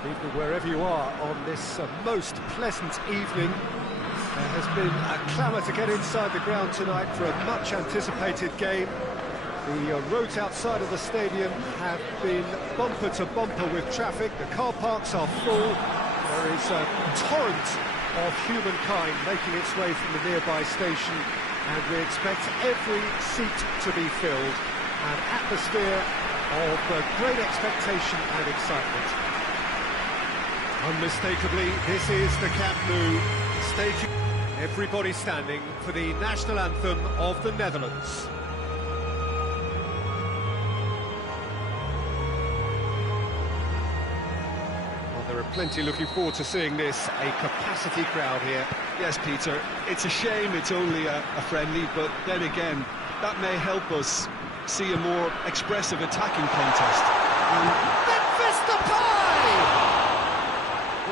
Good evening wherever you are on this most pleasant evening. There has been a clamour to get inside the ground tonight for a much-anticipated game. The roads outside of the stadium have been bumper to bumper with traffic. The car parks are full. There is a torrent of humankind making its way from the nearby station, and we expect every seat to be filled. An atmosphere of great expectation and excitement. Unmistakably, this is the Camp Nou stadium. Everybody standing for the national anthem of the Netherlands. Well, there are plenty looking forward to seeing this, a capacity crowd here. Yes, Peter, it's a shame it's only a friendly, but then again, that may help us see a more expressive attacking contest. And Memphis Depay!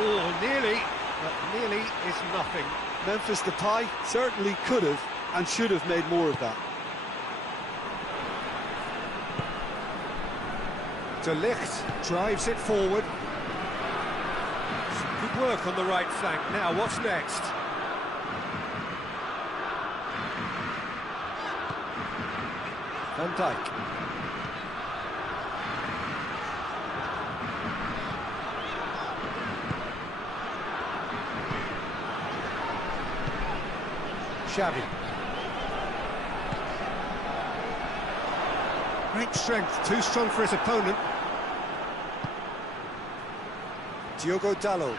Oh, nearly, but nearly is nothing. Memphis Depay certainly could have and should have made more of that. De Ligt drives it forward. Some good work on the right flank. Now, what's next? Van Dijk. Xavi. Great strength, too strong for his opponent. Diogo Dalot.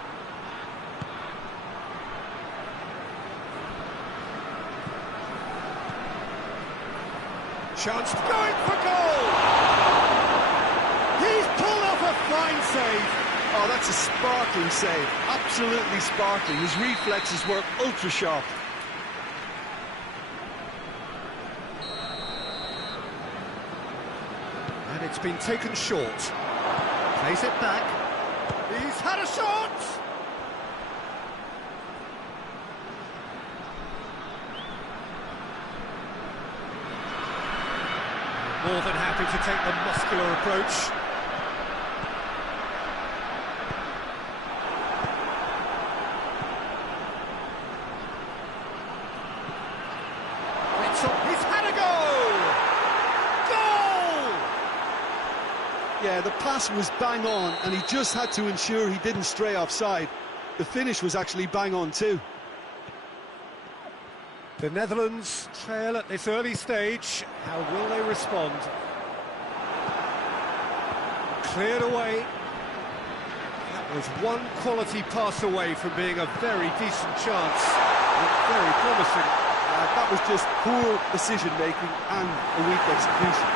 Chance going for goal! He's pulled off a fine save. Oh, that's a sparkling save, absolutely sparkling. His reflexes were ultra sharp. And it's been taken short. Plays it back. He's had a shot! More than happy to take the muscular approach. He's had a goal! Goal! Yeah, the pass was bang on, and he just had to ensure he didn't stray offside. The finish was actually bang on too. The Netherlands trail at this early stage. How will they respond? Cleared away. That was one quality pass away from being a very decent chance. Looked very promising. That was just poor decision-making and a weak execution.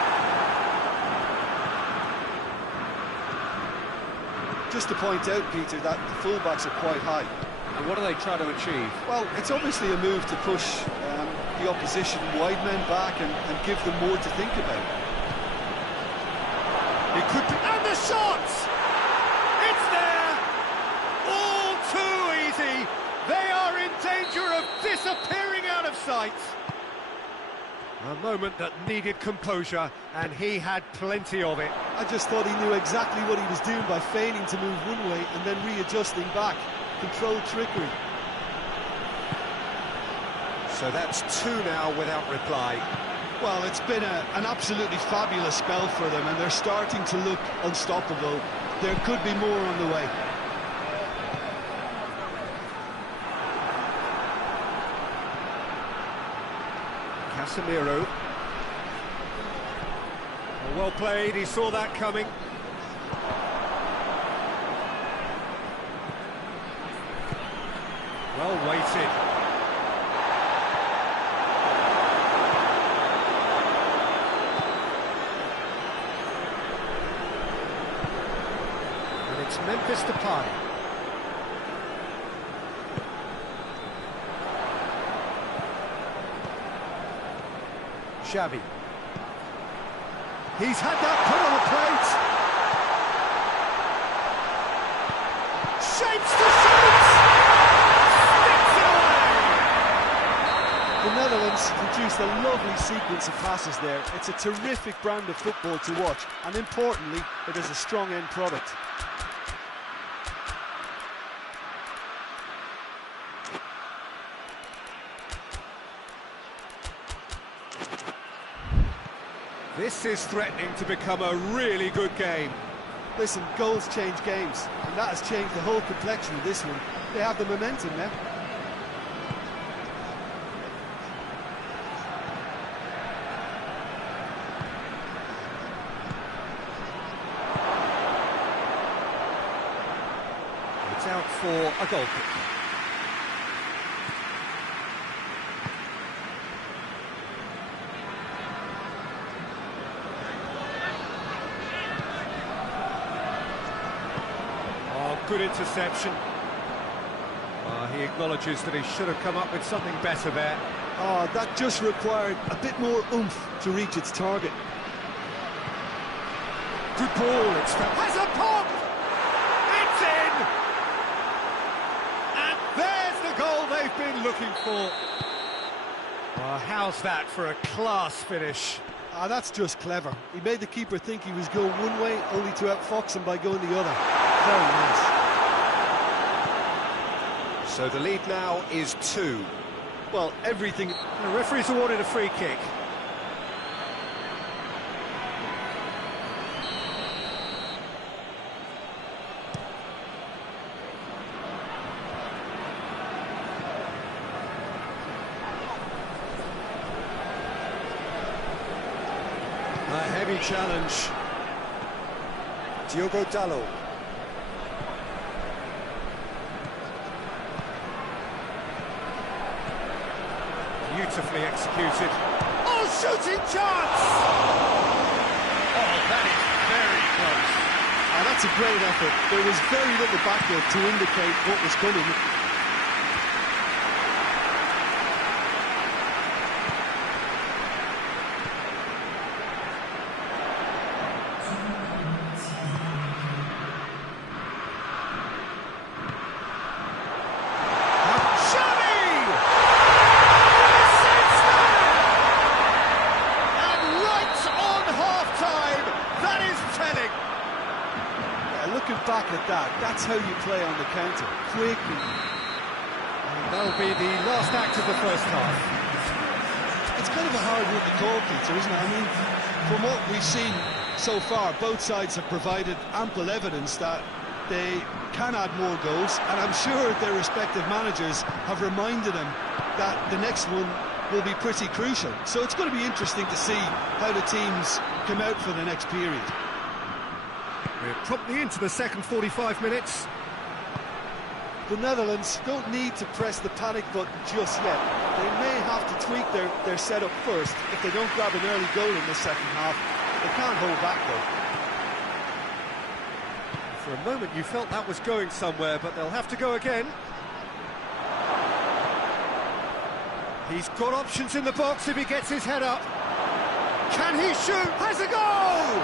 Just to point out, Peter, that the full-backs are quite high. And what are they trying to achieve? Well, it's obviously a move to push the opposition wide men back and give them more to think about. It could be... And the shot! It's there! All too easy! They are in danger of disappearing out of sight! A moment that needed composure, and he had plenty of it. I just thought he knew exactly what he was doing by feigning to move one way and then readjusting back. Controlled trickery. So that's two now without reply. Well, it's been an absolutely fabulous spell for them, and they're starting to look unstoppable. There could be more on the way. Casemiro. Well played, he saw that coming. Well weighted. And it's Memphis Depay. Xavi. He's had that put on the plate. Shapes to shoot! Sticks it away! The Netherlands produced a lovely sequence of passes there. It's a terrific brand of football to watch, and importantly, it is a strong end product. This is threatening to become a really good game. Listen, goals change games, and that has changed the whole complexion of this one. They have the momentum now. It's out for a goal kick. Good interception. He acknowledges that he should have come up with something better there. Oh, that just required a bit more oomph to reach its target. Good ball, it's has a pop! It's in! And there's the goal they've been looking for. How's that for a class finish? That's just clever. He made the keeper think he was going one way, only to outfox him by going the other. Very nice. So the lead now is 2. Well, everything... The referee's awarded a free kick. A heavy challenge. Diogo Dalot. Beautifully executed. Oh, shooting chance! Oh, that is very close. That's a great effort. There was very little backward to indicate what was coming. Back at that, that's how you play on the counter, quick. And that'll be the last act of the first half. It's kind of a hard one to call, Peter, isn't it? I mean, from what we've seen so far, both sides have provided ample evidence that they can add more goals, and I'm sure their respective managers have reminded them that the next one will be pretty crucial. So it's going to be interesting to see how the teams come out for the next period. We're promptly into the second 45 minutes. The Netherlands don't need to press the panic button just yet. They may have to tweak their setup first if they don't grab an early goal in the second half. They can't hold back though. For a moment you felt that was going somewhere, but they'll have to go again. He's got options in the box if he gets his head up. Can he shoot? Has a goal!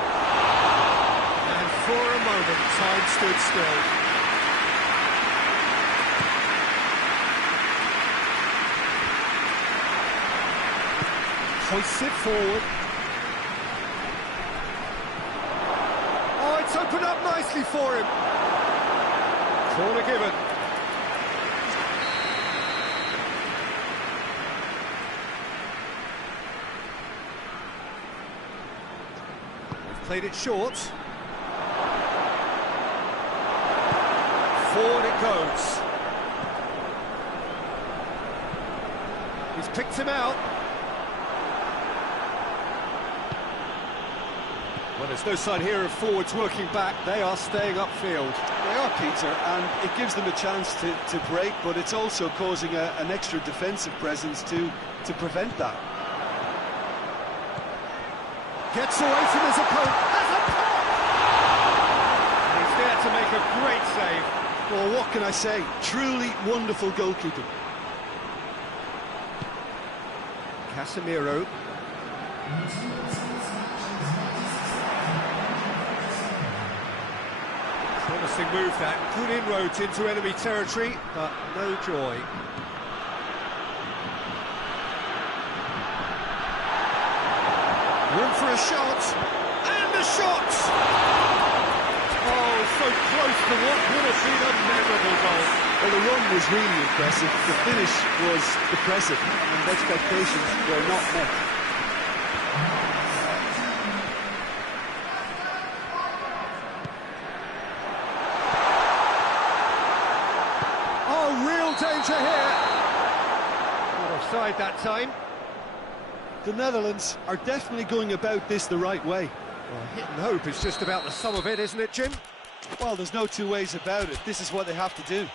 And for a moment, time stood still. Hoists it forward. Oh, it's opened up nicely for him. Corner given. They've played it short. Forward it goes. He's picked him out. Well, there's no sign here of forwards working back. They are staying upfield. They are, Peter, and it gives them a chance to break, but it's also causing an extra defensive presence to prevent that. Gets away from his opponent. Has a pop! And he's there to make a great save. Well, what can I say? Truly wonderful goalkeeping. Casemiro. Promising move that. Good inroads into enemy territory, but no joy. Room for a shot. And the shot! Oh, so close to what would have been a memorable goal. Well, the run was really impressive. The finish was depressive, and expectations were not met. danger here. Not offside that time. The Netherlands are definitely going about this the right way. Well, hit and hope is just about the sum of it, isn't it, Jim? Well, there's no two ways about it. This is what they have to do.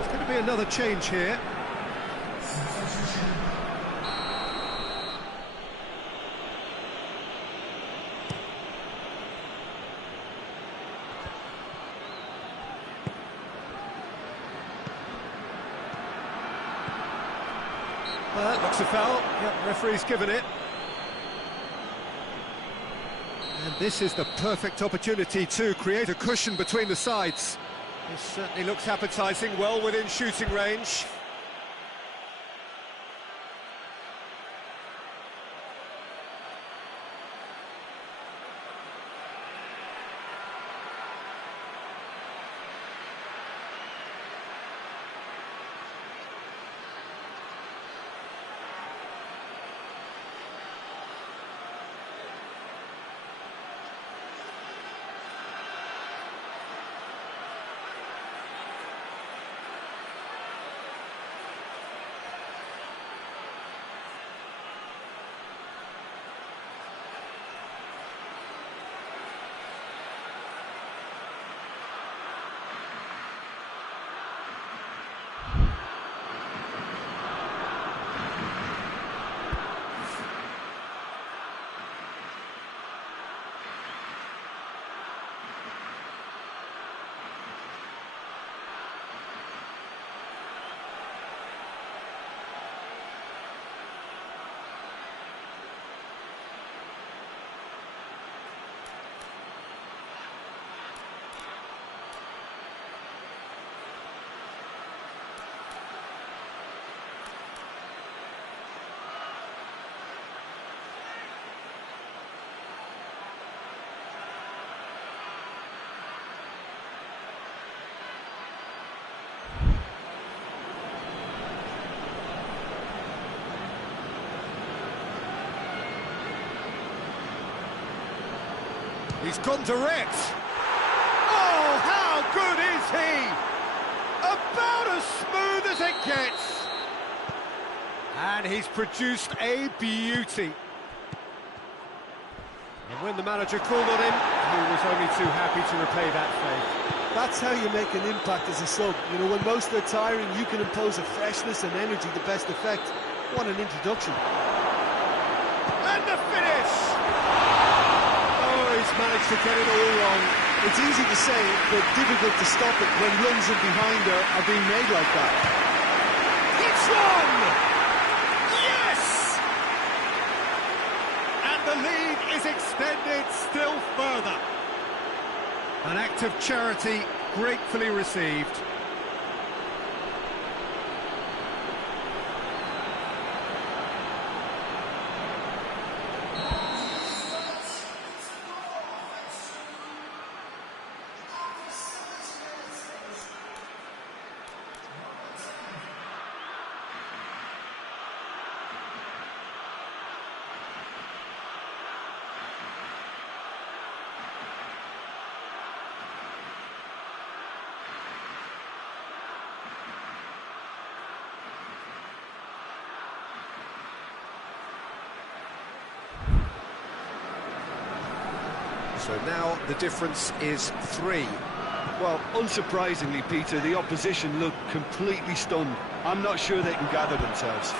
There's going to be another change here. That looks a foul. Yep, referee's given it. And this is the perfect opportunity to create a cushion between the sides. This certainly looks appetising, well within shooting range. He's gone direct. Oh, how good is he? About as smooth as it gets. And he's produced a beauty. And when the manager called on him, he was only too happy to repay that faith. That's how you make an impact as a sub. You know, when most are tiring, you can impose a freshness and energy to best effect. What an introduction. And the finish! Oh, he's managed to get it all wrong. It's easy to say, but difficult to stop it when runs in behind are being made like that. It's one! Yes! And the lead is extended still further. An act of charity gratefully received. So now the difference is 3. Well, unsurprisingly, Peter, the opposition look completely stunned. I'm not sure they can gather themselves.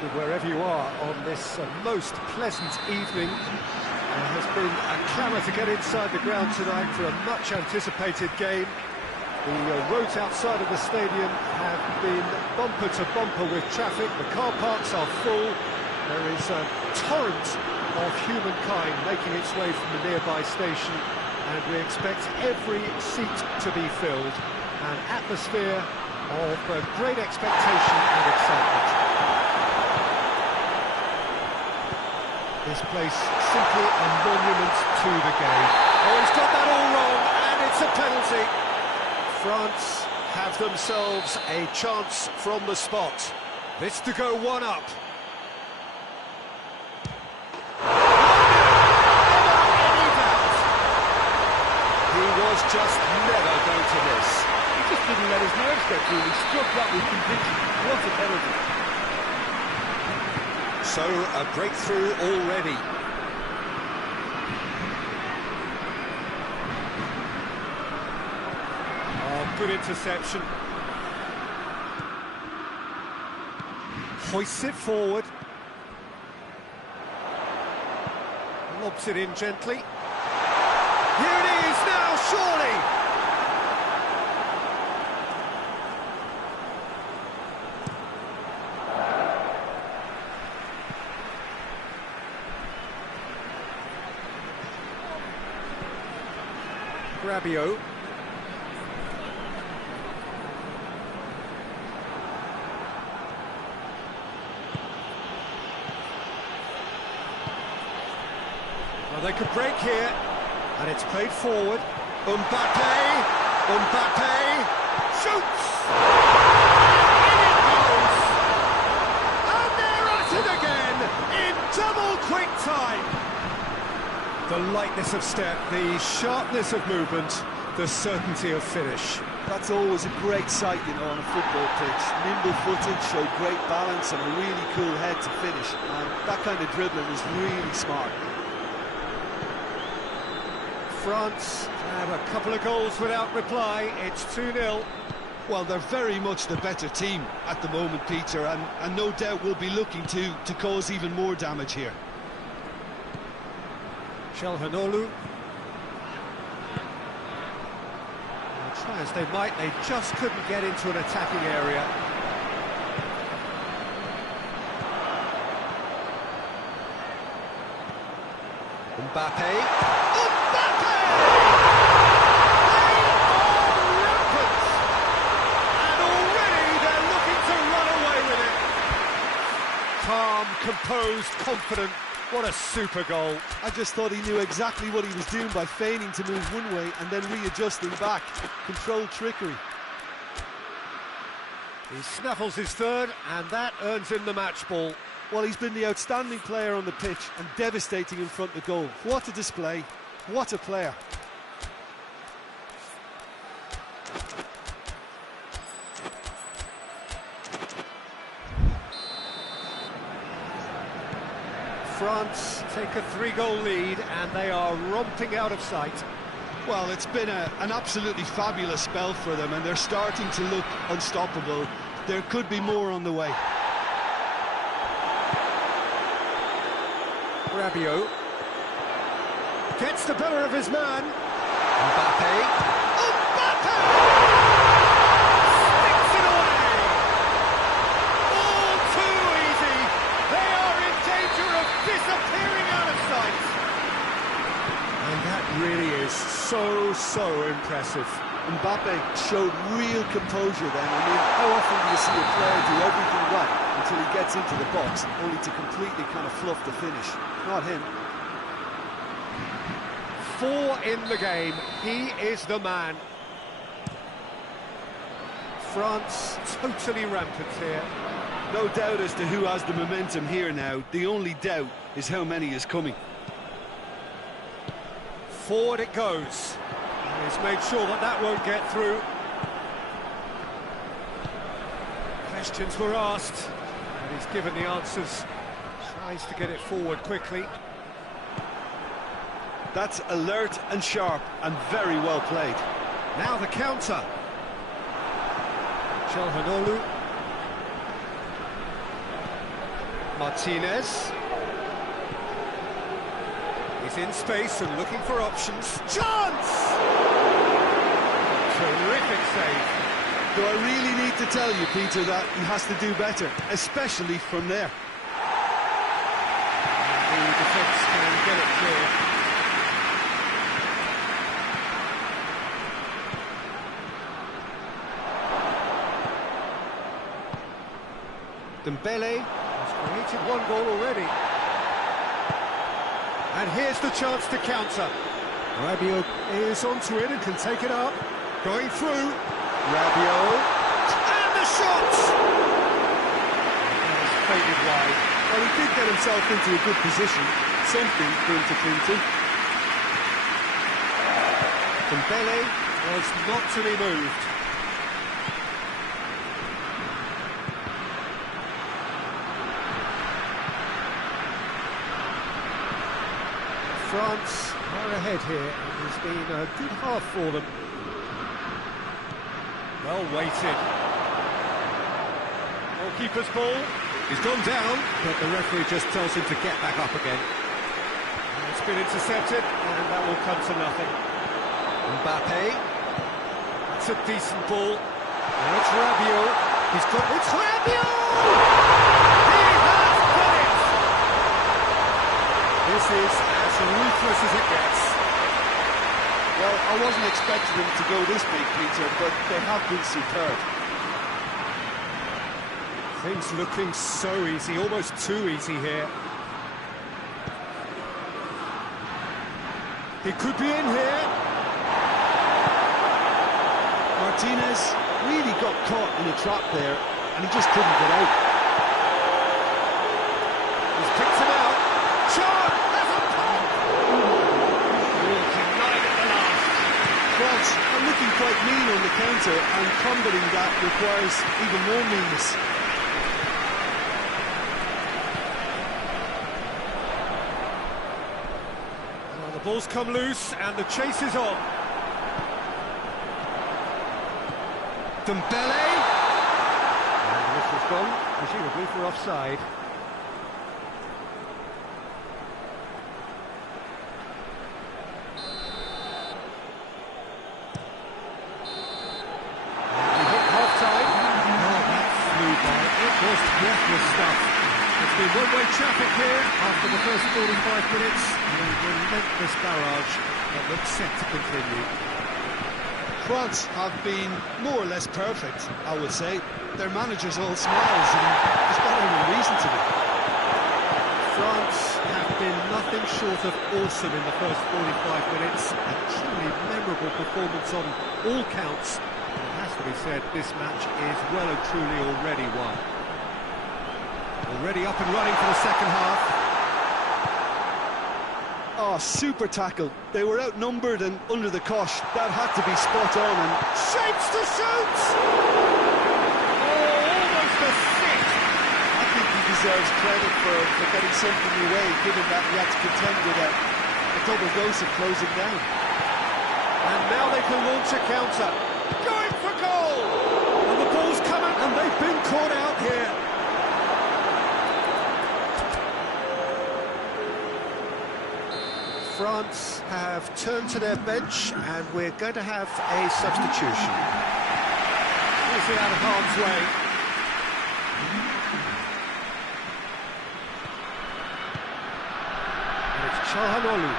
With wherever you are on this most pleasant evening. There has been a clamour to get inside the ground tonight for a much-anticipated game. The roads outside of the stadium have been bumper to bumper with traffic. The car parks are full. There is a torrent of humankind making its way from the nearby station, and we expect every seat to be filled. An atmosphere of great expectation and excitement. This place simply a monument to the game. Oh, he's got that all wrong, and it's a penalty. France have themselves a chance from the spot. This to go one up. He was just never going to miss. He just didn't let his nerves get through. He struck that with conviction. What a penalty. So, a breakthrough already. Oh, good interception. Hoists it forward. Lobs it in gently. Here it is now, surely! Rabiot. Well, they could break here, and it's played forward. Mbappe, shoots! In it goes! And they're at it again, in double quick time! The lightness of step, the sharpness of movement, the certainty of finish. That's always a great sight, you know, on a football pitch. Nimble-footed, showed great balance and a really cool head to finish. And that kind of dribbling is really smart. France have a couple of goals without reply. It's 2-0. Well, they're very much the better team at the moment, Peter, and no doubt will be looking to cause even more damage here. Chelhanoglu. Try as they might, they just couldn't get into an attacking area. Mbappe. Mbappe! They are rampant! And already they're looking to run away with it. Calm, composed, confident. What a super goal. I just thought he knew exactly what he was doing by feigning to move one way and then readjusting back. Controlled trickery. He snaffles his third, and that earns him the match ball. Well, he's been the outstanding player on the pitch and devastating in front of goal. What a display. What a player. France take a 3-goal lead, and they are romping out of sight. Well, it's been an absolutely fabulous spell for them, and they're starting to look unstoppable. There could be more on the way. Rabiot gets the better of his man. Mbappe. Mbappe! Sticks it away! All too easy. They are in danger of disappearing out of sight. And that really is so impressive. Mbappe showed real composure then. I mean, how often do you see a player do everything right until he gets into the box, only to completely kind of fluff the finish? Not him. 4 in the game. He is the man. France totally rampant here. No doubt as to who has the momentum here now. The only doubt is how many is coming. Forward it goes. He's made sure that won't get through. Questions were asked, and he's given the answers. Tries to get it forward quickly. That's alert and sharp and very well played. Now the counter. Chelhanoglu. Martinez. He's in space and looking for options. Chance! Terrific save. Do I really need to tell you, Peter, that he has to do better, especially from there? The defence can get it clear. Dembele has created one goal already. And here's the chance to counter. Rabiot is onto it and can take it up. Going through. Rabiot. And the shot! That was faded wide. Well, he did get himself into a good position. Something for him to cling to. Dembele was not to be moved. France are ahead here. It's been a good half for them. Well weighted. Goalkeeper's ball. He's gone down, but the referee just tells him to get back up again. And it's been intercepted, and that will come to nothing. Mbappe. That's a decent ball. Now it's Rabiot. He's got... It's Rabiot! He has got it! This is as ruthless as it gets. Well, I wasn't expecting them to go this big, Peter, but they have been superb. Things looking so easy, almost too easy here. He could be in here. Martinez really got caught in a trap there, and he just couldn't get out. He's picked him out. Shot! That's a pump! Denied at the last. France are looking quite mean on the counter, and combating that requires even more meanness. Well, the ball's come loose, and the chase is on. Dembele! And the whistle's gone, presumably for offside. Breathless stuff. It's been one-way traffic here after the first 45 minutes, and a relentless barrage that looks set to continue. France have been more or less perfect, I would say. Their manager's all smiles, and there's got every reason to be. France have been nothing short of awesome in the first 45 minutes. A truly memorable performance on all counts. It has to be said, this match is well and truly already won. Already up and running for the second half. Oh, super tackle. They were outnumbered and under the cosh. That had to be spot on, and shapes to shoot! Oh, almost a six! I think he deserves credit for getting something away, given that he had to contend with a double dose of closing down. And now they can launch a counter. Going for goal! And the ball's coming, and they've been caught out here. France have turned to their bench, and we're going to have a substitution. Is it out of harm's way? And it's Çalhanoğlu.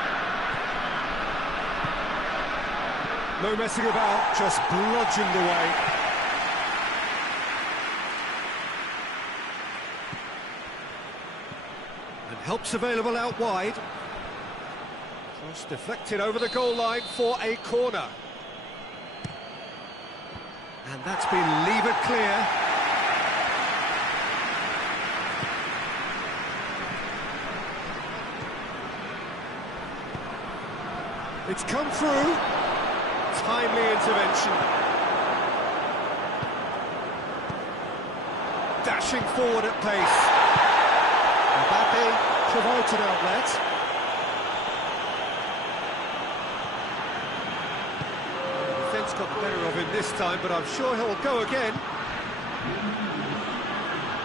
No messing about, just bludgeoned away. And help's available out wide. Cross deflected over the goal line for a corner. And that's been levered clear. It's come through. Timely intervention. Dashing forward at pace. Mbappe provides an outlet. Got the better of him this time, but I'm sure he'll go again.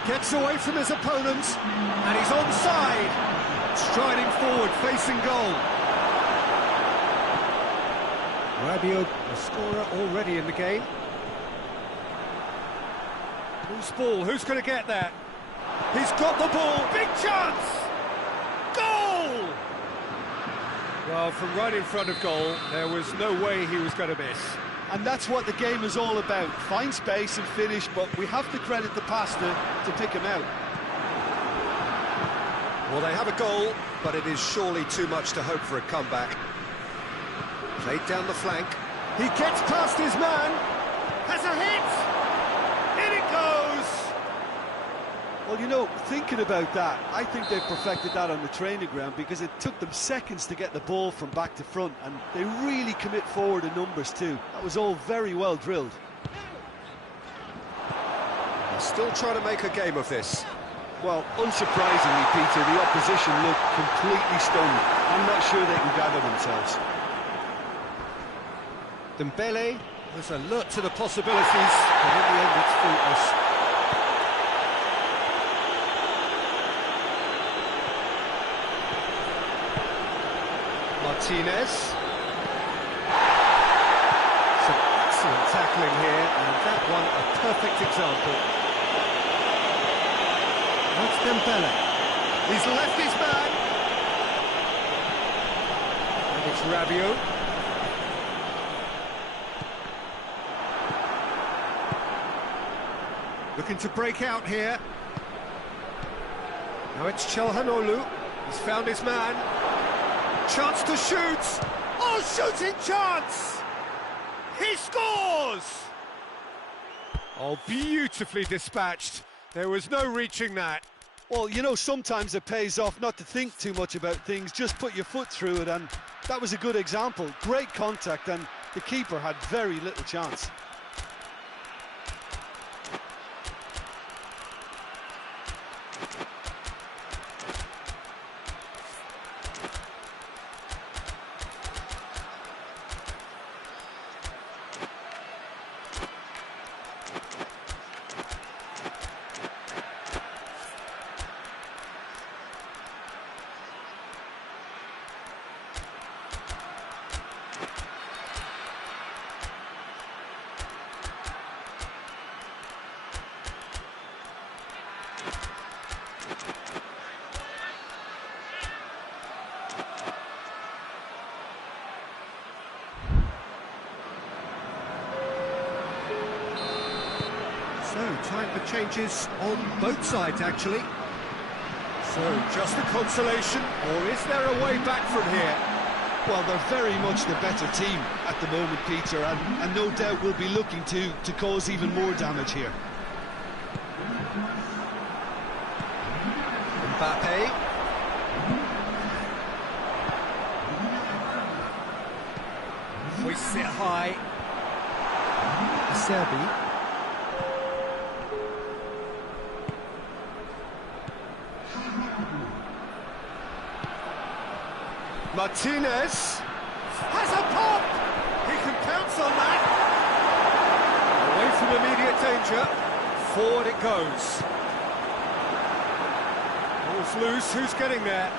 Gets away from his opponents, and he's onside. Striding forward, facing goal. Rabiot, the scorer already in the game. Loose ball, who's going to get that? He's got the ball, big chance! Goal! Well, from right in front of goal, there was no way he was going to miss. And that's what the game is all about. Find space and finish, but we have to credit the passer to pick him out. Well, they have a goal, but it is surely too much to hope for a comeback. Played down the flank. He gets past his man. Has a hit! In it goes! Well, you know, thinking about that, I think they've perfected that on the training ground because it took them seconds to get the ball from back to front, and they really commit forward in numbers too. That was all very well drilled. They're still trying to make a game of this. Well, unsurprisingly, Peter, the opposition look completely stunned. I'm not sure they can gather themselves. Dembele was alert to the possibilities, but in the end it's fruitless. Martinez. Some excellent tackling here, and that one a perfect example. That's Dembele. He's left his man. And it's Rabiot. Looking to break out here. Now it's Çalhanoğlu. He's found his man. Chance to shoot. Oh, shooting chance! He scores! Oh, beautifully dispatched. There was no reaching that. Well, you know, sometimes it pays off not to think too much about things, just put your foot through it, and that was a good example. Great contact, and the keeper had very little chance. So, time for changes on both sides, actually. So, just a consolation, or is there a way back from here? Well, they're very much the better team at the moment, Peter, and no doubt will be looking to cause even more damage here. Mbappe. Hoists it high. Serbi. Martinez has a pop! He can pounce on that! Away from immediate danger, forward it goes. Ball's loose, who's getting there?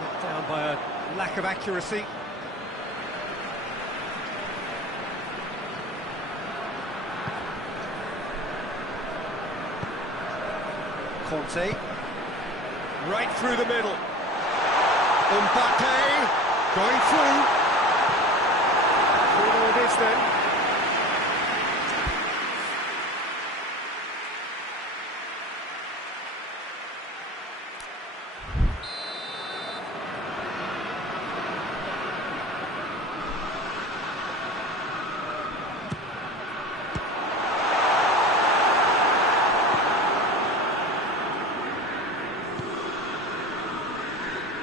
Knocked down by a lack of accuracy. Conte, right through the middle. Mbappe, going through. Here it is then.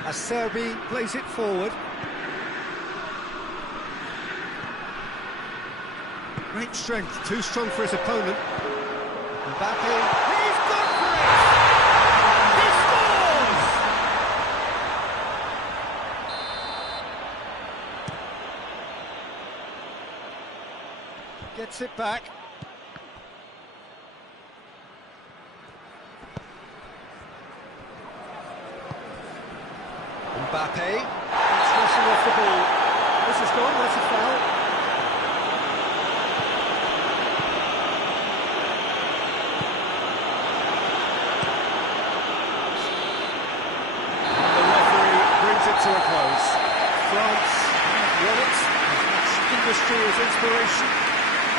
As Serbi plays it forward. Great strength, too strong for his opponent. Mbappe, he's gone for it! He scores! gets it back. Mbappe, it's rushing off the ball. This is gone, that's a foul. And the referee brings it to a close. France won it, as much industry as inspiration.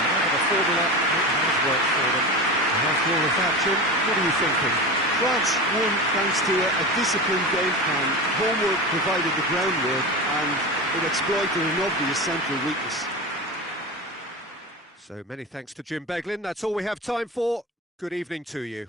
And the formula, it has worked for them. And after all of that, Jim, what are you thinking? France won thanks to a disciplined game plan. Homework provided the groundwork and it exploited an obvious central weakness. So many thanks to Jim Beglin. That's all we have time for. Good evening to you.